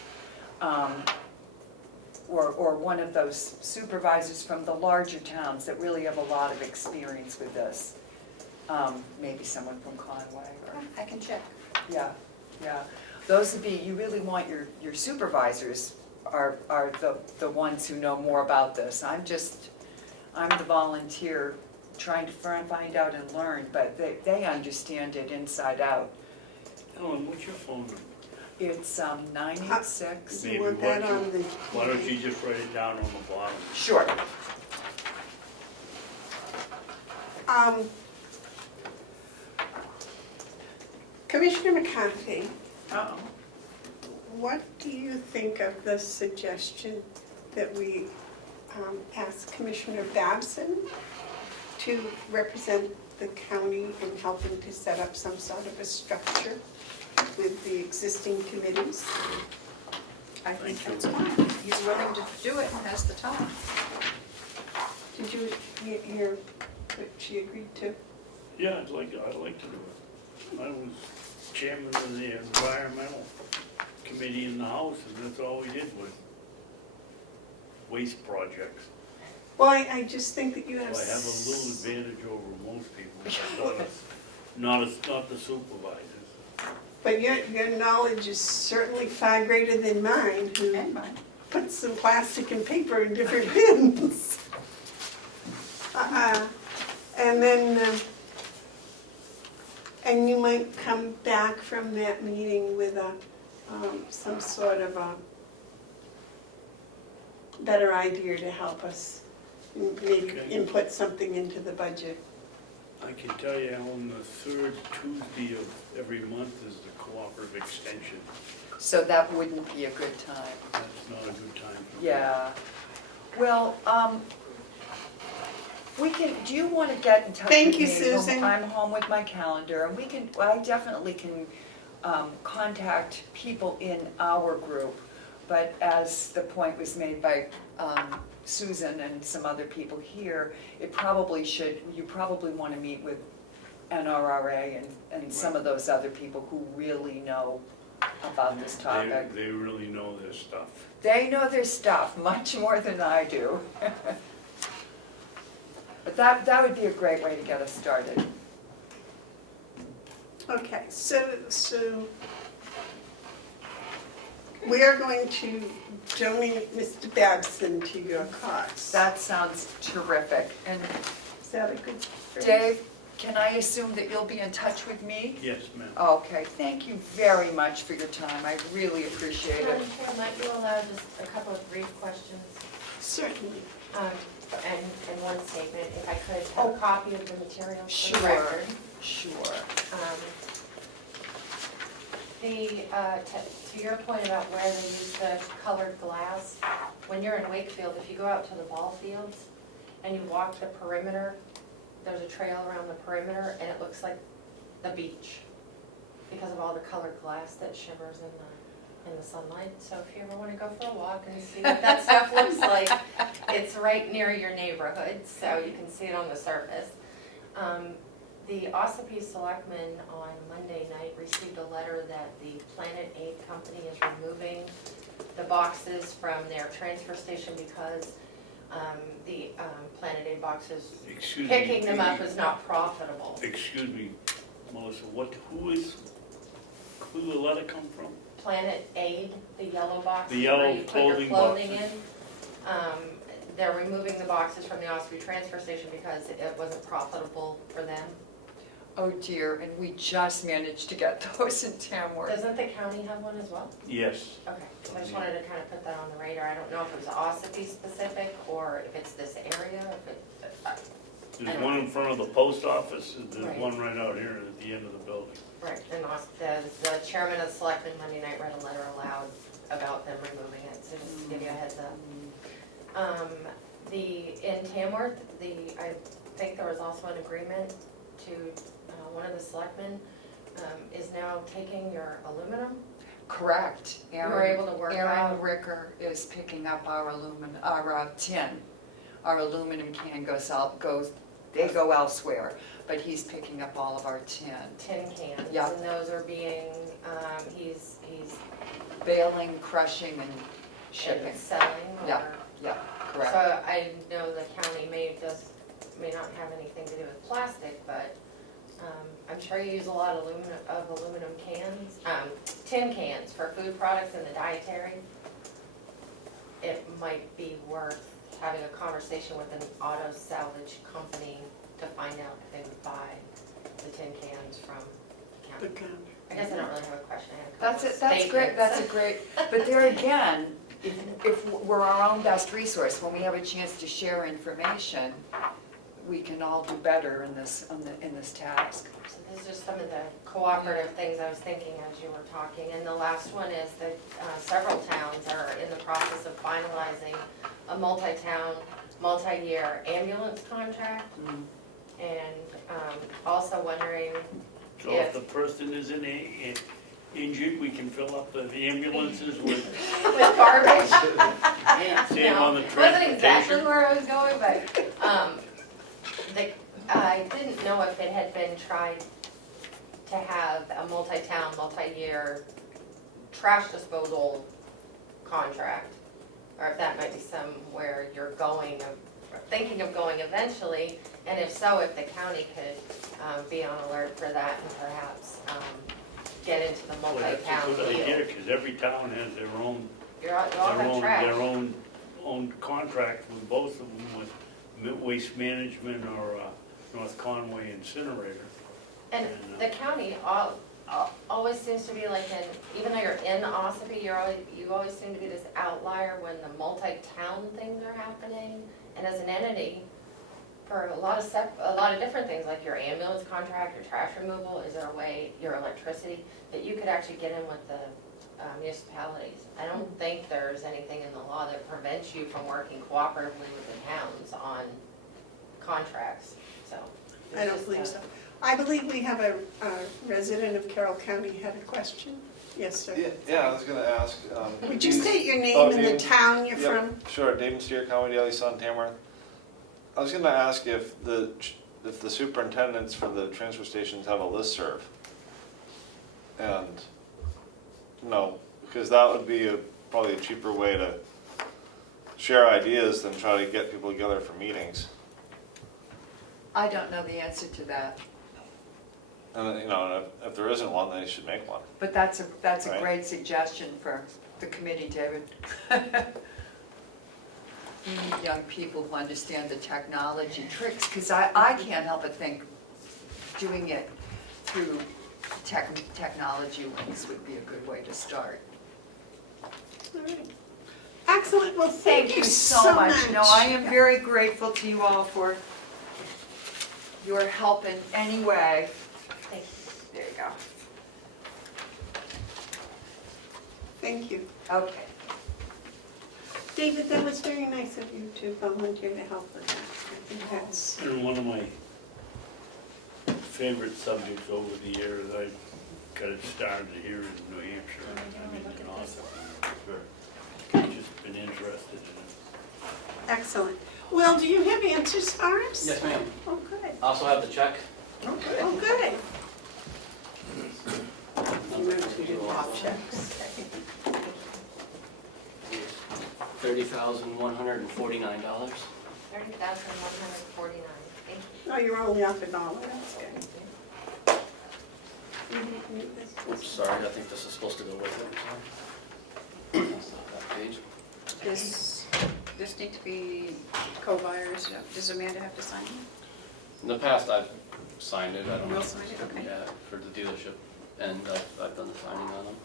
or one of those supervisors from the larger towns that really have a lot of experience with this. Maybe someone from Conway, or, I can check. yeah. Those would be, you really want your supervisors are the ones who know more about this. I'm the volunteer trying to find out and learn, but they understand it inside out. Ellen, what's your phone number? It's 986. You want that on the... Why don't you just write it down on the bottom? Sure. Commissioner McCarthy, Uh-oh. what do you think of the suggestion that we ask Commissioner Babson to represent the county in helping to set up some sort of a structure with the existing committees? I think Thank that's you. fine. He's willing to do it and has the time. Did you hear what she agreed to? Yeah, I'd like to do it. I was chairman of the environmental committee in the House, and that's all we did was waste projects. Well, I just think that you So have... I have a little advantage over most people, not the supervisors. But your knowledge is certainly far greater than mine, who And mine. puts some plastic and paper in different bins. And then, and you might come back from that meeting with some sort of a better idea to help us, maybe Okay. input something into the budget. I can tell you, on the third Tuesday of every month is the cooperative extension. So that wouldn't be a good time. That's not a good time for me. Yeah. Well, do you want to get in touch with me? Thank you, Susan. I'm home with my calendar, and I definitely can contact people in our group, but as the point was made by Susan and some other people here, you probably want to meet with NRRA and some of those other people who really know about this topic. They really know their stuff. They know their stuff much more than I do. But that would be a great way to get us started. Okay, so we are going to donate Mr. Babson to your cause. That sounds terrific. And Is that a good phrase? Dave, can I assume that you'll be in touch with me? Yes, ma'am. Okay, thank you very much for your time, I really appreciate it. Madam Chair, might you allow just a couple of brief questions? Certainly. And one statement, if I could have a copy of the material for the Sure. record. Sure. To your point about where they use the colored glass, when you're in Wakefield, if you go out to the ball fields and you walk the perimeter, there's a trail around the perimeter and it looks like the beach because of all the colored glass that shimmers in the sunlight. So if you ever want to go for a walk and see what that stuff looks like, it's right near your neighborhood, so you can see it on the surface. The Ossipee Selectmen on Monday night received a letter that the Planet Aid Company is removing the boxes from their transfer station because the Planet Aid boxes, Excuse me. picking them up is not profitable. Excuse me, Melissa, who the letter come from? Planet Aid, the yellow boxes The yellow where you put your clothing clothing boxes. in. They're removing the boxes from the Ossipee transfer station because it wasn't profitable for them. Oh dear, and we just managed to get those in Tamworth. Doesn't the county have one as well? Yes. Okay, so I just wanted to kind of put that on the radar. I don't know if it was Ossipee specific or if it's this area, if it, There's one in front of the post office, and there's Right. one right out here at the end of the building. right, and the chairman of the selectmen Monday night read a letter aloud about them removing it, so just to give you a heads up. In Tamworth, I think there was also an agreement to, one of the selectmen is now taking your aluminum. Correct. You were able to work out. Aaron Ricker is picking up our tin. Our aluminum can they go elsewhere, but he's picking up all of our tin. Tin cans. Yeah. And those are being, he's Baling, crushing, and shipping. and selling or. Yeah. Yeah, correct. So I know the county may not have anything to do with plastic, but I'm sure you use a lot of aluminum cans, tin cans for food products and the dietary. It might be worth having a conversation with an auto salvage company to find out if they would buy the tin cans from the The county. county. I guess I don't really have a question, I have a couple of That's great, that's a statements. great, but there again, if we're our own best resource, when we have a chance to share information, we can all do better in this task. So this is just some of the cooperative things I was thinking as you were talking. And the last one is that several towns are in the process of finalizing a multi-town, multi-year ambulance contract. And also wondering So if the person is injured, we can fill up the ambulances with, with garbage. save on the No, wasn't exactly transportation. where I was going, but I didn't know if it had been tried to have a multi-town, multi-year trash disposal contract, or if that might be somewhere you're going, or thinking of going eventually, and if so, if the county could be on alert for that and perhaps get into the Well, that's multi-town a good idea, deal. because every town has their own, You all have trash. their own contract with both of them, with Waste Management or North Conway Incinerator. And the county always seems to be like even though you're in Ossipee, you always seem to be this outlier when the multi-town things are happening. And as an entity, for a lot of different things, like your ambulance contract, your trash removal, is there a way, your electricity, that you could actually get in with the municipalities? I don't think there's anything in the law that prevents you from working cooperatively with the towns on contracts, so. I don't believe so. I believe we have a resident of Carroll County had a question. Yes, sir. Yeah, I was gonna ask. Would you these- state your Oh, name and the David- town you're Yep, from? Sure, David Steer, County Daily Sun, Tamworth. I was gonna ask if the superintendents for the transfer stations have a listserv. And, because that would be probably a cheaper way to share ideas than try to get people together for meetings. I don't know the answer to that, And, if there isn't one, they should make one. but that's a Right. great suggestion for the committee, David. We need young people who understand the technology tricks, because I can't help but think doing it through technology links would be a good way to start. All right. Excellent, well, Thank you so much. No, I am very grateful to you all for your help in any way. Thank you. There you go. Thank you. Okay. David, that was very nice of you to volunteer to help with that. I think that's, And one of my favorite subjects over the years, I got it started here in New Hampshire. I mean, an awesome, I've just been interested in it. excellent. Well, do you have answers for us? Yes, ma'am. Oh, good. I also have the check. Oh, good. Remember to do pop checks. $30,149. $30,149. Thank you. Oh, you're only off $1, that's good. Oops, sorry, I think this is supposed to go with it. Sorry. That's not that page. This need to be co-buyers. Does Amanda have to sign it? In the past, I've signed it, I don't know. Will sign it, okay. Yeah, for the dealership, and I've done the signing on them.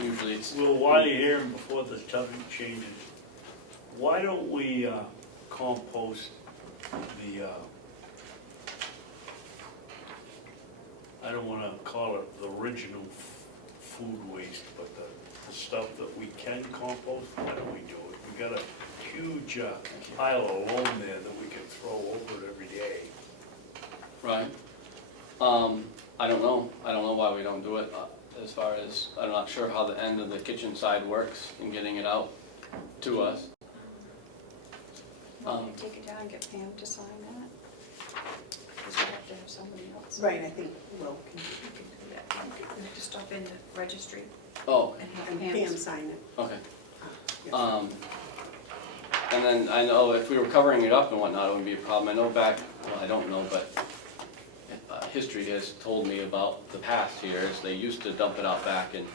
Usually it's. Well, while you're here and before the subject changes, why don't we compost the, I don't wanna call it the original food waste, but the stuff that we can compost, why don't we do it? We got a huge pile of loam there that we can throw over it every day. Right. I don't know. I don't know why we don't do it. As far as, I'm not sure how the end of the kitchen side works in getting it out to us. Take it down and get Pam to sign that? Because you have to have somebody else. Right, I think Will You can do that. You have to stop in the registry Oh, and can, have and Pam. Pam sign it. okay. Yes. And then I know if we were covering it up and whatnot, it wouldn't be a problem. I know back, well, I don't know, but history has told me about the past here, is they used to dump it out back and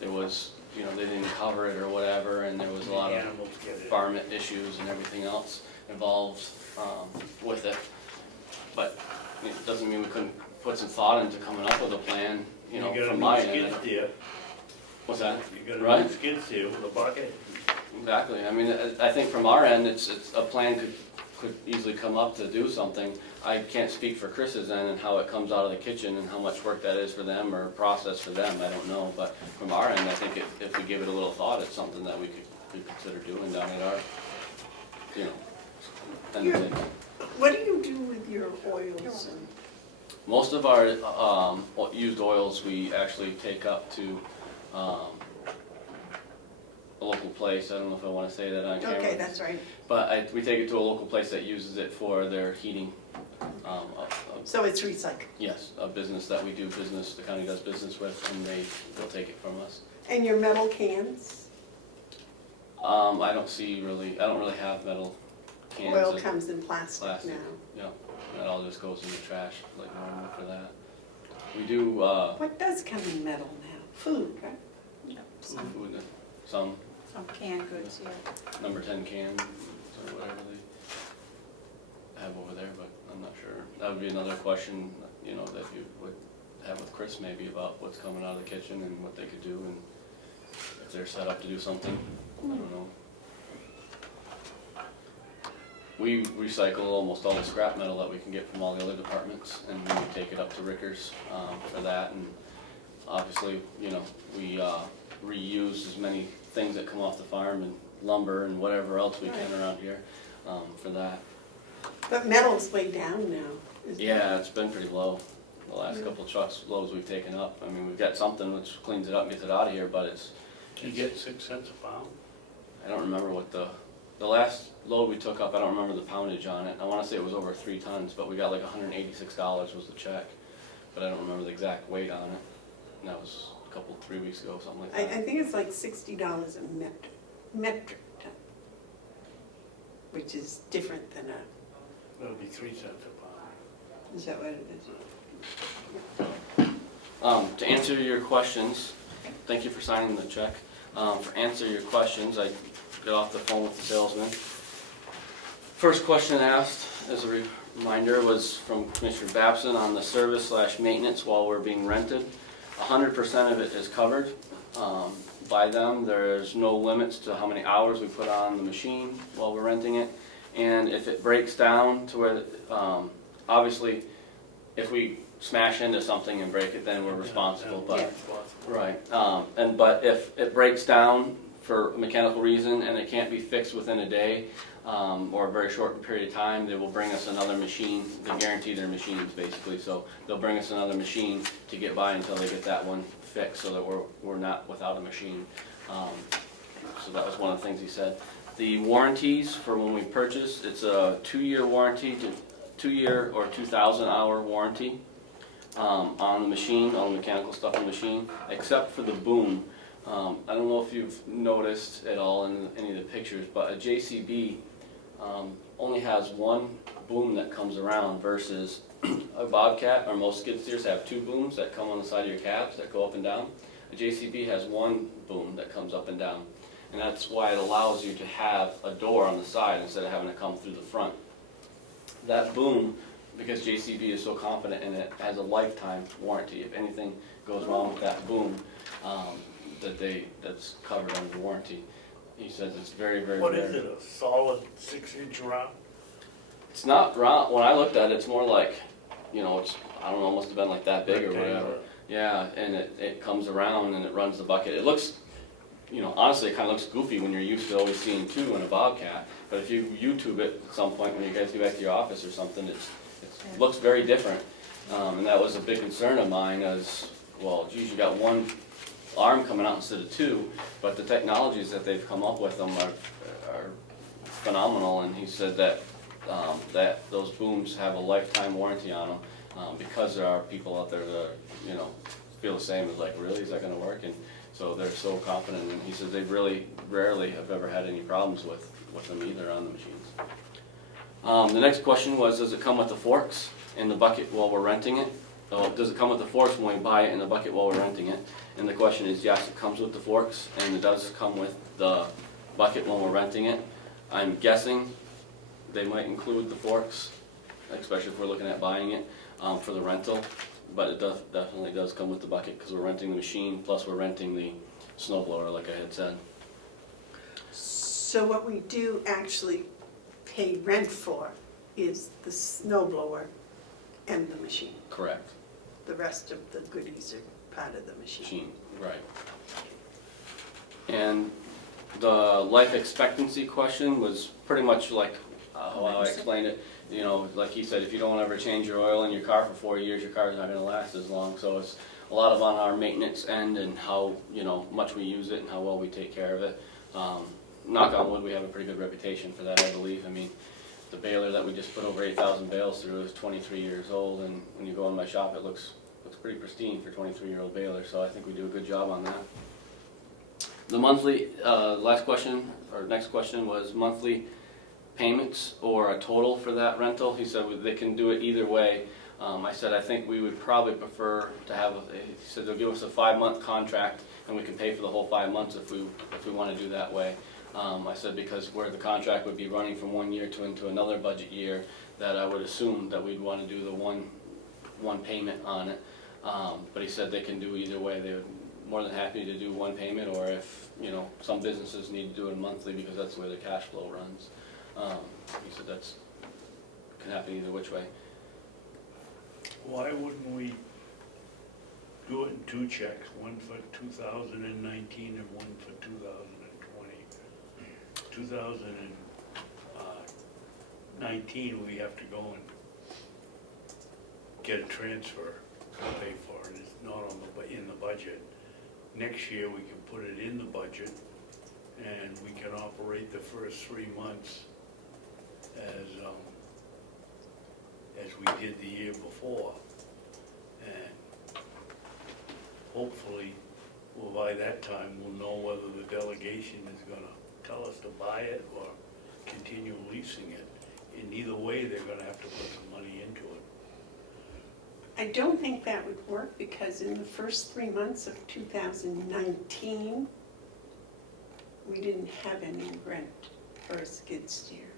there was, you know, they didn't cover it or whatever, and there was a lot of Animals get it. environment issues and everything else involved with it. But it doesn't mean we couldn't put some thought into coming up with a plan, you know, from my end. You got a new skid steer, What's that? you got a Right. new skid steer with a bucket. Exactly. I mean, I think from our end, it's a plan could easily come up to do something. I can't speak for Chris's end and how it comes out of the kitchen and how much work that is for them or process for them, I don't know. But from our end, I think if we give it a little thought, it's something that we could consider doing down at our, you know, end of things. What do you do with your oils and? Most of our used oils, we actually take up to a local place. I don't know if I want to say that on camera. Okay, that's right. But we take it to a local place that uses it for their heating. So it's recycled. Yes, a business that we do business, the county does business with, and they'll take it from us. And your metal cans? I don't really have metal cans. Oil of comes in plastic plastic. now. Yeah, that all just goes in the trash, like normal for that. We do, What does come in metal now? Food, right? food, some Some canned goods, yeah. number 10 cans or whatever they have over there, but I'm not sure. That would be another question, you know, that you would have with Chris maybe about what's coming out of the kitchen and what they could do and if they're set up to do something. I don't know. We recycle almost all the scrap metal that we can get from all the other departments, and we take it up to Rickers for that. And obviously, you know, we reuse as many things that come off the farm and lumber and whatever else we can around here for that. But metal's way down now. isn't it? Yeah, it's been pretty low. The last couple of trucks loads we've taken up. I mean, we've got something which cleans it up and gets it out of here, but it's. Do you get 6 cents a pound? I don't remember what the last load we took up, I don't remember the poundage on it. I wanna say it was over 3 tons, but we got like $186 was the check. But I don't remember the exact weight on it. And that was 3 weeks ago, something like I that. think it's like $60 a metric ton, which is different than a, That'll be 3 cents a pound. is that what it is? To answer your questions, thank you for signing the check. For answer your questions, I got off the phone with the salesman. First question asked, as a reminder, was from Commissioner Babson on the service/maintenance while we're being rented. 100% of it is covered by them. There's no limits to how many hours we put on the machine while we're renting it. And if it breaks down to where, obviously, if we smash into something and break it, then we're responsible. But right, but if it breaks down for a mechanical reason and it can't be fixed within a day or a very short period of time, they will bring us another machine. They guarantee their machines basically, so they'll bring us another machine to get by until they get that one fixed, so that we're not without a machine. So that was one of the things he said. The warranties for when we purchase, it's a 2-year warranty, 2-year or 2,000-hour warranty on the machine, all the mechanical stuff on the machine, except for the boom. I don't know if you've noticed at all in any of the pictures, but a JCB only has one boom that comes around versus a Bobcat or most skid steers have 2 booms that come on the side of your cabs that go up and down. A JCB has 1 boom that comes up and down. And that's why it allows you to have a door on the side instead of having to come through the front. That boom, because JCB is so confident in it, has a lifetime warranty. If anything goes wrong with that boom, that's covered under warranty. He says it's very, very What rare. is it, a solid 6-inch round? It's not round. When I looked at it, it's more like, it's, I don't know, must have been like that big or whatever. Yeah, and it comes around and it runs the bucket. It looks, honestly, it kind of looks goofy when you're used to always seeing 2 in a Bobcat. But if you YouTube it at some point when you guys get back to your office or something, it looks very different. And that was a big concern of mine as, well, geez, you got 1 arm coming out instead of 2, but the technologies that they've come up with them are phenomenal. And he said that those booms have a lifetime warranty on them because there are people out there that feel the same as like, really, is that going to work? And so they're so confident. And he says they really rarely have ever had any problems with them either on the machines. The next question was, does it come with the forks in the bucket while we're renting it? Does it come with the forks when we buy it in the bucket while we're renting it? And the question is, yes, it comes with the forks, and it does come with the bucket when we're renting it. I'm guessing they might include the forks, especially if we're looking at buying it for the rental. But it definitely does come with the bucket because we're renting the machine, plus we're renting the snow blower, like I had said. So what we do actually pay rent for is the snow blower and the machine. Correct. The rest of the goodies are part of the machine. Right. And the life expectancy question was pretty much like how I explained it. Like he said, if you don't ever change your oil in your car for 4 years, your car is not going to last as long. So it's a lot of on our maintenance end and how much we use it and how well we take care of it. Knock on wood, we have a pretty good reputation for that, I believe. I mean, the baler that we just put over 8,000 bales through is 23 years old, and when you go in my shop, it looks pretty pristine for a 23-year-old baler. So I think we do a good job on that. The monthly, next question was monthly payments or a total for that rental. He said they can do it either way. I said I think we would probably prefer to have, he said they'll give us a 5-month contract and we can pay for the whole 5 months if we want to do that way. I said because where the contract would be running from 1 year into another budget year, that I would assume that we'd want to do the one payment on it. But he said they can do either way. They would more than happy to do one payment, or if some businesses need to do it monthly because that's the way their cash flow runs. He said that's can happen either which way. Why wouldn't we do it in 2 checks, one for 2019 and one for 2020? 2019, we have to go and get a transfer to pay for it. It's not in the budget. Next year, we can put it in the budget, and we can operate the first 3 months as we did the year before. And hopefully, by that time, we'll know whether the delegation is gonna tell us to buy it or continue leasing it. In either way, they're gonna have to put some money into it. I don't think that would work because in the first 3 months of 2019, we didn't have any rent for a skid steer.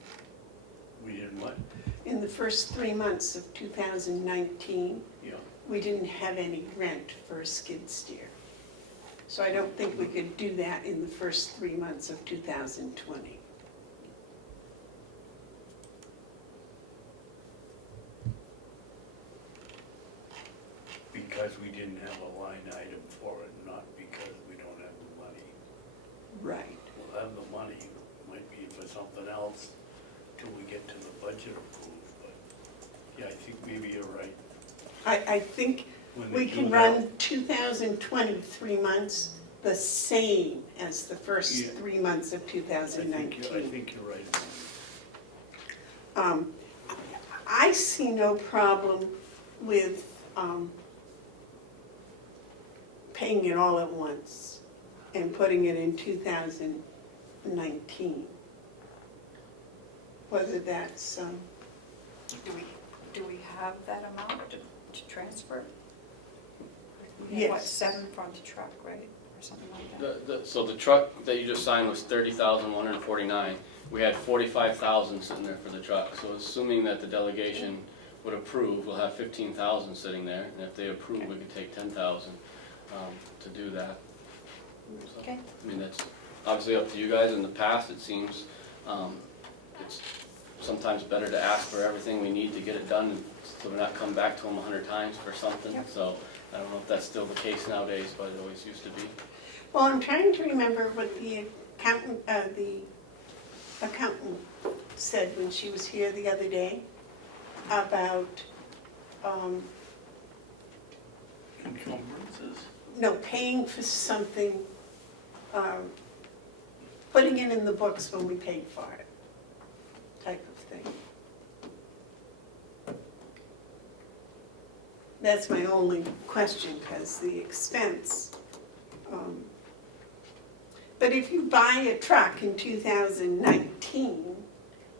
We didn't what? In the first 3 months of 2019, Yeah. we didn't have any rent for a skid steer. So I don't think we could do that in the first 3 months of 2020. Because we didn't have a line item for it, not because we don't have the money. Right. We'll have the money, might be for something else till we get to the budget approved, but, yeah, I think maybe you're right. I think When we they can do run 2020 3 months the same as the first Yeah. 3 months of I 2019. think you're right. I see no problem with paying it all at once and putting it in 2019. Whether that's, Do we have that amount to transfer? We had, Yes. what, 7 from the truck, right, or something like that? So the truck that you just signed was 30,149. We had 45,000 sitting there for the truck. So assuming that the delegation would approve, we'll have 15,000 sitting there. And if they approve, we could take 10,000 to do that. So, Okay. I mean, that's obviously up to you guys. In the past, it seems it's sometimes better to ask for everything we need to get it done, so we're not come back to them 100 times for something. Yep. So I don't know if that's still the case nowadays, but it always used to be. well, I'm trying to remember what the accountant said when she was here the other day about, Encumbrances? no, paying for something, putting it in the books when we paid for it, type of thing. That's my only question, because the expense, but if you buy a truck in 2019,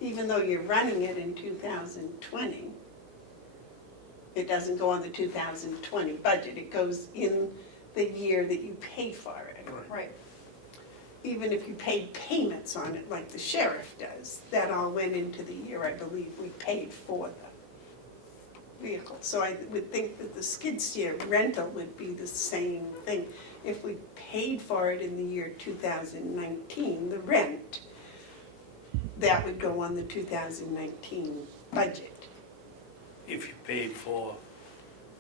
even though you're running it in 2020, it doesn't go on the 2020 budget, it goes in the year that you pay for it. Right. Even if you paid payments on it like the sheriff does, that all went into the year, I believe, we paid for the vehicle. So I would think that the skid steer rental would be the same thing. If we paid for it in the year 2019, the rent, that would go on the 2019 budget. If you paid for,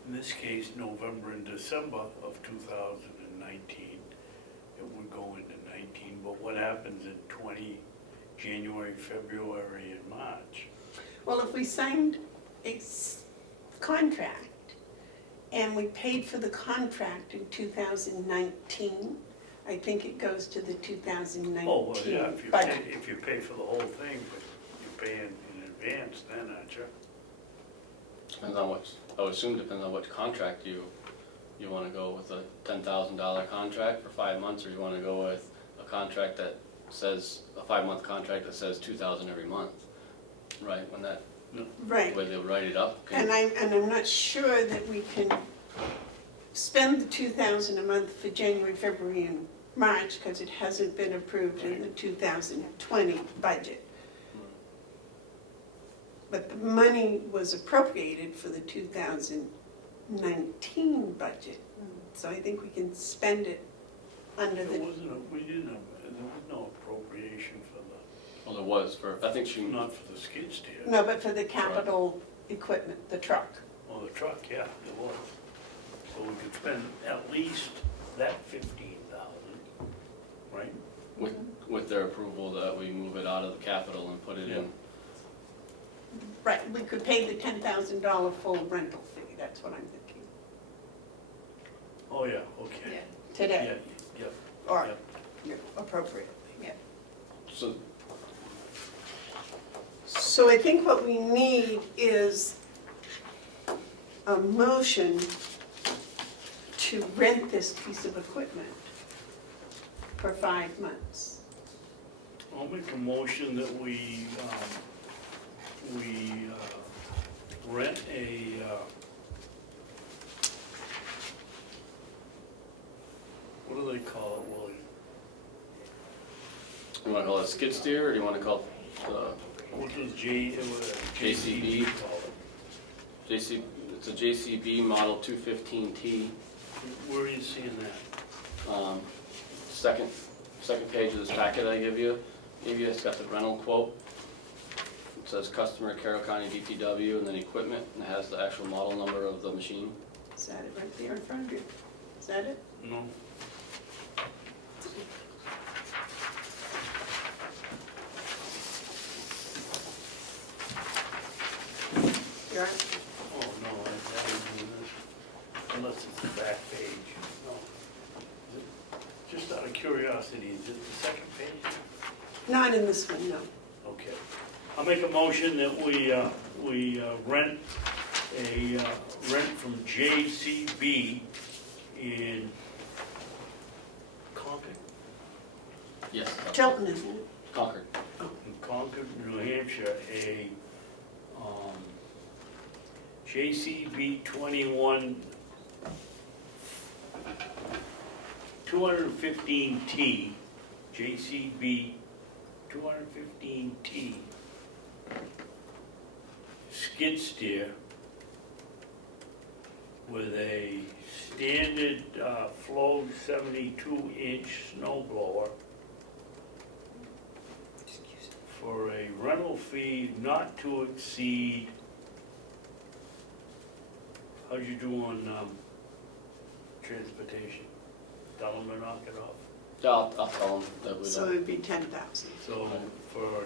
in this case, November and December of 2019, it would go into 19, but what happens in 20, January, February, and March? Well, if we signed a contract and we paid for the contract in 2019, I think it goes to the 2019 Oh, well, yeah, budget. if you pay for the whole thing, but you pay in advance then, aren't you? Depends on what, I would assume depends on which contract you want to go with, a $10,000 contract for 5 months, or you want to go with a contract that says, a 5-month contract that says 2,000 every month, right? When that, Right. the way they'll write it up. And I'm not sure that we can spend the 2,000 a month for January, February, and March, because it hasn't been approved in the 2020 budget. But the money was appropriated for the 2019 budget, so I think we can spend it under There the, wasn't, there was no appropriation for Well, there was for, I think she, not for the skid steer. no, but for the capital equipment, the truck. Well, the truck, yeah, there was. So we could spend at least that 15,000, right? with their approval that we move it out of the capital and put it in. Right, we could pay the $10,000 full rental fee, that's what I'm thinking, Oh, yeah, okay. Yeah. today, Yeah, or yeah. appropriately. So, So I think what we need is a motion to rent this piece of equipment for 5 months. I'll make a motion that we rent a, what do they call it, Willie? you want to call it a skid steer, or do you want to call it What does JCB call it? It's a JCB model 215T. Where are you seeing that? Second page of this packet I gave you, it's got the rental quote. It says customer Carroll County DPW and then equipment, and it has the actual model number of the machine. Is that it right there in front of you? Is that it? No? You're on. Oh, no, I didn't do this, unless it's the back page. No. Is it- Just out of curiosity, is it the second page? Not in this one, no. Okay. I'll make a motion that we rent from JCB in Concord? Yes. Tilton, isn't it? Concord. In Concord, New Hampshire, a JCB 215T, JCB 215T skid steer with a standard flow 72-inch snow blower for a rental fee not to exceed, how'd you do on transportation? Tell them to knock it off. Yeah, I'll tell them that we So don't. it'd be 10,000. So for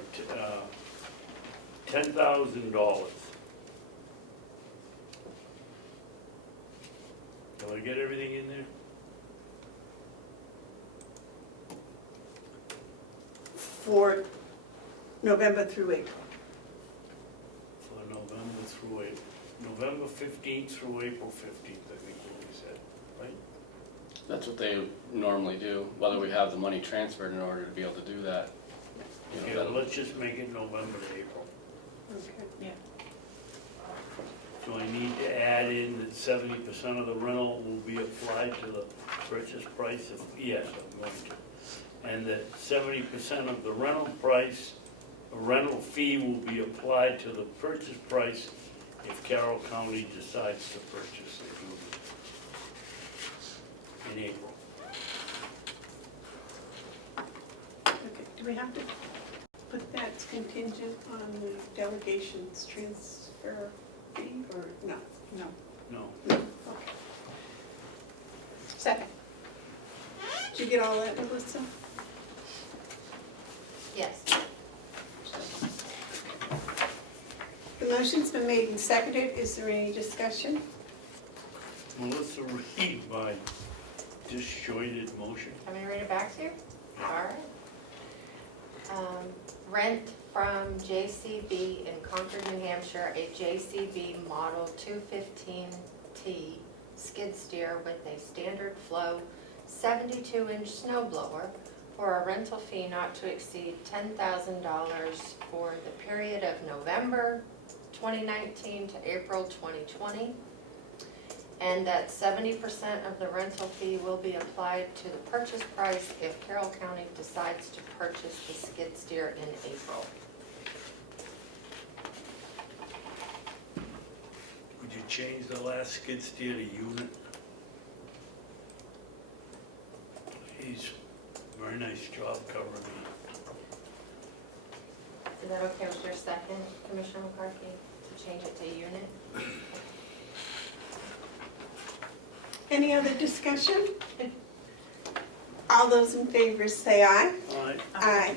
$10,000. Can I get everything in there? For November through April. For November through April. November 15th through April 15th, I think what we said, right? That's what they normally do, whether we have the money transferred in order to be able to do that. You know, Yeah, that'll- let's just make it November to April. Okay. Do I need to add in that 70% of the rental will be applied to the purchase price of, yes, I'm going to. And that 70% of the rental price, a rental fee will be applied to the purchase price if Carroll County decides to purchase it in April. Okay, do we have to put that contingent on the delegation's transfer fee, or no? No. No. No, okay. Second. Did you get all that, Melissa? Yes. The motion's been made and seconded. Is there any discussion? Melissa, read my disjointed motion. Let me read it back to you? All right. Rent from JCB in Concord, New Hampshire, a JCB Model 215T skid steer with a standard flow 72-inch snow blower for a rental fee not to exceed $10,000 for the period of November 2019 to April 2020. And that 70% of the rental fee will be applied to the purchase price if Carroll County decides to purchase the skid steer in April. Would you change the last skid steer to unit? He's, very nice job covering that. Is that okay with your second, Commissioner McCarthy, to change it to unit? Any other discussion? All those in favor say aye. All right, Aye.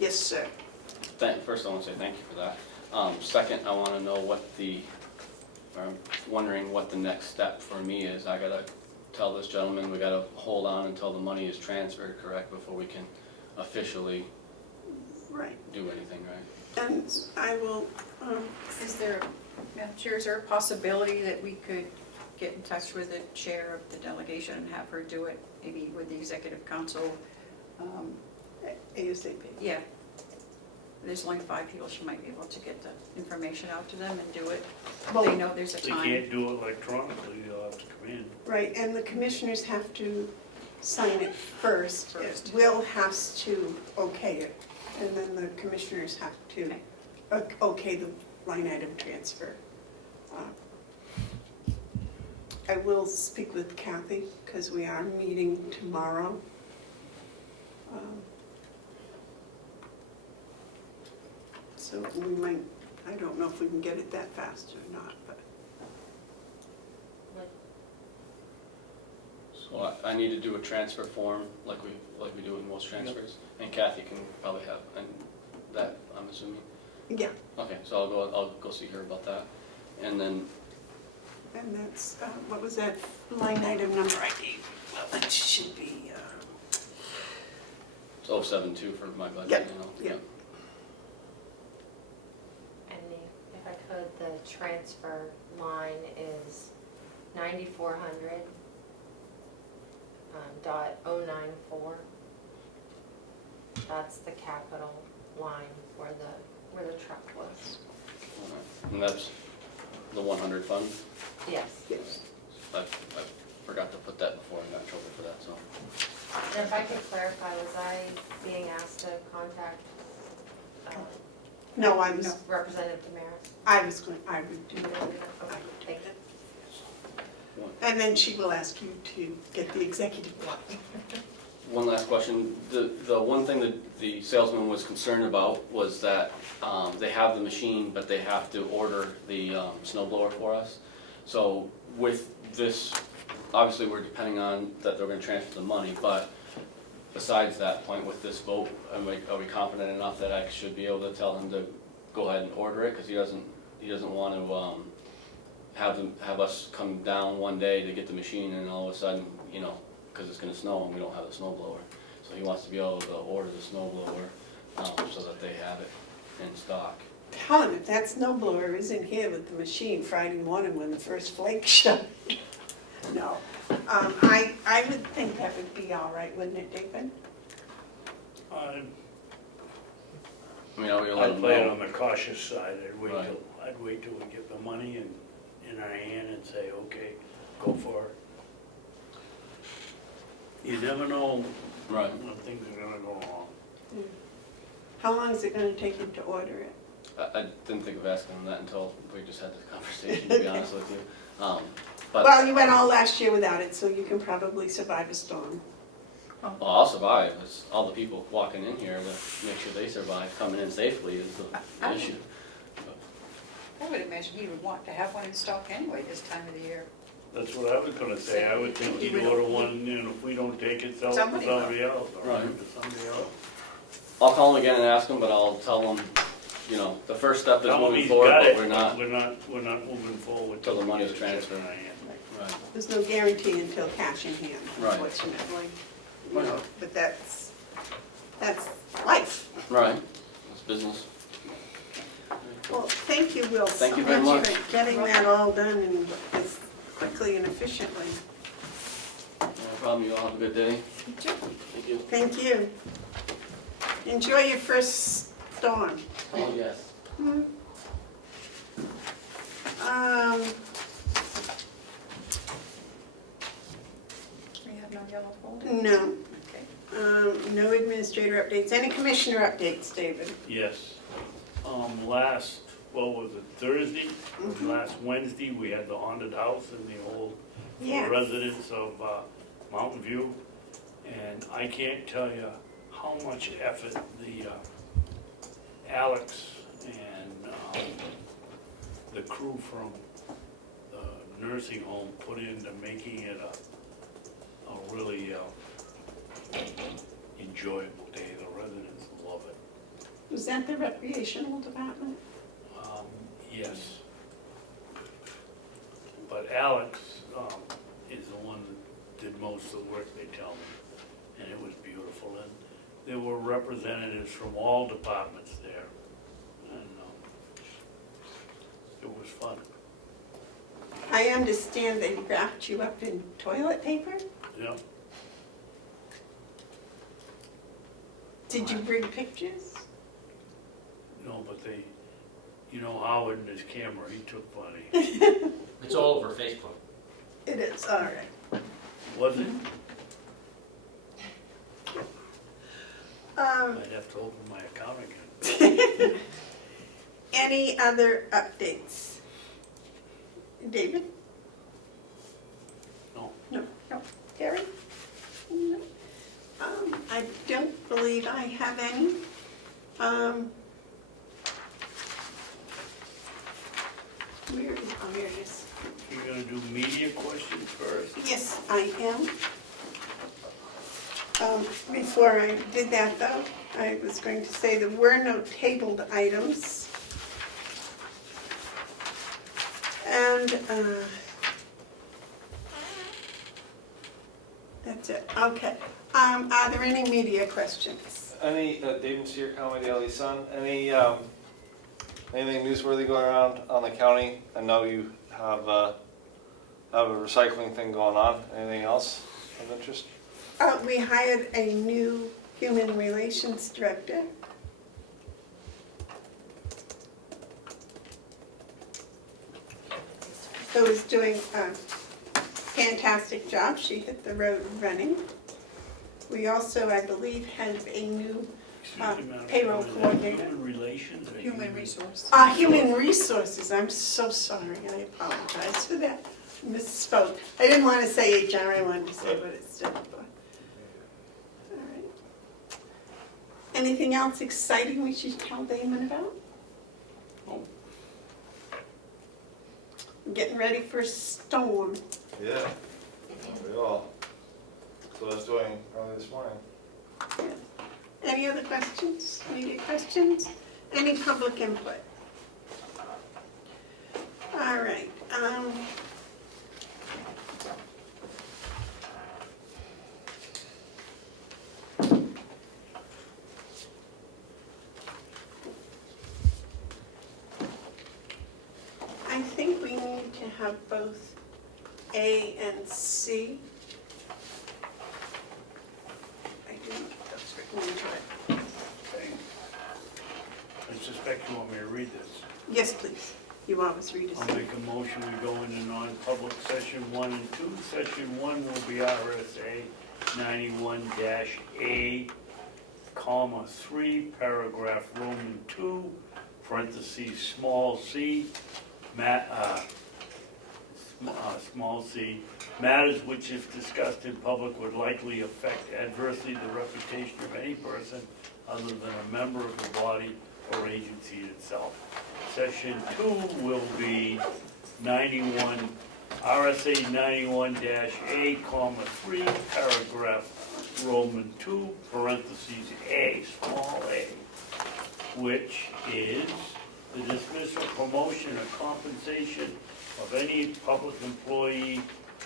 Yes, sir. First, I want to say thank you for that. Second, I want to know I'm wondering what the next step for me is. I gotta tell this gentleman we gotta hold on until the money is transferred, correct, before we can officially Right. do anything, right? And I will, Is there, Madam Chair, is there a possibility that we could get in touch with the chair of the delegation and have her do it, maybe with the executive council? ASAP. Yeah. There's only 5 people, she might be able to get the information out to them and do it. Well, They know there's a they time. can't do it electronically, they'll have to come in. Right, and the commissioners have to sign it first. Will has to okay it, and then the commissioners have to okay the line item transfer. I will speak with Kathy, because we are meeting tomorrow. So we might, I don't know if we can get it that fast or not, but. So I need to do a transfer form like we do with most transfers, and Kathy can probably have, and that, I'm assuming. Yeah, Okay, so I'll go see her about that, and then, and that's, what was that line item number I gave? Well, it should be, it's 072 for my budget, Yep, you know? yep. And if I could, the transfer line is 9,400 .094. That's the capital line where the truck was. Alright. And that's the 100 fund? Yes. yes. I forgot to put that before, I got in trouble for that, so. And if I could clarify, was I being asked to contact No, I was, Representative Damaris? I would do that. Okay, thank you. And then she will ask you to get the executive block. One last question. The one thing that the salesman was concerned about was that they have the machine, but they have to order the snow blower for us. So with this, obviously we're depending on that they're gonna transfer the money, but besides that point with this vote, are we confident enough that I should be able to tell him to go ahead and order it? Because he doesn't want to have us come down one day to get the machine and all of a sudden, you know, because it's gonna snow and we don't have the snow blower. So he wants to be able to order the snow blower so that they have it in stock. Tell him if that snow blower isn't here with the machine Friday morning when the first flake showed. No, I would think that would be all right, wouldn't it, David? I mean, are we I'd allowed to play it know? on the cautious side. Right. I'd wait till we get the money in our hand and say, okay, go for it. You never know Right. when things are gonna go wrong. How long is it gonna take you to order it? I didn't think of asking him that until we just had this conversation, to be honest with you. But Well, you went all last year without it, so you can probably survive a storm. well, I'll survive. It's all the people walking in here to make sure they survive, coming in safely is the issue. I would imagine he would want to have one in stock anyway this time of the year. That's what I was gonna say. I would think he'd order one, and if we don't take it, sell it to Somebody will. somebody else, or Right. rent it to somebody else. I'll call him again and ask him, but I'll tell him, you know, the first step is Tell him moving he's forward, got but it, we're not. We're not moving forward Till the we money's get a check transferred. in our hand. Right. There's no guarantee until cash in hand, Right. unfortunately. You Right. know, but that's life. Right, it's business. Well, thank you, Will. Thank you so very much. for getting that all done and as quickly and efficiently. No problem, you all have a good day. You too. Thank you. Thank you. Enjoy your first storm. Oh, yes. We have no yellow folder? No, Okay. no administrator updates. Any commissioner updates, David? Yes. Last, what was it, Thursday? Mhm. Last Wednesday, we had the haunted house in the old Yes. residence of Mountain View. And I can't tell you how much effort the Alex and the crew from the nursing home put into making it a really enjoyable day. The residents love it. Was that the recreational department? Yes. But Alex is the one that did most of the work, they tell me, and it was beautiful. And there were representatives from all departments there, and it was fun. I understand they wrapped you up in toilet paper? Yeah. Did you bring pictures? No, but they, you know, Howard and his camera, he took plenty. It's all over Facebook. It is, all right. Was it? I'd have to open my account again. Any other updates? David? No. No. Gary? No. I don't believe I have any. Where it is? You're gonna do media questions first? Yes, I am. Before I did that though, I was going to say there were no tabled items. And that's it, okay. Are there any media questions? Any, David Sear, Comeau Daily Sun, anything newsworthy going around on the county? I know you have a recycling thing going on. Anything else of interest? We hired a new human relations director. Who is doing a fantastic job. She hit the road running. We also, I believe, have a new Excuse me, Madam payroll Chairman, coordinator. Human relations? or Human resource. Human resources, I'm so sorry, I apologize for that. Misspoke. I didn't want to say HR, I wanted to say what it stood for. All right. Anything else exciting we should tell Damon about? No. Getting ready for a storm. Yeah, we all. So I was doing early this morning. Any other questions? Media questions? Any public input? All right. I think we need to have both A and C. I didn't get those written into it. Okay. I suspect you want me to read this. Yes, please. You always read I'll us. make a motion, we go into non-public session 1 and 2. Session 1 will be RSA 91-A, comma 3, paragraph Roman 2, parentheses, small c, small c, matters which if discussed in public would likely affect adversely the reputation of any person other than a member of the body or agency itself. Session 2 will be 91, RSA 91-A, comma 3, paragraph Roman 2, parentheses A, small a, which is the dismissal, promotion, or compensation of any public employee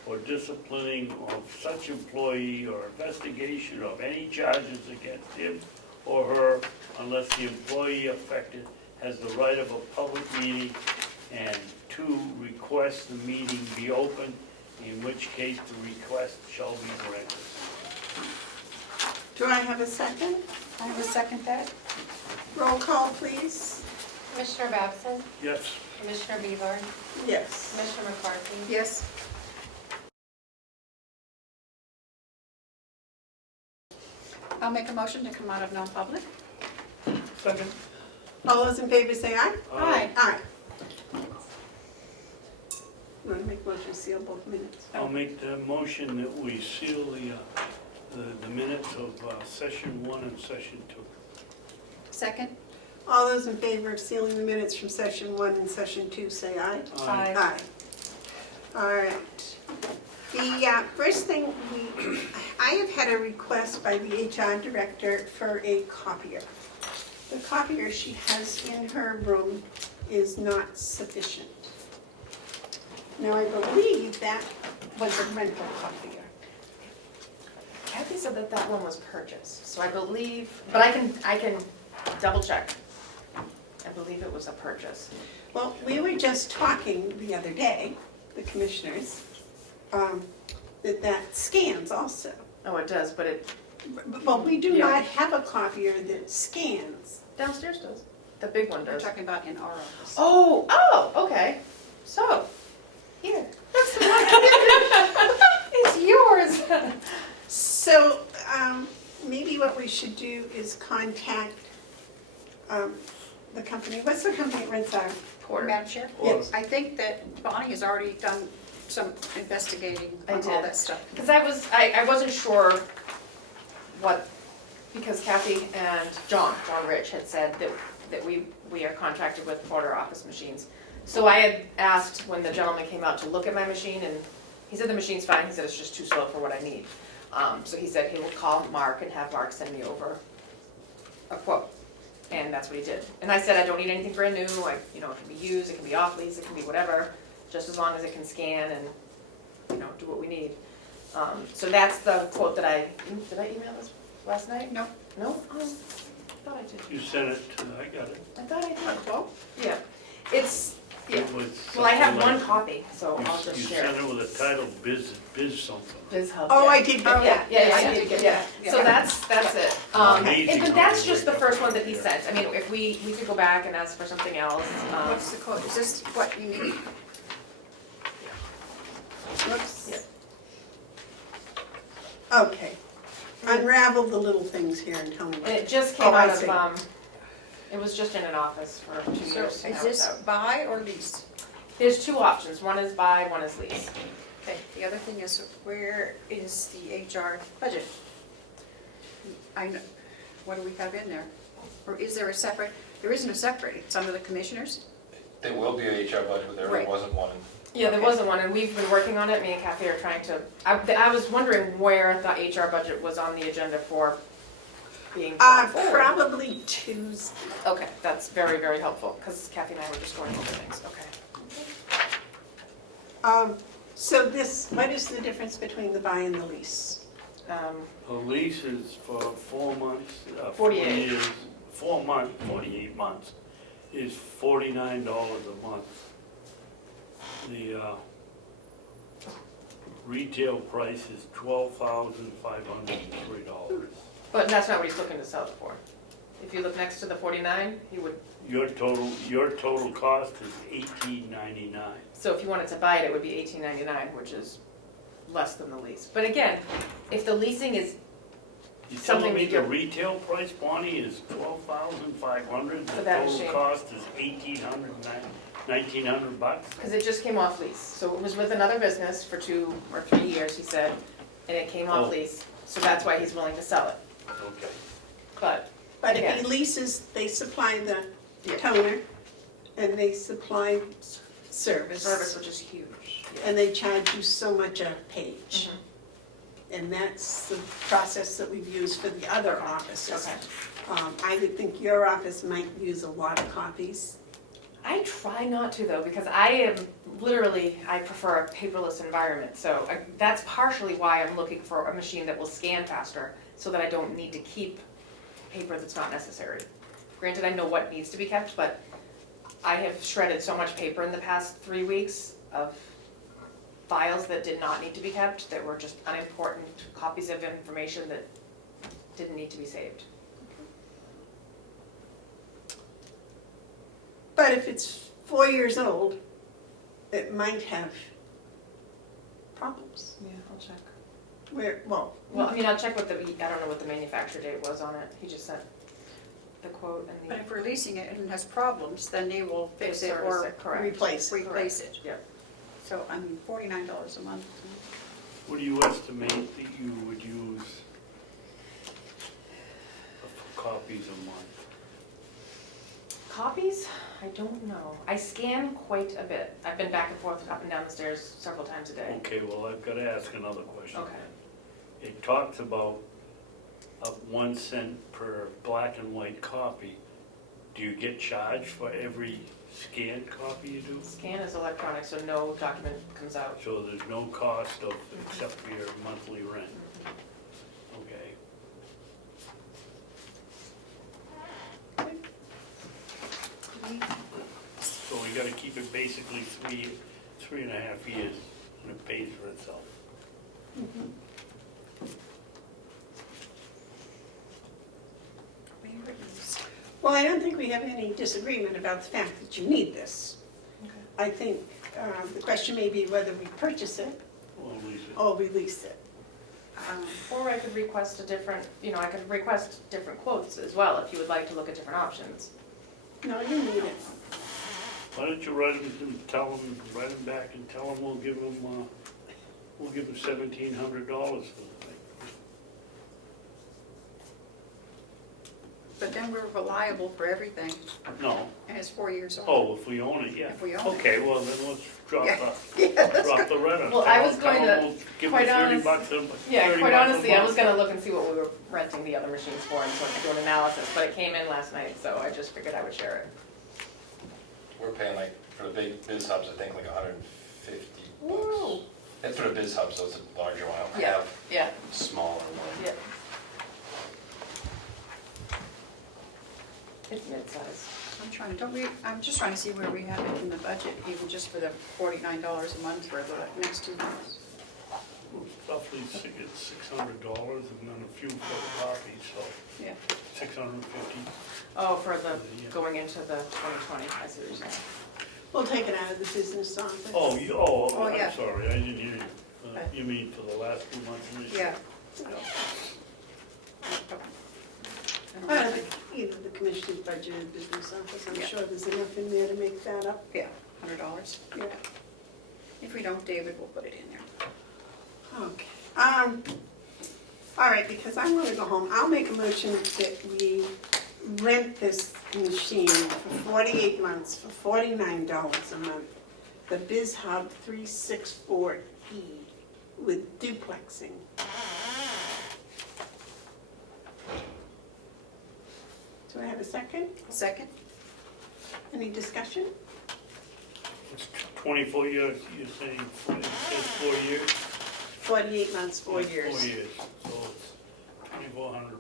or disciplining of such employee or investigation of any charges against him or her unless the employee affected has the right of a public meeting, and 2, request the meeting be open, in which case the request shall be granted. Do I have a second? I will second that. Roll call, please. Commissioner Babson, Yes. Commissioner Bevard, Yes. Commissioner McCarthy. Yes. I'll make a motion to come out of non-public. Second. All those in favor say aye. Aye. Aye. You want to make a motion to seal both minutes? I'll make the motion that we seal the minutes of session 1 and session 2. Second? All those in favor of sealing the minutes from session 1 and session 2 say aye. Aye. Aye. All right. The first thing, I have had a request by the HR director for a copier. The copier she has in her room is not sufficient. Now, I believe that was a rental copier. Kathy said that that one was purchased, so I believe, but I can double check. I believe it was a purchase. Well, we were just talking the other day, the commissioners, that scans also. Oh, it does, but it But we do Yeah. not have a copier that scans. downstairs does. The big one We're does. talking about in our office. Oh, okay. So, here. That's the one. It's yours. So maybe what we should do is contact the company, what's the company that rents our? Madam Chair? Yes. I think that Bonnie has already done some investigating I on all did. that stuff. Because I wasn't sure what, because Kathy and John Rich had said that we are contracted with Porter Office Machines. So I had asked when the gentleman came out to look at my machine, and he said the machine's fine, he said it's just too slow for what I need. So he said he will call Mark and have Mark send me over a quote. And that's what he did. And I said, I don't need anything brand new, it can be used, it can be off lease, it can be whatever, just as long as it can scan and, do what we need. So that's the quote that did I email this last night? No. No? I thought I did. You sent it, I got it. I thought I A did. quote? Yeah. It's, yeah. It was Well, I have something one like- copy, so I'll just You share sent it. it with a title, Biz something. BizHub. Oh, yeah. I did get that. Yeah, I did get that. So that's it. Amazing But how that's they just the wake up first one that he here. sent. I mean, if we could go back and ask for something else. What's the quote? Is this what you need? Whoops. Yeah. Okay. Unravel the little things here and tell me. And what- it just came Oh, I out see. of, it was just in an office for 2 So years. and is now it's this out. buy or lease? There's two options. One is buy, one is lease. Okay, the other thing is, where is the HR budget? What do we have in there? Or is there a separate, there isn't a separate, it's under the commissioners? There will be a HR budget, but there Right. wasn't one. Yeah, there Okay. wasn't one, and we've been working on it. Me and Kathy are trying to, I was wondering where the HR budget was on the agenda for being brought forward. Probably Tuesday. Okay, that's very, very helpful, because Kathy and I were just going over things, okay. So what is the difference between the buy and the lease? A lease is for 4 months. 48. years, 4 months, 48 months, is $49 a month. The retail price is $12,503. But that's not what he's looking to sell it for. If you look next to the 49, he would, Your total cost is $18.99. so if you wanted to buy it, it would be $18.99, which is less than the lease. But again, if the leasing is, You Something telling me we the do. retail price, Bonnie, is $12,500? For The that total machine. cost is $1,900? because it just came off lease. So it was with another business for 2 or 3 years, he said, and it came off Oh. lease. So that's why he's willing to sell it. Okay. But, But if Yeah. he leases, they supply the Yeah. toner and they supply service. which is huge. Yeah. And they charge you so much a page. Mhm. And that's the process that we've used for the other offices. Okay. I would think your office might use a lot of copies. I try not to though, because I prefer a paperless environment. So that's partially why I'm looking for a machine that will scan faster, so that I don't need to keep paper that's not necessary. Granted, I know what needs to be kept, but I have shredded so much paper in the past 3 weeks of files that did not need to be kept, that were just unimportant copies of information that didn't need to be saved. But if it's 4 years old, it might have problems. Yeah, I'll check. Well, Well, I mean, I'll check what I don't know what the manufacture date was on it. He just sent the quote and the. But if we're leasing it and it has problems, then they will fix it Service or it, correct. replace it. replace it. Yeah. So, I mean, $49 a month. What do you estimate that you would use for copies a month? Copies? I don't know. I scan quite a bit. I've been back and forth, up and down the stairs several times a day. Okay, well, I've got to ask another question. Okay. It talks about 1 cent per black and white copy. Do you get charged for every scanned copy you do? Scan is electronic, so no document comes out. So there's no cost except for your monthly rent? Okay. So we gotta keep it basically 3.5 years, and it pays for itself. Where is- well, I don't think we have any disagreement about the fact that you need this. Okay. I think the question may be whether we purchase it Or lease it. or release it. Or I could request I could request different quotes as well, if you would like to look at different options. No, you need it. Why don't you write them and tell them, write them back and tell them we'll give them $1,700 for the thing. But then we're reliable for everything, No, and it's 4 years old. oh, if we own it, yeah. If we own it. Okay, well, then let's drop Yeah. drop the rent on it. Well, I was Tell going 'em to- we'll give quite them $30 honest- a Yeah, $30 quite a honestly, I month. was gonna look and see what we were renting the other machines for and sort of do an analysis, but it came in last night, so I just figured I would share it. We're paying like, for the big biz hubs, I think like $150. Woo. That's for the biz hubs, so it's a larger one. I don't Yeah. have Yeah, smaller ones. yeah. It's mid-size. I'm just trying to see where we have it in the budget, even just for the $49 a month for the next 2 months. Roughly it's $600 and then a few photocopies, so Yeah. $650. Oh, for the, going into the 2020, I see what you're saying. We'll take it out of the business office. Oh, Oh, yeah. I'm sorry, I didn't hear you. You mean for the last 2 months? of this year? Yeah. Well, the commissioner's budget and business office, I'm Yeah. sure there's enough in there to make that up. Yeah, $100. Yeah. If we don't, David will put it in there. Okay. All right, because I want to go home, I'll make a motion that we rent this machine for 48 months for $49 a month. The BizHub 364E with duplexing. Do I have a second? Second? Any discussion? It's 24 years, you're saying, it's 4 years? 48 months, 4 years. 4 years, so it's $2,400.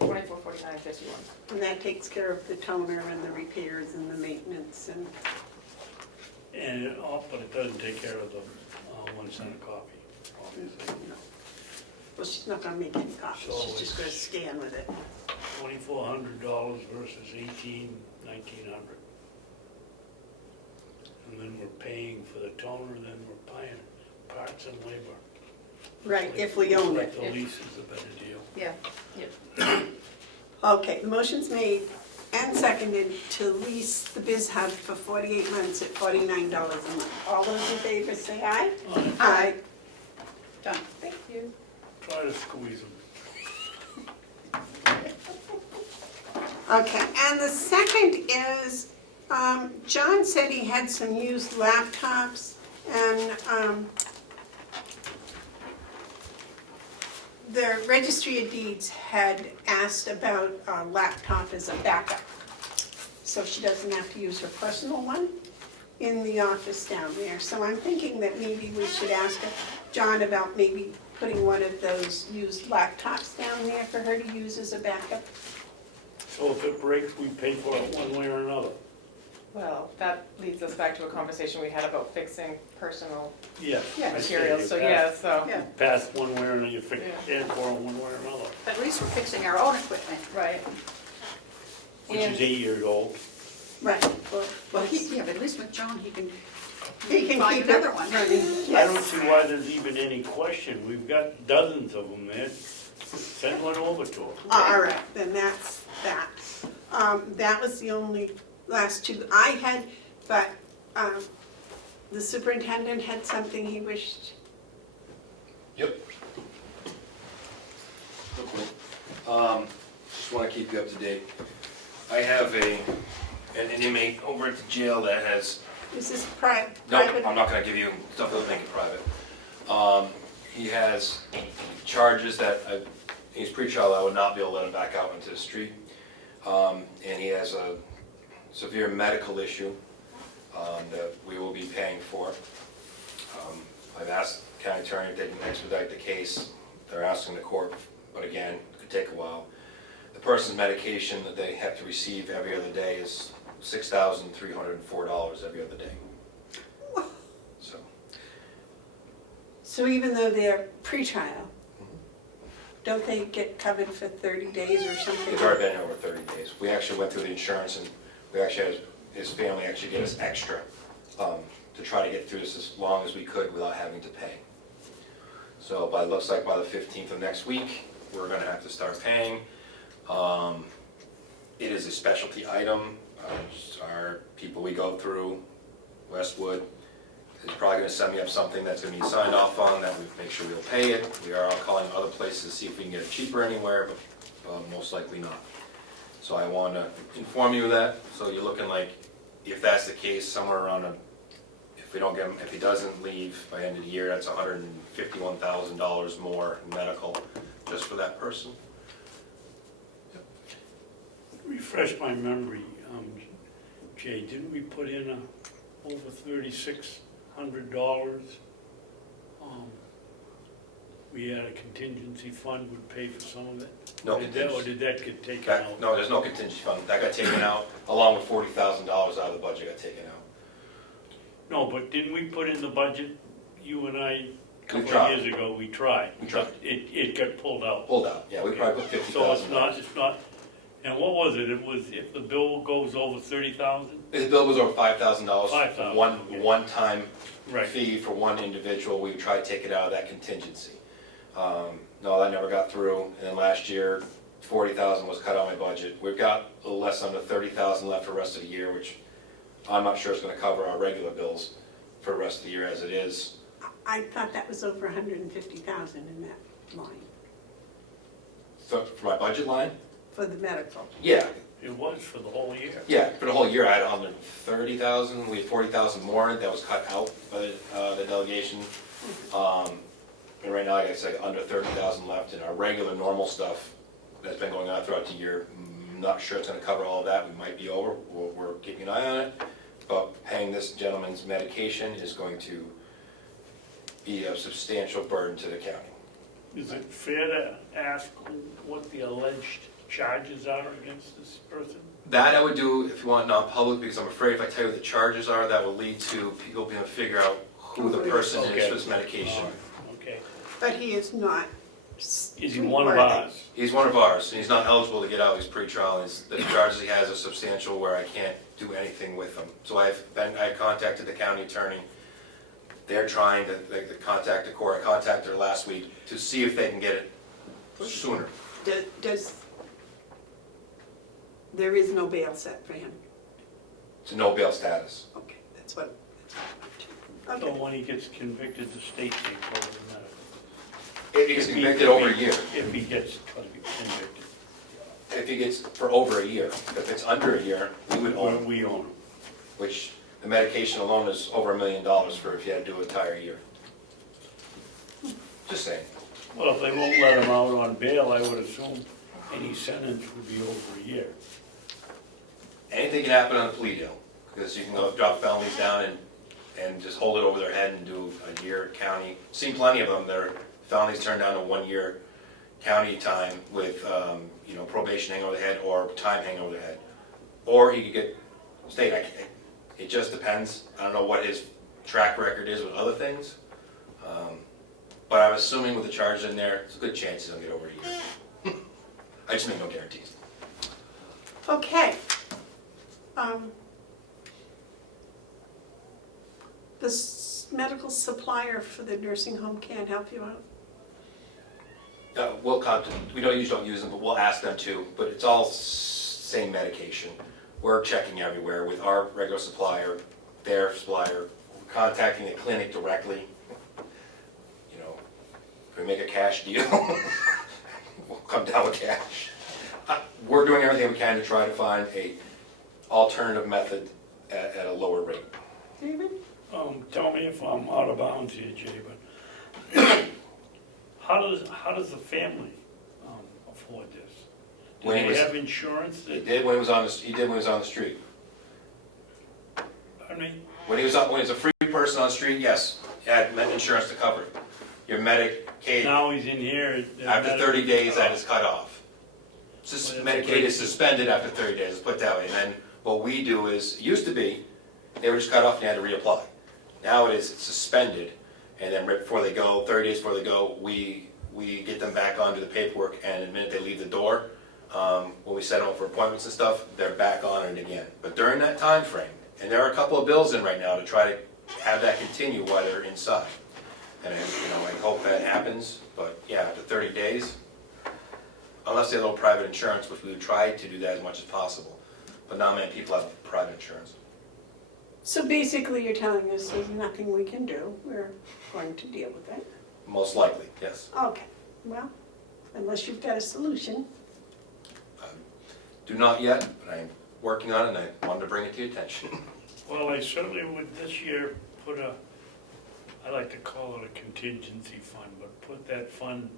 24, 49, 51. And that takes care of the toner and the repairs and the maintenance and, But it doesn't take care of the 1 cent a copy, obviously. you know. Well, she's not gonna make any copies, So she's just gonna it's- scan with it. $2,400 versus $1,900. And then we're paying for the toner, and then we're paying parts and labor. Right, if we own Like it. the lease is a better deal. Yeah. Okay, the motion's made and seconded to lease the BizHub for 48 months at $49 a month. All those in favor say aye? Aye. Done. Thank you. Try to squeeze them. Okay, and the second is, John said he had some used laptops, and the Registry of Deeds had asked about a laptop as a backup, so she doesn't have to use her personal one in the office down there. So I'm thinking that maybe we should ask John about maybe putting one of those used laptops down there for her to use as a backup. So if it breaks, we pay for it one way or another. Well, that leads us back to a conversation we had about fixing personal Yes. Yeah. I say materials, you so pass- yeah, so. Yeah. Pass one way or another, you fix Yeah. it for them one way or another, At least we're fixing our own equipment. Right. which And- is 8 years old. Right. Well, yeah, but at least with John, he can He can find keep it another one. running. I don't Yes. see why there's even any question. We've got dozens of them there. Send one over to them. All right, then that's that. That was the only last two I had, but the superintendent had something he wished. Yep. Just want to keep you up to date. I have an inmate over at the jail that has, Is this nope, private? I'm not going to give you stuff that'll make it private. He has charges that, he's pre-trial, I would not be able to let him back out into the street. And he has a severe medical issue that we will be paying for. I've asked the county attorney if they can expedite the case. They're asking the court, but again, it could take a while. The person's medication that they have to receive every other day is $6,304 every other day. So, So even though they're pretrial, don't they get covered for 30 days or something? it's already been over 30 days. We actually went through the insurance and we actually had his family actually get us extra to try to get through this as long as we could without having to pay. So by, looks like by the 15th of next week, we're gonna have to start paying. It is a specialty item. Our people we go through, Westwood, is probably gonna send me up something that's gonna be signed off on, that we make sure we'll pay it. We are calling other places to see if we can get it cheaper anywhere, but most likely not. So I want to inform you of that. So you're looking like, if that's the case, somewhere around if we don't get him, if he doesn't leave by end of the year, that's $151,000 more in medical just for that person. Refresh my memory, Jay, didn't we put in over $3,600? We had a contingency fund would pay for some of it? No Or did that get taken out? No, there's no contingency fund. That got taken out, along with $40,000 out of the budget got taken out. No, but didn't we put in the budget, you and I, a couple tried. of years ago, we tried? We tried. It got pulled out. Pulled out, yeah, we probably put $50,000. So it's not, and what was it? It was, if the bill goes over 30,000? The bill was over $5,000. $5,000, okay. One-time Right. fee for one individual. We would try to take it out of that contingency. No, that never got through. And then last year, $40,000 was cut out of my budget. We've got a little less under $30,000 left for the rest of the year, which I'm not sure is going to cover our regular bills for the rest of the year as it is. I thought that was over 150,000 in that line, For my budget line? for the medical. Yeah, It was for the whole year. yeah. For the whole year, I had $130,000. We had $40,000 more that was cut out by the delegation. And right now, like I said, under $30,000 left in our regular normal stuff that's been going on throughout the year. Not sure it's gonna cover all of that. We might be over. We're keeping an eye on it. But paying this gentleman's medication is going to be a substantial burden to the county. Is it fair to ask what the alleged charges are against this person? That I would do if you want non-public, because I'm afraid if I tell you what the charges are, that will lead to people being able to figure out who the person is for this medication. Okay. But he is not. Is he one of ours? He's one of ours, and he's not eligible to get out. He's pre-trial. The charges he has are substantial where I can't do anything with him. So I contacted the county attorney. They're trying to contact the court. I contacted her last week to see if they can get it sooner. There is no bail set for him? To no bail status. Okay, that's what I So okay. when he gets convicted, the state takes over the medical. If he gets convicted over a year. If he gets convicted. If he gets for over a year. If it's under a year, we would own him. We own him. Which the medication alone is over $1 million for if you had to do an entire year. Just saying. Well, if they won't let him out on bail, I would assume any sentence would be over a year. Anything can happen on a plea deal, because you can go drop felonies down and just hold it over their head and do a year county. Seen plenty of them, their felonies turned down to 1 year county time with, probation hanging over the head or time hanging over the head. Or he could get state, it just depends. I don't know what his track record is with other things. But I'm assuming with the charges in there, it's a good chance he'll get over a year. I just make no guarantees. Okay. The medical supplier for the nursing home can't help you out? We'll contact, we usually don't use them, but we'll ask them to, but it's all same medication. We're checking everywhere with our regular supplier, their supplier, contacting the clinic directly. If we make a cash deal, we'll come down with cash. We're doing everything we can to try to find a alternative method at a lower rate. David? Tell me if I'm out of bounds here, Jay, but how does the family afford this? Do they have insurance? He did when he was on the street. Pardon me? When he was a free person on the street, yes, he had insurance to cover it. Your Medicaid, Now he's in here. after 30 days, that is cut off. Medicaid is suspended after 30 days, let's put it that way. And then what we do is, it used to be, they were just cut off and you had to reapply. Now it is suspended, and then right before they go, 30 days before they go, we get them back onto the paperwork, and the minute they leave the door, when we set them up for appointments and stuff, they're back on it again. But during that time frame, and there are a couple of bills in right now to try to have that continue while they're inside. And, I hope that happens, but yeah, after 30 days, unless they have a little private insurance, which we would try to do that as much as possible, but not many people have private insurance. So basically, you're telling us there's nothing we can do, we're going to deal with it? Most likely, yes. Okay, well, unless you've got a solution. Do not yet, but I'm working on it, and I wanted to bring it to your attention. Well, I certainly would this year put I like to call it a contingency fund, but put that fund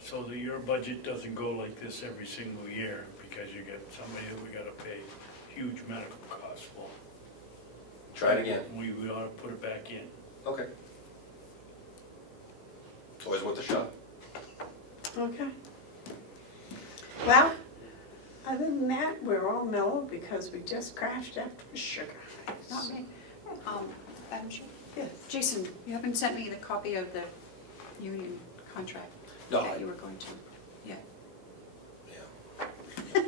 so that your budget doesn't go like this every single year, because you get somebody that we gotta pay huge medical costs for. Try it again. We ought to put it back in. Okay. It's always worth a shot. Okay. Well, other than that, we're all mellow because we just crashed after the sugar. Not me. Madam Chair? Yes. Jason, you haven't sent me the copy of the union contract No, that you were going to. Yeah. Yeah.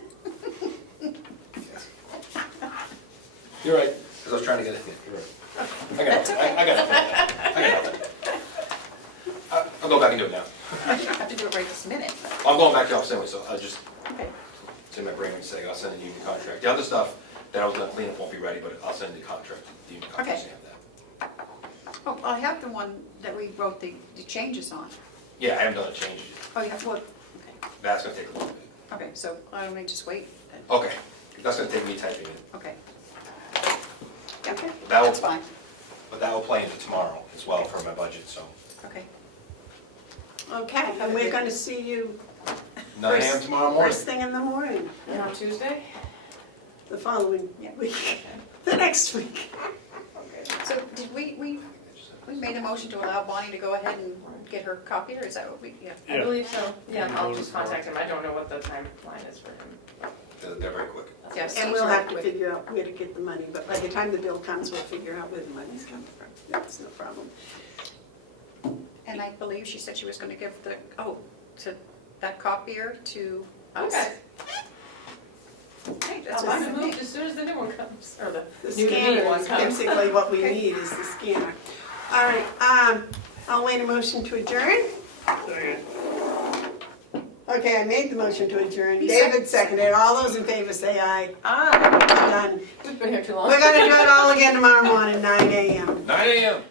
You're right, because I was trying to get it. You're right. I got That's nothing. okay. I got nothing. I'll go back and do it now. You don't have to do it right this minute, but, I'm going back to the office anyway, so I'll just, okay. it's in my brain and say, I'll send a union contract. The other stuff that I was gonna clean up won't be ready, but I'll send the contract, the union contract, so you have that. Oh, I have the one that we wrote the changes on. Yeah, I haven't done a change yet. Oh, you have, what? Okay, That's gonna take a little bit. okay, so I may just wait then. Okay, that's gonna take me typing it. Okay. Yeah, okay, That will- that's fine. But that will play into tomorrow as well for my budget, so. Okay. Okay, and we're gonna see you 9 AM tomorrow morning. first thing in the morning, And on Tuesday? the following Yeah. week, the next week. So did we made a motion to allow Bonnie to go ahead and get her copier, is that what we, yeah? I Yeah. believe so. Yeah, I'll just contact him. I don't know what the timeline is for him. They're very quick. Yes. And we'll have to figure out where to get the money, but by the time the bill comes, we'll figure out where the money's coming from. That's no problem. And I believe she said she was gonna give to that copier to us. Okay. Hey, that's I'll have fine it with me. moved as soon as the new one comes, or the The new scanner one is comes. basically what we Okay. need is the scanner. All right, I'll wait a motion to adjourn. Second. Okay, I made the motion to adjourn. He David seconded. All those in favor say aye. Ah, Done. we've been here too long. We're gonna do it all again tomorrow morning, 9 AM. 9 AM.